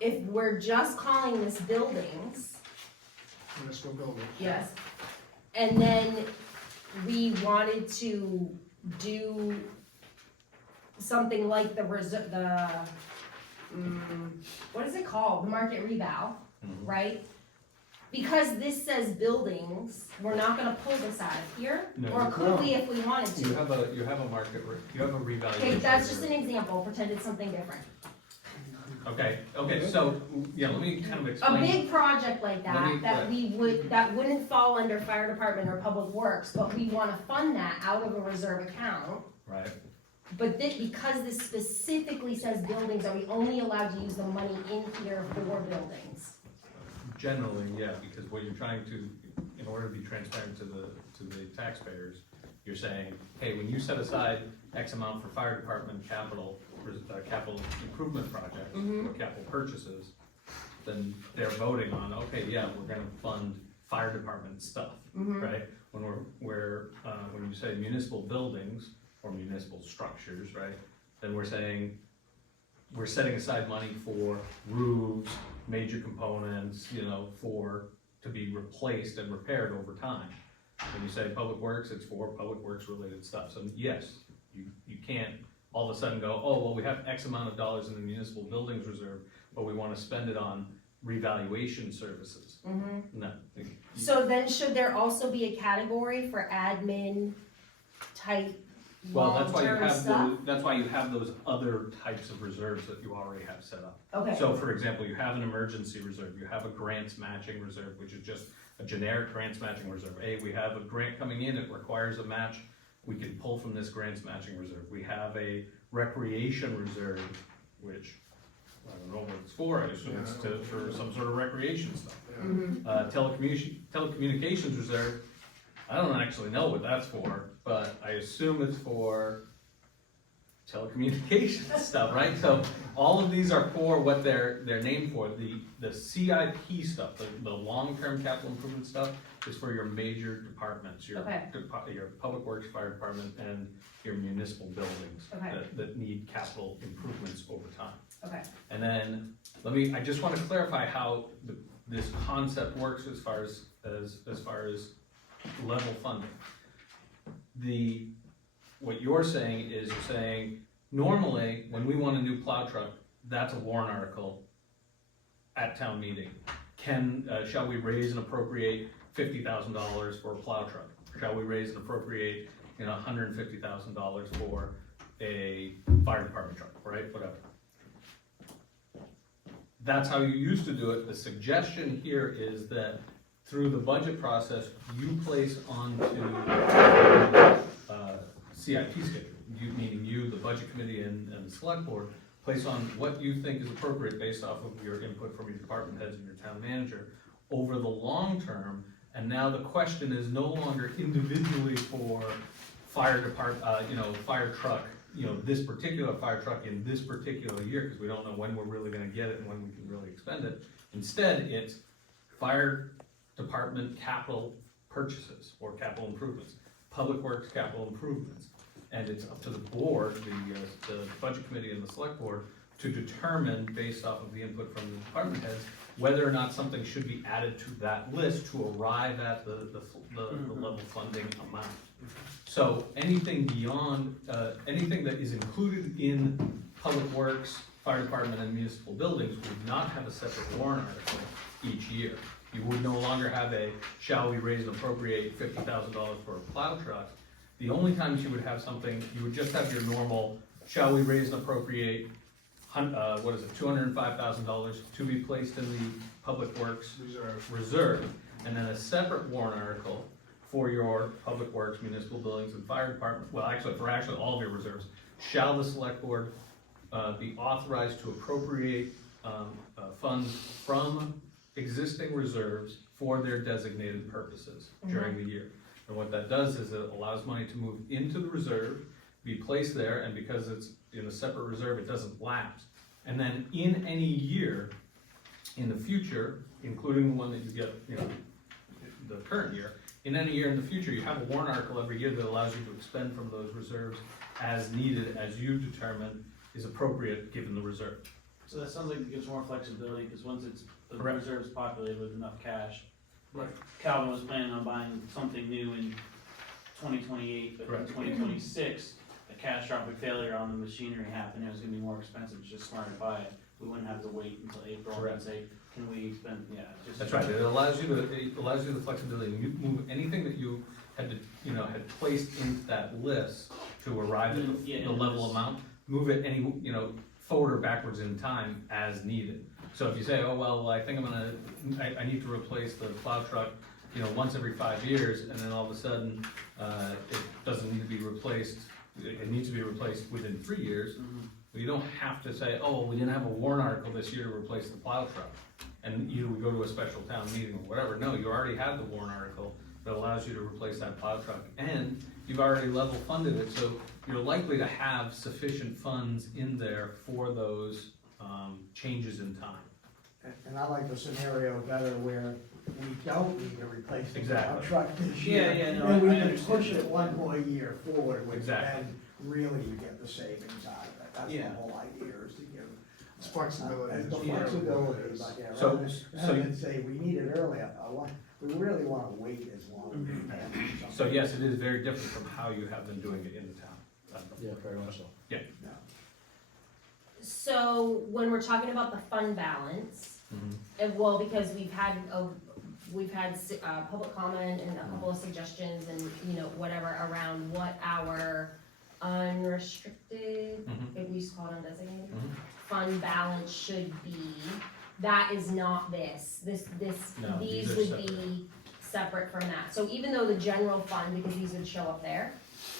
if we're just calling this buildings, Municipal buildings. yes, and then we wanted to do something like the what is it called? The market reval, right? Because this says buildings, we're not gonna pull this out of here, No. or could we if we wanted to? you have a market, you have a revaluation. Okay, that's just an reserve. example, pretend it's something different. Okay, so, yeah, let me kind of A explain. big project like Let that, me- that wouldn't fall under fire department or public works, but we wanna fund that out of a reserve account. Right, But because this specifically says buildings, are we only allowed to use the money in here for buildings? generally, yeah, because what you're trying to, in order to be transparent to the taxpayers, you're saying, hey, when you set aside X amount for fire department capital improvement projects, or capital purchases, then they're voting on, okay, yeah, we're gonna fund fire department stuff, right? When when you say municipal buildings or municipal structures, right, then we're saying, we're setting aside money for roofs, major components, to be replaced and repaired over time. When you say public works, it's for public works related stuff, so yes, you can't all of a sudden go, oh, well, we have X amount of dollars in the municipal buildings reserve, but we wanna spend it on revaluation services. No. So then should there also be a category for admin type Well, that's why you long-term have stuff? that's why you have those other types of reserves that you already have set up. Okay, So for example, you have an emergency reserve, you have a grants matching reserve, which is just a generic grants matching reserve. Hey, we have a grant coming in, it requires a match, we can pull from this grants matching reserve. We have a recreation reserve, which, I don't know what it's for, I assume it's for some sort of recreation stuff. Telecommunications reserve, I don't actually know what that's for, but I assume it's for telecommunications stuff, right? So all of these are for what they're named for. The CIP stuff, the long-term capital improvement stuff is for your major departments, your Okay. your public works, fire department, and your municipal buildings Okay. that need capital improvements over time. Okay, And then, I just wanna clarify how this concept works as far as level funding. What you're saying is, you're saying, normally, when we want a new plow truck, that's a warrant article at town meeting. Shall we raise and appropriate $50,000 for a plow truck? Shall we raise and appropriate, $150,000 for a fire department truck, right, whatever. That's how you used to do it. The suggestion here is that through the budget process, you place onto CIP schedule, meaning you, the budget committee and the select board, place on what you think is appropriate based off of your input from your department heads and your town manager over the long term. And now the question is no longer individually for fire fire truck, this particular fire truck in this particular year, because we don't know when we're really gonna get it and when we can really expend it. Instead, it's fire department capital purchases or capital improvements, public works capital improvements. And it's up to the board, the budget committee and the select board, to determine, based off of the input from the department heads, whether or not something should be added to that list to arrive at the level funding amount. So anything beyond, anything that is included in public works, fire department and municipal buildings would not have a separate warrant article each year. You would no longer have shall we raise and appropriate $50,000 for a plow truck. The only times you would have something, you would just have your normal, shall we raise and appropriate, $205,000 to be placed in the public works reserve, and then a separate warrant article for your public works, municipal buildings, and fire department, for all of your reserves. Shall the select board be authorized to appropriate funds from existing reserves for their designated purposes during the year? And what that does is it allows money to move into the reserve, be placed there, and because it's in a separate reserve, it doesn't lapse. And then in any year, in the future, including the one that you get, the current year, in any year in the future, you have a warrant article every year that allows you to expend from those reserves as needed, as you determine is appropriate given the reserve. So that sounds like it gives more flexibility, because once the Correct. reserve's populated with enough cash. Right. Calvin was planning on buying something new in 2028, but in Correct. 2026, a catastrophic failure on the machinery happened, it was gonna be more expensive, it's just smart to buy it. We wouldn't have to wait until April and Correct. say, can we spend, just. That's right, it allows you the flexibility, you move anything that you had placed into that list to arrive at the level amount, move it forward or backwards in time as needed. So if you say, I think I need to replace the plow truck, once every 5 years, and then all of a sudden, it doesn't need to be replaced, it needs to be replaced within 3 years, well, you don't have to say, we didn't have a warrant article this year to replace the plow truck, and either we go to a special town meeting or whatever. No, you already have the warrant article that allows you to replace that plow truck, and you've already level funded it, so you're likely to have sufficient funds in there for those changes in time. And I like the scenario better where we don't need to replace the plow Exactly. truck this year. No, And we I can understand. push it one more year forward, which Exactly. then really you get the savings out of it. That's the Yeah. whole idea, is to give. It's flexibility. And the is what flexibility, it is. but yeah, So- rather than say, we need it earlier, we really wanna wait as long as we can. So yes, it is very different from how you have been doing it in the town. Yeah, very much so. so when we're talking about the fund balance, because we've had public comment and a couple of suggestions and, whatever around what our unrestricted, Mhm. we used to call it undesignated, Mhm. fund balance should be, that is not this, No, these these are would be separate from that. So even though the general fund, because these would show up there,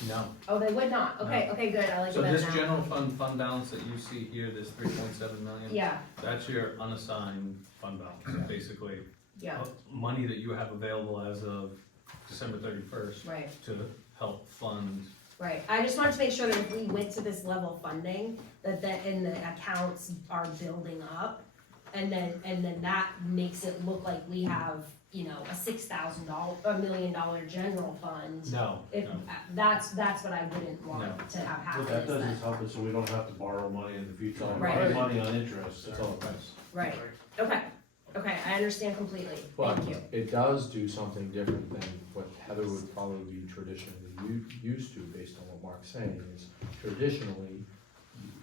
No. oh, they would not, okay, good, I like So that this now. general fund balance that you see here, this 3.7 million, Yeah, that's your unassigned fund balance, basically. yeah, Money that you have available as of December 31st right, to help fund Right, I just wanted to make sure that if we went to this level of funding, that the accounts are building up. And then that makes it look like we have, you know, a $1 million general fund. No, If, no. that's what I wouldn't want to have happen. What that is does that- is help us so we don't have to borrow money in the future, Right. borrow money on interest, that's all it does. Right, okay, I understand completely, But thank you. it does do something different than what Heather would probably be traditionally used to, based on what Mark's saying, is traditionally,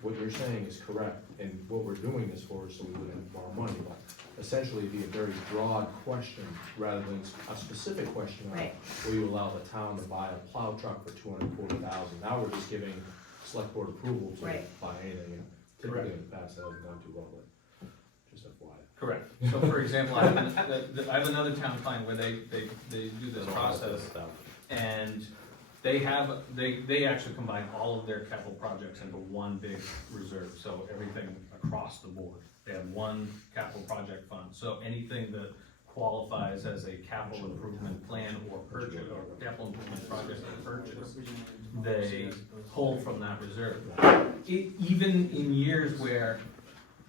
what you're saying is correct, and what we're doing this for is so we wouldn't borrow money, but essentially it'd be a very broad question, rather than a specific question. of, Right. Will you allow the town to buy a plow truck for $240,000? Now we're just giving select board approval to Right. buy anything, and typically in the past that hasn't gone too well, but just FYI. Correct. So for example, I have another town client where they do this process, and they actually combine all of their capital projects into one big reserve, so everything across the board. They have one capital project fund, so anything that qualifies as a capital improvement plan or purchase, or capital improvement project or purchase, they pull from that reserve. Even in years where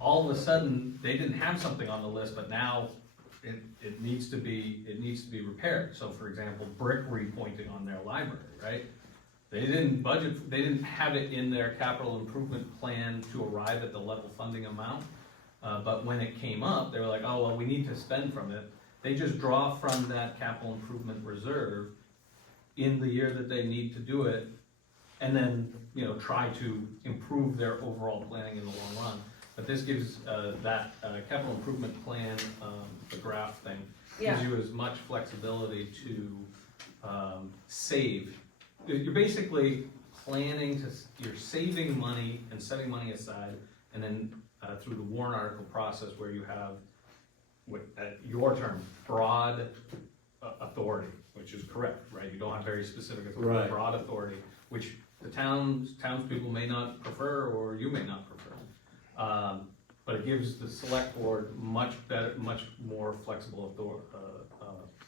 all of a sudden, they didn't have something on the list, but now it needs to be repaired. So for example, brick repointing on their library, right? They didn't have it in their capital improvement plan to arrive at the level funding amount. But when it came up, they were like, oh, well, we need to spend from it. They just draw from that capital improvement reserve in the year that they need to do it, and then, you know, try to improve their overall planning in the long run. But this gives, that capital improvement plan, the graph thing, gives you as much flexibility to save. You're basically you're saving money and setting money aside, and then through the warrant article process where you have, your term, broad authority, which is correct, right? You don't have very specific authority, Right. broad authority, which the townspeople may not prefer, or you may not prefer. But it gives the select board much more flexible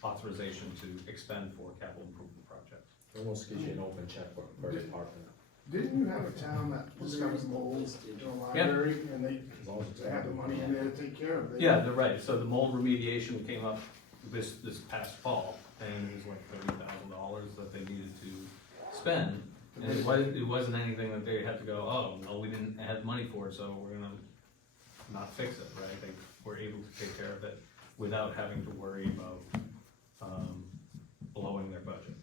authorization to expend for capital improvement projects. Almost gives you an open checkbook for a department. Didn't you have a town that discovered mold in a library, and they had the money in there to take care of it? Yeah, they're right, so the mold remediation came up this past fall, and it was like $30,000 that they needed to spend. And it wasn't anything that they had to go, oh, no, we didn't have money for it, so we're gonna not fix it, right? They were able to take care of it without having to worry about, blowing their budget.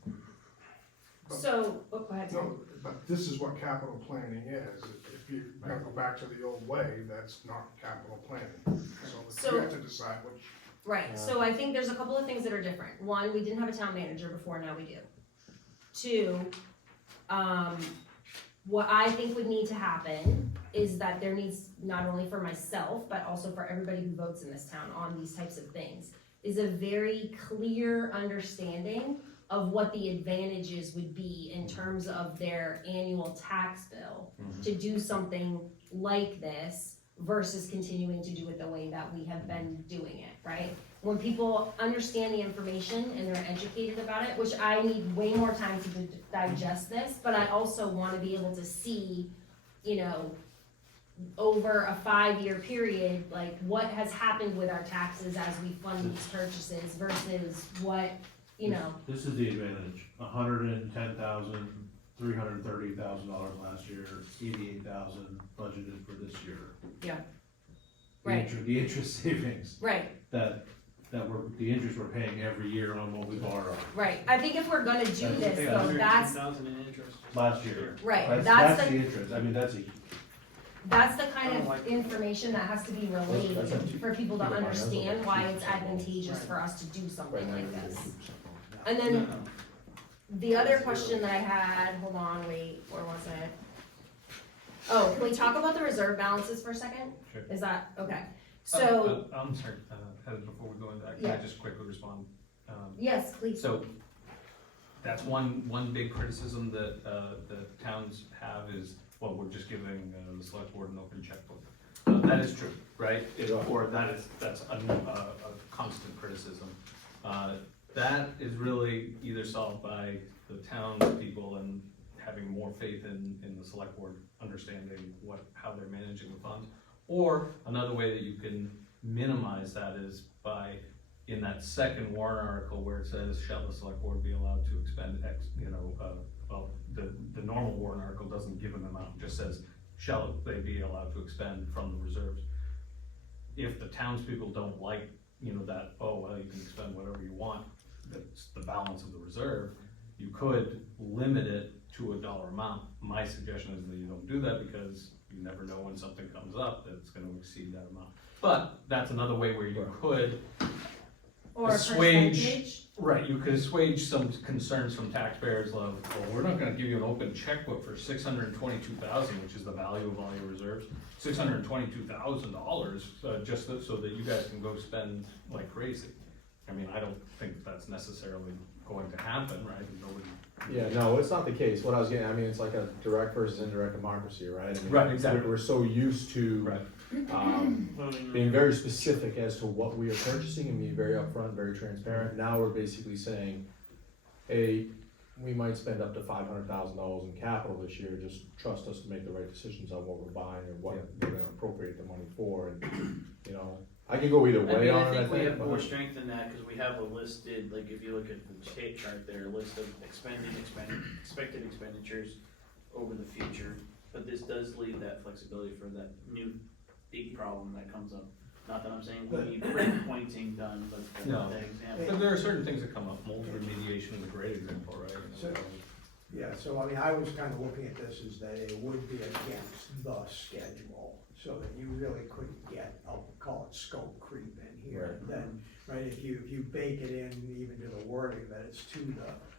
So, go ahead. No, but this is what capital planning is. If you're gonna go back to the old way, that's not capital planning. So So- you have to decide which. Right, so I think there's a couple of things that are different. One, we didn't have a town manager before, now we do. Two, what I think would need to happen is that there needs, not only for myself, but also for everybody who votes in this town on these types of things, is a very clear understanding of what the advantages would be in terms of their annual tax bill to do something like this versus continuing to do it the way that we have been doing it, right? When people understand the information and they're educated about it, which I need way more time to digest this, but I also wanna be able to see, you know, over a 5-year period, like what has happened with our taxes as we fund these purchases versus what, you know. This is the advantage, $110,000, $330,000 last year, $88,000 budgeted for this year. Yeah. The Right. The interest savings Right, the interest we're paying every year on what we borrow right. I think if we're gonna do this, though, that's, $102,000 in interest. last year. right, That's that's the the, interest, I mean, that's a, that's the kind of information that has to be relayed for people to understand why it's advantageous for us to do something like this. And then the other question that I had, hold on, wait, where was it? Oh, can we talk about the reserve balances for a second? Sure. Is that, okay, so, I'm sorry, Heather, before we go into that, can I Yeah. just quickly respond? yes, please. So, that's one big criticism that, the towns have is, well, we're just giving the select board an open checkbook. That is true, right? Or that's a constant criticism. That is really either solved by the townspeople and having more faith in the select board understanding how they're managing the funds. Or another way that you can minimize that is by, in that second warrant article where it says, shall the select board be allowed to expend X, well, the normal warrant article doesn't give an amount, just says, shall they be allowed to expend from the reserves. If the townspeople don't like, that, oh, well, you can expend whatever you want, that's the balance of the reserve, you could limit it to a dollar amount. My suggestion is that you don't do that, because you never know when something comes up that's gonna exceed that amount. But that's another way where you could Or a assuage, percentage. right, you could assuage some concerns from taxpayers of, well, we're not gonna give you an open checkbook for $622,000, which is the value of all your reserves, $622,000, just so that you guys can go spend like crazy. I mean, I don't think that's necessarily going to happen, right? Nobody. Yeah, no, it's not the case. What I was getting, I mean, it's like a direct versus indirect democracy, right? I mean, Right, exactly. We're so used to, Right. being very specific as to what we are purchasing and being very upfront, very transparent. Now we're basically saying, hey, we might spend up to $500,000 in capital this year, just trust us to make the right decisions on what we're buying and what we're gonna appropriate the money for, and, I can go either I way mean, on I it, think we have but- more strength in that, cause we have a listed, like, if you look at the state chart there, a list of expected expenditures over the future. But this does leave that flexibility for that new big problem that comes up. Not that I'm saying we need red pointing done, but No. that example. But there are certain things that come up, mold remediation is a great example, right? So- Yeah, so I mean, I was kind of looking at this as that it would be against the schedule, so that you really couldn't get, I'll call it scope creep in here. Then, right, if you bake it in even to the wording that it's to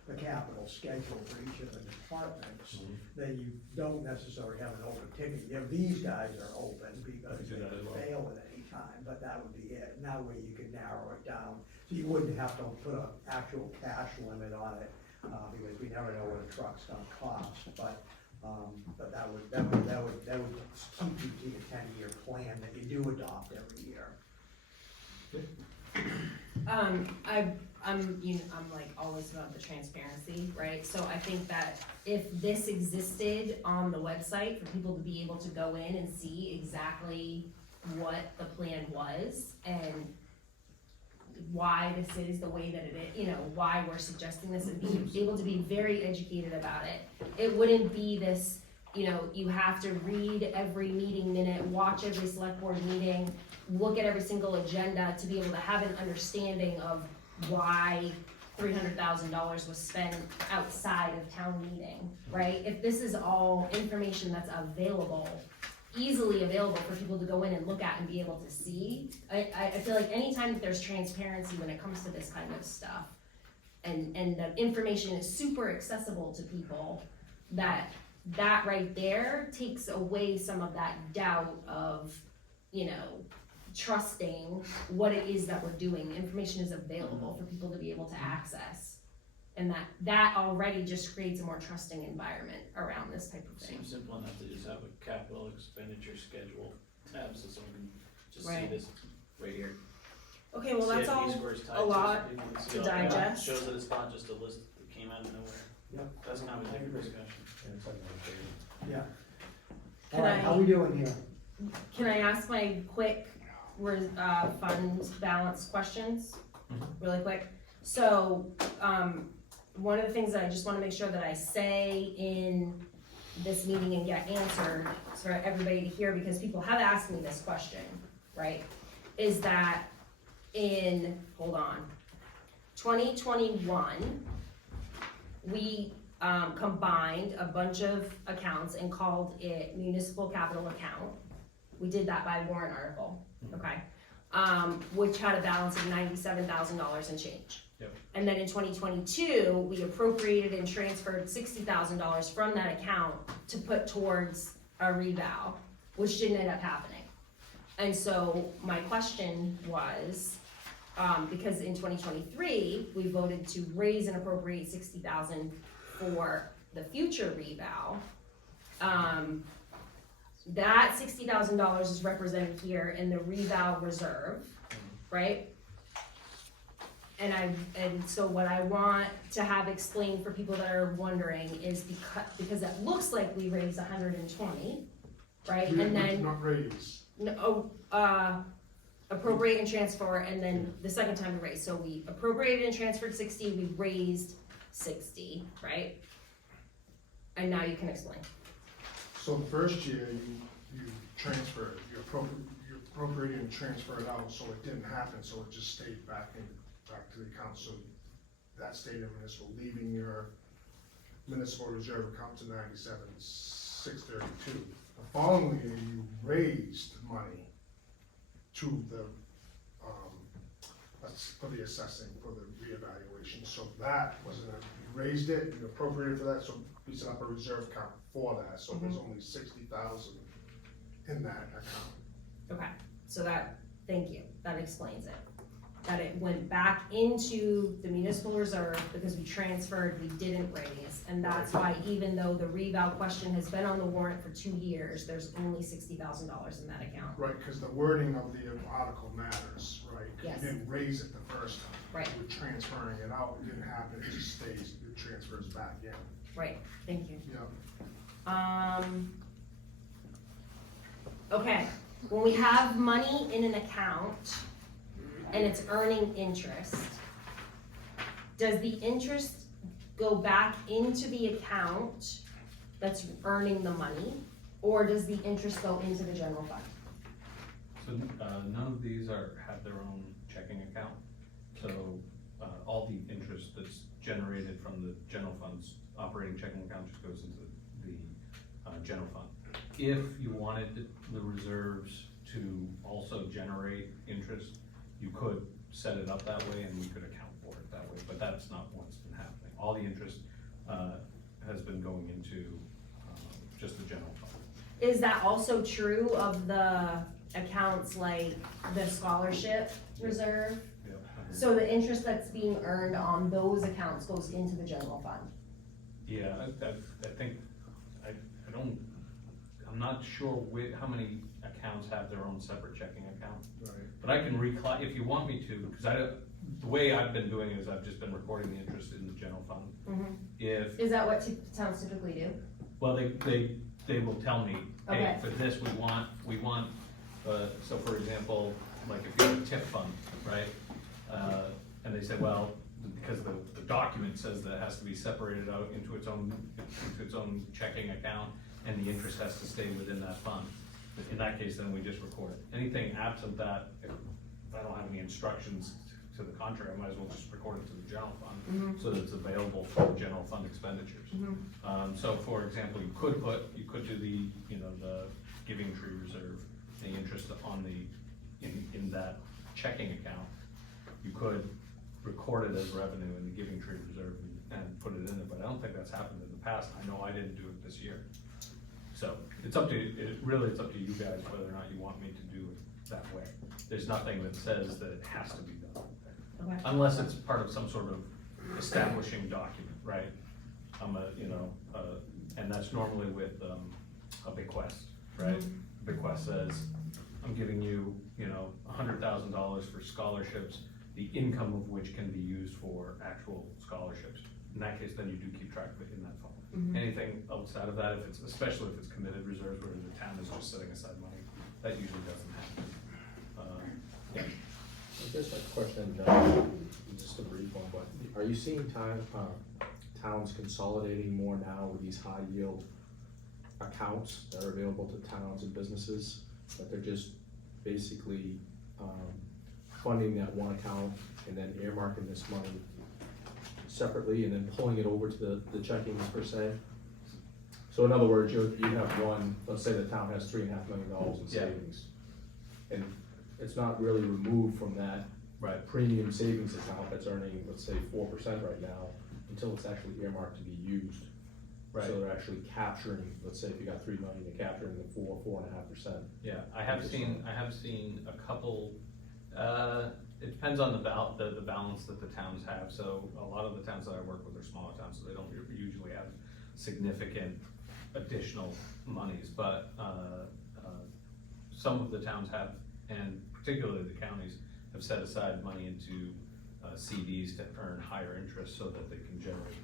the capital schedule for each of the departments, then you don't necessarily have an open ticket. These guys are open because I can do they that as could well. fail at any time, but that would be it. And that way you could narrow it down, so you wouldn't have to put an actual cash limit on it. Because we never know what a truck's gonna cost, but that would keep you to the 10-year plan that you do adopt every year. I'm like always about the transparency, right? So I think that if this existed on the website for people to be able to go in and see exactly what the plan was and why this is the way that it is, why we're suggesting this, and be able to be very educated about it. It wouldn't be this, you have to read every meeting minute, watch every select board meeting, look at every single agenda to be able to have an understanding of why $300,000 was spent outside of town meeting, right? If this is all information that's easily available for people to go in and look at and be able to see, I feel like anytime that there's transparency when it comes to this kind of stuff, and the information is super accessible to people, that right there takes away some of that doubt of, trusting what it is that we're doing. The information is available for people to be able to access. And that already just creates a more trusting environment around this type of thing. Seems simple enough to just have a capital expenditure schedule tab, so someone can just see Right. this right here. Okay, well, that's all a lot to digest. Shows that it's not just a list that came out of nowhere. Yep. That's kind of a different discussion. Yeah, it's like another thing. Yeah. Can All right, I- how we doing here? Can I ask my quick, fund balance questions, really quick? So, one of the things that I just wanna make sure that I say in this meeting and get answered, for everybody to hear, because people have asked me this question, right? Is that in, 2021, we, combined a bunch of accounts and called it municipal capital account. We did that by warrant article, okay? Which had a balance of $97,000 and change. Yep. And then in 2022, we appropriated and transferred $60,000 from that account to put towards a revow, which didn't end up happening. And so my question was, because in 2023, we voted to raise and appropriate $60,000 for the future revow, that $60,000 is represented here in the revow reserve, right? And so what I want to have explained for people that are wondering is because it looks like we raised 120, right? We And did then, not raise. no, appropriate and transfer, and then the second time we raised, so we appropriated and transferred 60, we raised 60, right? And now you can explain. So the first year, you transferred, you appropriated and transferred out, so it didn't happen, so it just stayed back to the account, so that stayed in municipal, leaving your municipal reserve account to 97,632. The following year, you raised money to the, for the assessing, for the reevaluation, so that wasn't, you raised it, you appropriated for that, so we set up a reserve account for that, so there's only 60,000 in that account. Okay, so that, thank you, that explains it. That it went back into the municipal reserve because we transferred, we didn't raise. And that's why even though the revow question has been on the warrant for 2 years, there's only $60,000 in that account. Right, because the wording of the article matters, right? 'Cause Yes. you didn't raise it the first time. Right. We're transferring it out, it didn't happen, it just stays, it transfers back in. Right, thank you. Yeah. Okay, when we have money in an account and it's earning interest, does the interest go back into the account that's earning the money? Or does the interest go into the general fund? So, none of these have their own checking account, so, all the interest that's generated from the general fund's operating checking account just goes into the, general fund. If you wanted the reserves to also generate interest, you could set it up that way and we could account for it that way, but that's not what's been happening. All the interest, has been going into, just the general fund. Is that also true of the accounts like the scholarship reserve? Yep. So the interest that's being earned on those accounts goes into the general fund? Yeah, I think, I'm not sure how many accounts have their own separate checking account. Right. But I can if you want me to, because the way I've been doing it is I've just been recording the interest in the general fund. If, Is that what towns typically do? well, they will tell me, hey, Okay. for this, we want, so for example, like if you have a tip fund, right? And they say, well, because the document says that it has to be separated out into its own checking account, and the interest has to stay within that fund. In that case, then we just record it. Anything absent that, if I don't have any instructions to the contrary, I might as well just record it to the general fund, so that it's available for general fund expenditures. So for example, you could do the Giving Tree Reserve, the interest on in that checking account. You could record it as revenue in the Giving Tree Reserve and put it in there, but I don't think that's happened in the past. I know I didn't do it this year. So it's up to you guys whether or not you want me to do it that way. There's nothing that says that it has to be done. Okay. Unless it's part of some sort of establishing document, right? And that's normally with, a bequest, right? Bequest says, I'm giving you, $100,000 for scholarships, the income of which can be used for actual scholarships. In that case, then you do keep track of it in that fund. Anything outside of that, especially if it's committed reserves where the town is just setting aside money, that usually doesn't happen. Yeah. Just a question, just a brief one, but are you seeing towns consolidating more now with these high yield accounts that are available to towns and businesses? That they're just basically funding that one account and then earmarking this money separately and then pulling it over to the checkings per se? So in other words, you have one, let's say the town has $3.5 million in savings. And it's not really removed from that premium savings account that's earning, let's say, 4% right now, until it's actually earmarked to be used. Right. So they're actually capturing, let's say if you got $3 million, they're capturing the 4.5%. Yeah, I have seen a couple, it depends on the balance that the towns have. So a lot of the towns that I work with are smaller towns, so they don't usually have significant additional monies, but, some of the towns have, and particularly the counties, have set aside money into, CDs to earn higher interest so that they can generate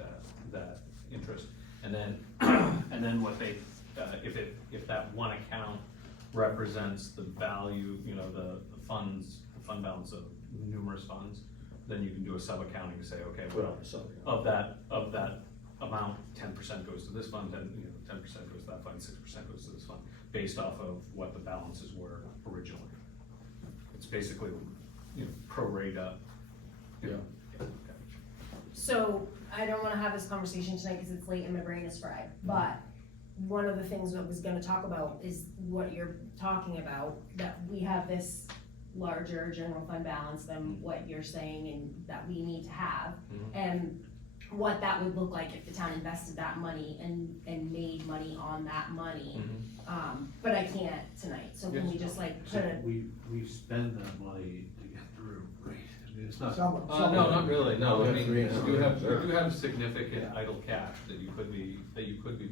that interest. And then what they, if that one account represents the value, you know, the fund balance of numerous funds, then you can do a sub-accounting and say, okay, well, of that amount, 10% goes to this fund, 10% goes to that fund, 6% goes to this fund, based off of what the balances were originally. It's basically, you know, pro rata. Yeah. So, I don't wanna have this conversation tonight because it's late and my brain is fried, but one of the things that I was gonna talk about is what you're talking about, that we have this larger general fund balance than what you're saying and that we need to have. And what that would look like if the town invested that money and made money on that money. But I can't tonight, so can we just like put a, We spend that money to get through, right? I mean, it's not. Some- No, not really, no, I mean, We you have do have, reserve. you do have significant idle cash that you could be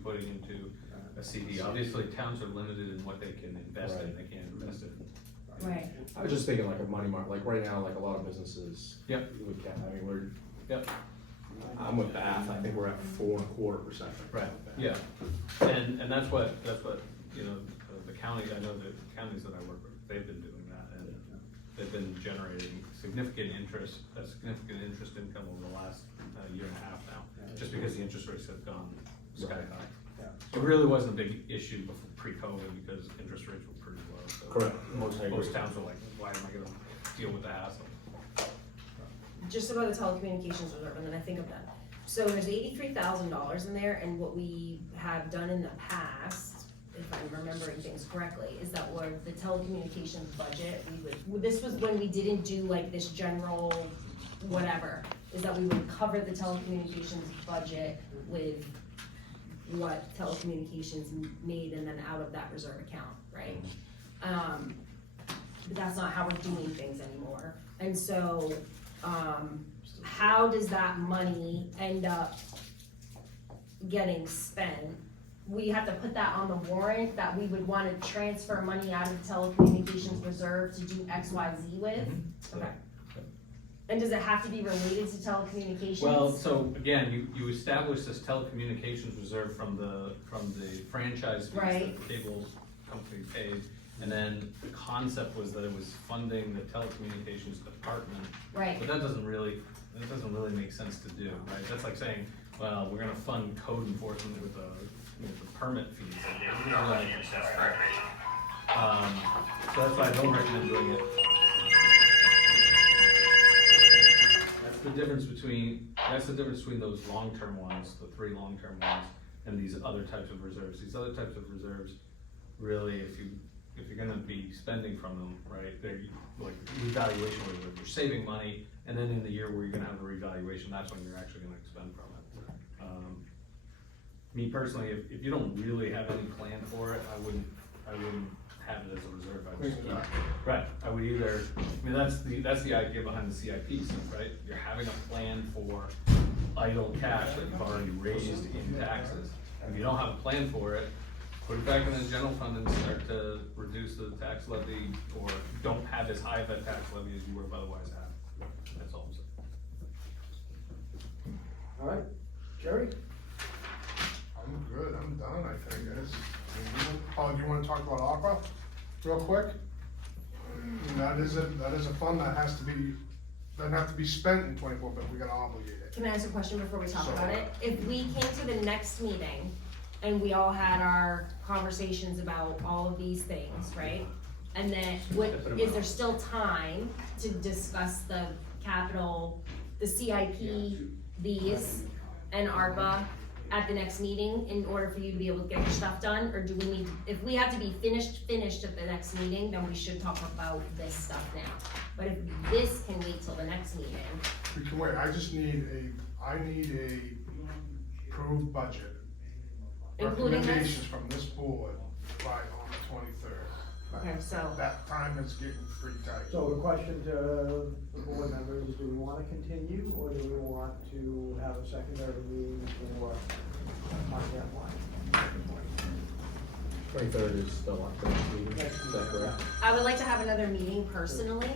putting into a CD. Obviously, towns are limited in what they can invest in, they can't invest in. right, I was just thinking like a money market, like right now, like a lot of businesses. Yep. Would count, I mean, we're. Yep. I'm with Bath, I think we're at 4.25%. Right, yeah, and that's what, you know, the county, I know the counties that I work with, they've been doing that, and they've been generating significant interest income over the last year and a half now, just because the interest rates have gone sky high. It really wasn't a big issue before, pre-COVID, because interest rates were pretty low, so. Correct. Most towns are like, why am I gonna deal with the hassle? just about the telecommunications reserve, and then I think of that. So there's $83,000 in there, and what we have done in the past, if I'm remembering things correctly, is that where the telecommunications budget, this was when we didn't do like this general whatever, is that we would cover the telecommunications budget with what telecommunications made and then out of that reserve account, right? But that's not how we're doing things anymore. And so, how does that money end up getting spent? We have to put that on the warrant, that we would wanna transfer money out of the telecommunications reserve to do X, Y, Z with? Okay. And does it have to be related to telecommunications? Well, so again, you establish this telecommunications reserve from the franchise fees Right. that the cable company paid. And then the concept was that it was funding the telecommunications department. Right, But that doesn't really make sense to do, right? That's like saying, well, we're gonna fund code enforcement with the permit fees. It doesn't really make sense. So that's why I don't recommend doing it. That's the difference between those long-term ones, the 3 long-term ones, and these other types of reserves. These other types of reserves, really, if you're gonna be spending from them, right, they're like revaluation, where you're saving money, and then in the year where you're gonna have a revaluation, that's when you're actually gonna expend from it. Me personally, if you don't really have any plan for it, I wouldn't have it as a reserve. I would just keep, right, I would either, I mean, that's the idea behind the CIP stuff, right? You're having a plan for idle cash that you've already raised in taxes. If you don't have a plan for it, put it back in the general fund and start to reduce the tax levy, or don't have as high of a tax levy as you would have otherwise had. That's all I'm saying. All right, Jerry? I'm good, I'm done, I think, guys. Paul, do you wanna talk about ARPA real quick? That is a fund that doesn't have to be spent in 24, but we gotta obligate it. can I ask a question before we talk So- about it? If we came to the next meeting and we all had our conversations about all of these things, right? And then, is there still time to discuss the capital, the CIP, these, and ARPA at the next meeting in order for you to be able to get your stuff done? Or do we need, if we have to be finished at the next meeting, then we should talk about this stuff now. But if this can wait till the next meeting, We can wait, I need a approved budget. Including this? Recommendations from this board by on the 23rd. okay, so, That time is getting pretty tight. So the question to the board members is, do we wanna continue, or do we want to have a secondary meeting for our deadline? 23rd is still our first meeting, is that correct? I would like to have another meeting personally,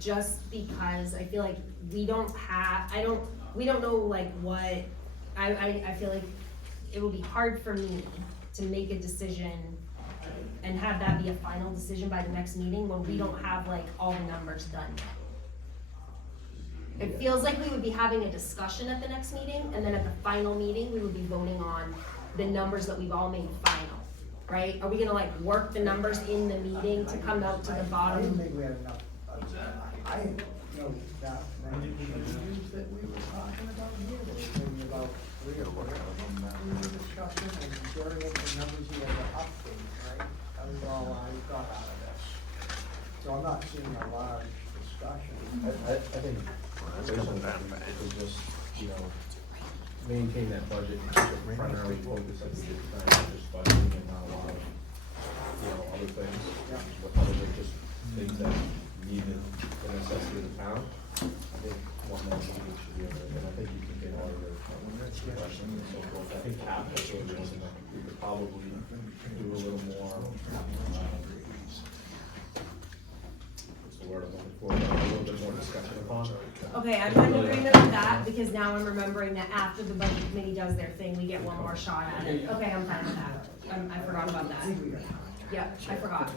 just because I feel like we don't know like what, I feel like it will be hard for me to make a decision and have that be a final decision by the next meeting when we don't have like all the numbers done yet. It feels like we would be having a discussion at the next meeting, and then at the final meeting, we would be voting on the numbers that we've all made final, right? Are we gonna like work the numbers in the meeting to come out to the I didn't bottom? think we had enough, I didn't know that many issues that we were talking about here, there was maybe about 3 or 4 of them that we were discussing, and during the numbers he had to update, right? That was all I got out of this. So I'm not seeing a large discussion. I think personally, it was just, you know, maintain that budget and keep it primarily focused at the time, not just budgeting and not a lot of, you know, other things. But other than just things that need the necessity of the town, I think one more meeting should be over, and I think you can get all your questions and so forth. I think capital is really something that we could probably do a little more, what's the word I'm looking for, a little bit more discussion upon. Okay, I'm in agreement with that, because now I'm remembering that after the budget committee does their thing, we get one more shot at it. Okay, I'm fine with that. I forgot about that. Yep, I forgot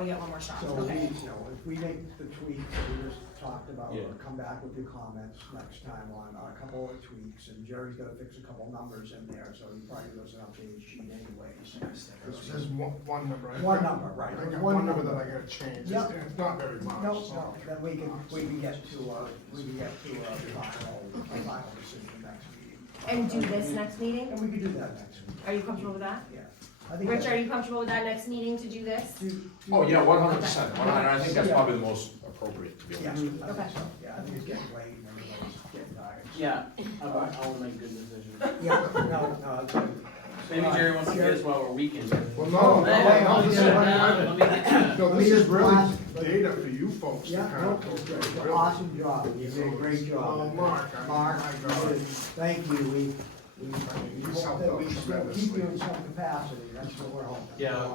we get one more shot, So we, okay. you know, if we make the tweaks we just talked about, Yeah. or come back with your comments next time on a couple of tweaks, and Jerry's gotta fix a couple numbers in there, so he probably does an updated sheet anyways. There's one number. One number, right. I got One one number that number. I gotta change, Yep. it's not very much, No, so. no, then we can get to a final decision next meeting. And do this next meeting? And we can do that next week, Are you comfortable with that? yeah. I think Rich, that- are you comfortable with that next meeting to do this? Oh, yeah, 100%, I think that's Yeah. probably the most appropriate, to be Yeah, I honest with you. think so, yeah, I think it's getting late and everybody's getting tired. Yeah, I'll make good decisions. Yeah, no, it's like. Maybe Jerry wants to get us while we're weekend. Well, no, Hey, no, let me this get is, it down, let me get that. no, Let me this is just really blast- data for you folks to Yeah, kind no, of go it's through. an really. awesome job, you did a great job. Oh, Mark, I mean, Mark, my God. you did- thank you, we He's hope helped that out we still keep tremendously. you in some capacity, that's what we're hoping. Yeah,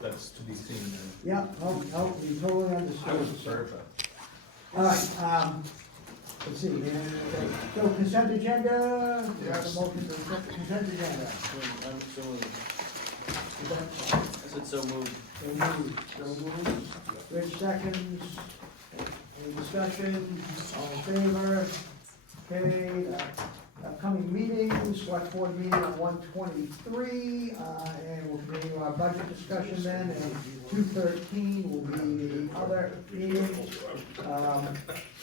that's to be seen. Yeah, no, we totally I understood. was perfect. All right, let's see, so consent agenda? Yes. Motion to accept the consent agenda. I'm so moved. I said so moved. So moved. Rich seconds, any discussion, all in favor? Okay, upcoming meetings, select board meeting on 1/23, and we'll continue our budget discussion then, and 2/13 will be the other meeting.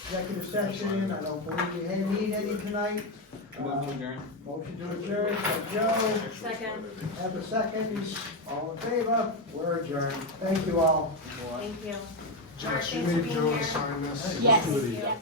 Executive session, I don't believe we need any tonight. Move to adjourn. Motion to adjourn, by Joe, Second, have a second, all in favor, we're adjourned, thank you all. thank you. Jess, you Thanks for need being Joe here. to sign this? Yes, yes.